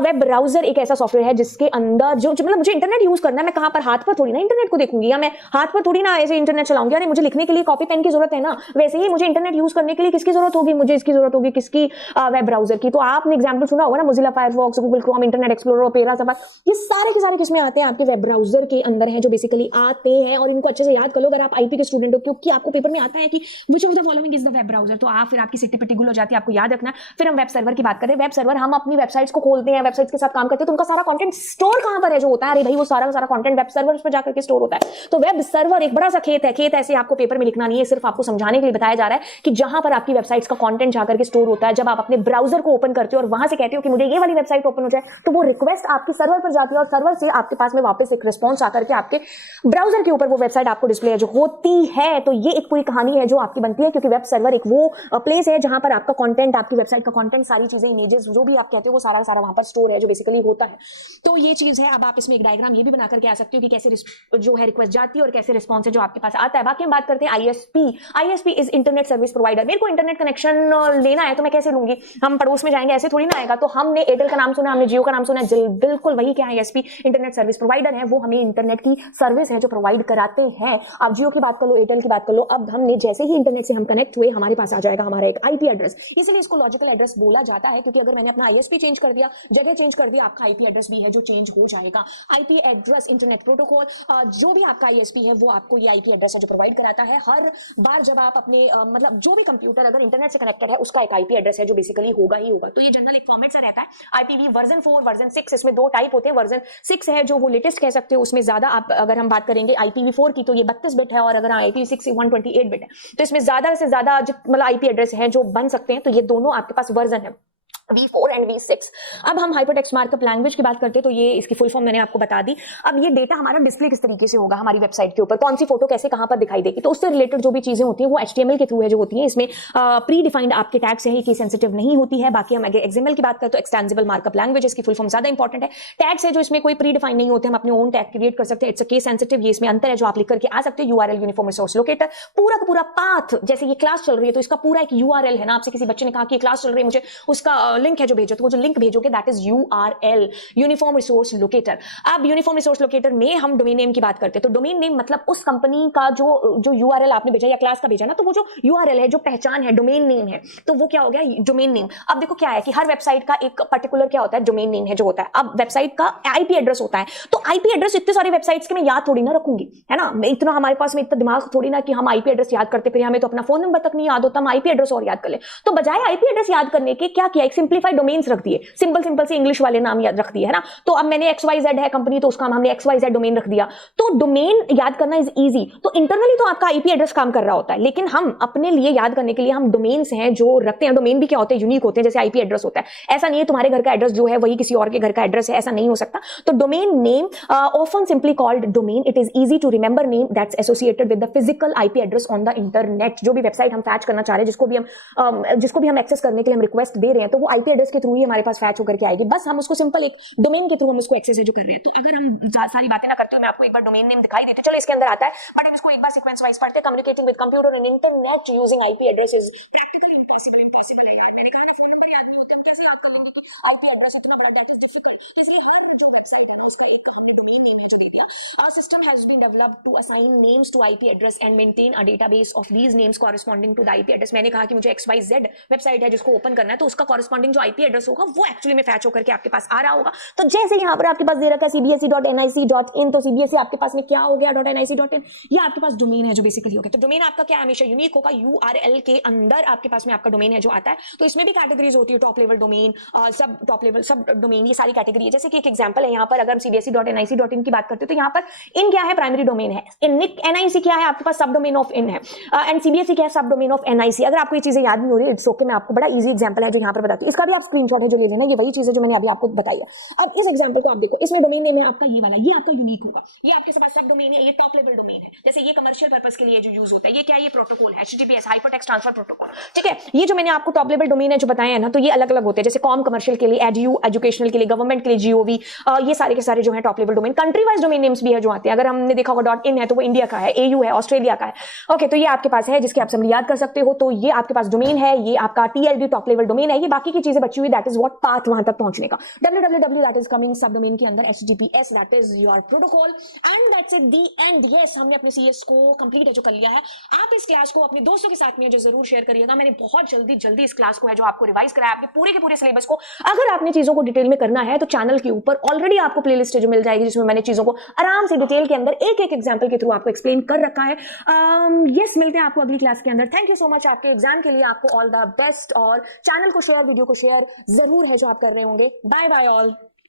वेब ब्राउजर एक ऐसा सॉफ्टवेयर है जिसके अंदर जो मतलब मुझे इंटरनेट यूज करना है, मैं कहां पर, हाथ पर थोड़ी ना इंटरनेट को देखूंगी, या मैं हाथ पर थोड़ी ना ऐसे इंटरनेट चलाऊंगी। अरे मुझे लिखने के लिए कॉपी पेन की जरूरत है ना, वैसे ही मुझे इंटरनेट यूज करने के लिए किसकी जरूरत होगी? मुझे इसकी जरूरत होगी, किसकी? वेब ब्राउजर की। तो आपने एग्जांपल सुना होगा ना, Mozilla Firefox, Google Chrome, internet explorer, opera, safari, ये सारे के सारे किसमें आते हैं? आपके वेब ब्राउजर के अंदर हैं जो बेसिकली आते हैं। और इनको अच्छे से याद कर लो अगर आप IP के स्टूडेंट हो, क्योंकि आपको पेपर में आता है कि which of the following is the web browser. तो आप फिर आपकी सिटी पिटी गुल हो जाती है, आपको याद रखना। फिर हम वेब सर्वर की बात करें। वेब सर्वर हम अपनी वेबसाइट्स को खोलते हैं, वेबसाइट्स के साथ काम करते हैं, तो उनका सारा कंटेंट स्टोर कहां पर है जो होता है? अरे भाई वो सारा का सारा कंटेंट वेब सर्वर पर जाकर के स्टोर होता है। तो वेब सर्वर एक बड़ा सा खेत है। खेत ऐसे आपको पेपर में लिखना नहीं है, सिर्फ आपको समझाने के लिए बताया जा रहा है कि जहां पर आपकी वेबसाइट्स का कंटेंट जाकर के स्टोर होता है। जब आप अपने ब्राउजर को ओपन करते हो और वहां से कहते हो कि मुझे ये वाली वेबसाइट ओपन हो जाए, तो वो रिक्वेस्ट आपकी सर्वर पर जाती है और सर्वर से आपके पास में वापस एक रिस्पॉन्स आकर के आपके ब्राउजर के ऊपर वो वेबसाइट आपको डिस्प्ले जो होती है। तो ये एक पूरी कहानी है जो आपकी बनती है, क्योंकि वेब सर्वर एक वो प्लेस है जहां पर आपका कंटेंट, आपकी वेबसाइट का कंटेंट, सारी चीजें, इमेजेस, जो भी आप कहते हो वो सारा सारा वहां पर स्टोर है जो बेसिकली होता है। तो ये चीज है। अब आप इसमें एक डायग्राम ये भी बना करके आ सकते हो कि कैसे जो है रिक्वेस्ट जाती है और कैसे रिस्पॉन्स है जो आपके पास आता है। बाकी हम बात करते हैं ISP is internet service provider. मेरे को इंटरनेट कनेक्शन लेना है तो मैं कैसे लूंगी? हम पड़ोस में जाएंगे, ऐसे थोड़ी ना आएगा। तो हमने एयरटेल का नाम सुना, हमने जियो का नाम सुना, बिल्कुल वही क्या ISP इंटरनेट सर्विस प्रोवाइडर है। वो हमें इंटरनेट की सर्विस है जो प्रोवाइड कराते हैं। आप जियो की बात कर लो, एयरटेल की बात कर लो। अब हमने जैसे ही इंटरनेट से हम कनेक्ट हुए, हमारे पास आ जाएगा हमारा एक IP एड्रेस। इसलिए इसको लॉजिकल एड्रेस बोला जाता है, क्योंकि अगर मैंने अपना ISP चेंज कर दिया, जगह चेंज कर दिया, आपका IP एड्रेस भी है जो चेंज हो जाएगा। IP एड्रेस इंटरनेट प्रोटोकॉल, जो भी आपका ISP है वो आपको ये IP एड्रेस है जो प्रोवाइड कराता है। हर बार जब आप अपने मतलब जो भी कंप्यूटर अगर इंटरनेट से कनेक्टेड है उसका एक IP एड्रेस है जो बेसिकली होगा ही होगा। तो ये जनरल एक फॉर्मेट सा रहता है। IPv वर्जन 4, वर्जन 6, इसमें 2 टाइप होते हैं। वर्जन 6 है जो वो लेटेस्ट कह सकते हो, उसमें ज्यादा आप अगर हम बात करेंगे IPv4 की तो ये 32 बिट है, और अगर IPv6 128 बिट है। तो इसमें ज्यादा से ज्यादा मतलब IP एड्रेस है जो बन सकते हैं। तो ये दोनों आपके पास वर्जन है, V4 एंड V6। अब हम हाइपरटेक्स्ट मार्कअप लैंग्वेज की बात करते हैं तो ये इसकी फुल फॉर्म मैंने आपको बता दी। अब ये डेटा हमारा डिस्प्ले किस तरीके से होगा हमारी वेबसाइट के ऊपर, कौन सी फोटो कैसे कहां पर दिखाई देगी, तो उससे रिलेटेड जो भी चीजें होती हैं वो HTML के थ्रू है जो होती हैं। इसमें प्री डिफाइंड आपके टैग्स हैं, ये सेंसिटिव नहीं होती है। बाकी हम अगर XML की बात करें तो एक्सटेंसिबल मार्कअप लैंग्वेज, इसकी फुल फॉर्म ज्यादा इंपॉर्टेंट है। टैग्स है जो इसमें कोई प्री डिफाइंड नहीं होते, हम अपने ओन टैग क्रिएट कर सकते हैं। इट्स अ केस सेंसिटिव, ये इसमें अंतर है जो आप लिख करके आ सकते हो। URL यूनिफॉर्म रिसोर्स लोकेटर, पूरा का पूरा पाथ, जैसे ये क्लास चल रही है तो इसका पूरा एक URL है ना। आपसे किसी बच्चे ने कहा कि क्लास चल रही है, मुझे उसका लिंक है जो भेजो, तो वो जो लिंक भेजोगे that is URL, uniform resource locator. अब यूनिफॉर्म रिसोर्स लोकेटर में हम डोमेन नेम की बात करते हैं। तो डोमेन नेम मतलब उस कंपनी का जो URL आपने भेजा या क्लास का भेजा ना, तो वो जो URL है, जो पहचान है, डोमेन नेम है, तो वो क्या हो गया? Domain name. अब देखो क्या है कि हर वेबसाइट का एक पर्टिकुलर क्या होता है, डोमेन नेम है जो होता है। अब वेबसाइट का IP एड्रेस होता है, तो IP एड्रेस इतने सारे वेबसाइट्स के मैं याद थोड़ी ना रखूंगी, है ना। इतना हमारे पास में इतना दिमाग थोड़ी ना कि हम IP एड्रेस याद करते, फिर हमें तो अपना फोन नंबर तक नहीं याद होता, हम IP एड्रेस और याद कर ले। तो बजाय IP एड्रेस याद करने के क्या किया, एक सिंप्लीफाइड डोमेन्स रख दिए, सिंपल सिंपल से इंग्लिश वाले नाम याद रख दिए, है ना। तो अब मैंने XYZ है कंपनी, तो उसका हमने XYZ डोमेन रख दिया। तो डोमेन याद करना इज इजी। तो इंटरनली तो आपका आईपी एड्रेस काम कर रहा होता है, लेकिन हम अपने लिए याद करने के लिए हम डोमेन्स हैं जो रखते हैं। डोमेन भी क्या होते हैं, यूनिक होते हैं, जैसे आईपी एड्रेस होता है। ऐसा नहीं है तुम्हारे घर का एड्रेस जो है वही किसी और के घर का एड्रेस है, ऐसा नहीं हो सकता। तो domain name often simply called domain, it is easy to remember name that's associated with the physical IP address on the internet. जो भी वेबसाइट हम फैच करना चाह रहे हैं, जिसको भी हम एक्सेस करने के लिए हम रिक्वेस्ट दे रहे हैं, तो वो आईपी एड्रेस के थ्रू ही हमारे पास फैच होकर के आएगी। बस हम उसको सिंपल एक डोमेन के थ्रू हम उसको एक्सेस है जो कर रहे हैं। तो अगर हम सारी बातें ना करते हुए मैं आपको एक बार डोमेन नेम दिखाई देती, चलो इसके अंदर आता है, बट हम इसको एक बार सीक्वेंस वाइज पढ़ते हैं। Communicating with computer in internet using IP address is practically impossible है यार। मैंने कहा ना फोन नंबर याद नहीं होते, हम कैसे याद कर लेंगे कि आईपी एड्रेस इतना बड़ा, दैट इज डिफिकल्ट। इसलिए हर जो वेबसाइट है उसका एक हमने डोमेन नेम है जो दे दिया। Our system has been developed to assign names to IP address and maintain a database of these names corresponding to the IP address। मैंने कहा कि मुझे XYZ वेबसाइट है जिसको ओपन करना है, तो उसका कॉरेस्पॉन्डिंग जो आईपी एड्रेस होगा वो एक्चुअली में फैच होकर के आपके पास आ रहा होगा। तो जैसे यहाँ पर आपके पास दे रखा है cbse.nic.in, तो cbse आपके पास में क्या हो गया .nic.in, ये आपके पास डोमेन है जो बेसिकली हो गया। तो डोमेन आपका क्या हमेशा यूनिक होगा, URL के अंदर आपके पास में आपका डोमेन है जो आता है। तो इसमें भी कैटेगरीज होती है, टॉप लेवल डोमेन, सब टॉप लेवल सब डोमेन, ये सारी कैटेगरी है। जैसे कि एक एग्जांपल है यहाँ पर, अगर हम cbse.nic.in की बात करते हैं तो यहाँ पर इन क्या है, प्राइमरी डोमेन है। NIC क्या है आपके पास, सब डोमेन ऑफ इन है। एंड CBSE क्या है, सब डोमेन ऑफ NIC। अगर आपको ये चीजें याद नहीं हो रही, इट्स ओके, मैं आपको बड़ा इजी एग्जांपल है जो यहाँ पर बताती हूँ, इसका भी आप स्क्रीनशॉट है जो ले लेना, ये वही चीज है जो मैंने अभी आपको बताई है। अब इस एग्जांपल को आप देखो, इसमें डोमेन नेम है आपका ये वाला, ये आपका यूनिक होगा। ये आपके पास सब डोमेन है, ये टॉप लेवल डोमेन है। जैसे ये कमर्शियल पर्पस के लिए जो यूज होता है, ये क्या है, ये प्रोटोकॉल है, HTTPS हाइपरटेक्स्ट ट्रांसफर प्रोटोकॉल, ठीक है। ये जो मैंने आपको टॉप लेवल डोमेन है जो बताया है ना, तो ये अलग अलग होते हैं। जैसे कॉम कमर्शियल के लिए, एडयू एजुकेशनल के लिए, गवर्नमेंट के लिए GOV, ये सारे के सारे जो है top level domain. Country wise domain names भी है जो आते हैं। अगर हमने देखा होगा .in है तो वो इंडिया का है, AU है ऑस्ट्रेलिया का है। ओके, तो ये आपके पास है जिसके आप समरी याद कर सकते हो। तो ये आपके पास डोमेन है, ये आपका TLD टॉप लेवल डोमेन है। ये बाकी की चीजें बची हुई, दैट इज व्हाट पाथ वहां तक पहुंचने का। www दैट इज कमिंग सब डोमेन के अंदर, HTTPS that is your protocol, and that's it the end. Yes, हमने अपने CS को कंप्लीट है जो कर लिया है। आप इस क्लास को अपने दोस्तों के साथ में जो जरूर शेयर करिएगा। मैंने बहुत जल्दी इस क्लास को है जो आपको रिवाइज कराया, आपके पूरे के पूरे सिलेबस को। अगर आपने चीजों को डिटेल में करना है तो चैनल के ऊपर ऑलरेडी आपको प्लेलिस्ट जो मिल जाएगी, जिसमें मैंने चीजों को आराम से डिटेल के अंदर एक एक एग्जांपल के थ्रू आपको एक्सप्लेन कर रखा है। यस, मिलते हैं आपको अगली क्लास के अंदर। थैंक यू सो मच आपके एग्जाम के लिए, आपको ऑल द बेस्ट। और चैनल को शेयर, वीडियो को शेयर जरूर है जो आप कर रहे होंगे। Bye bye all.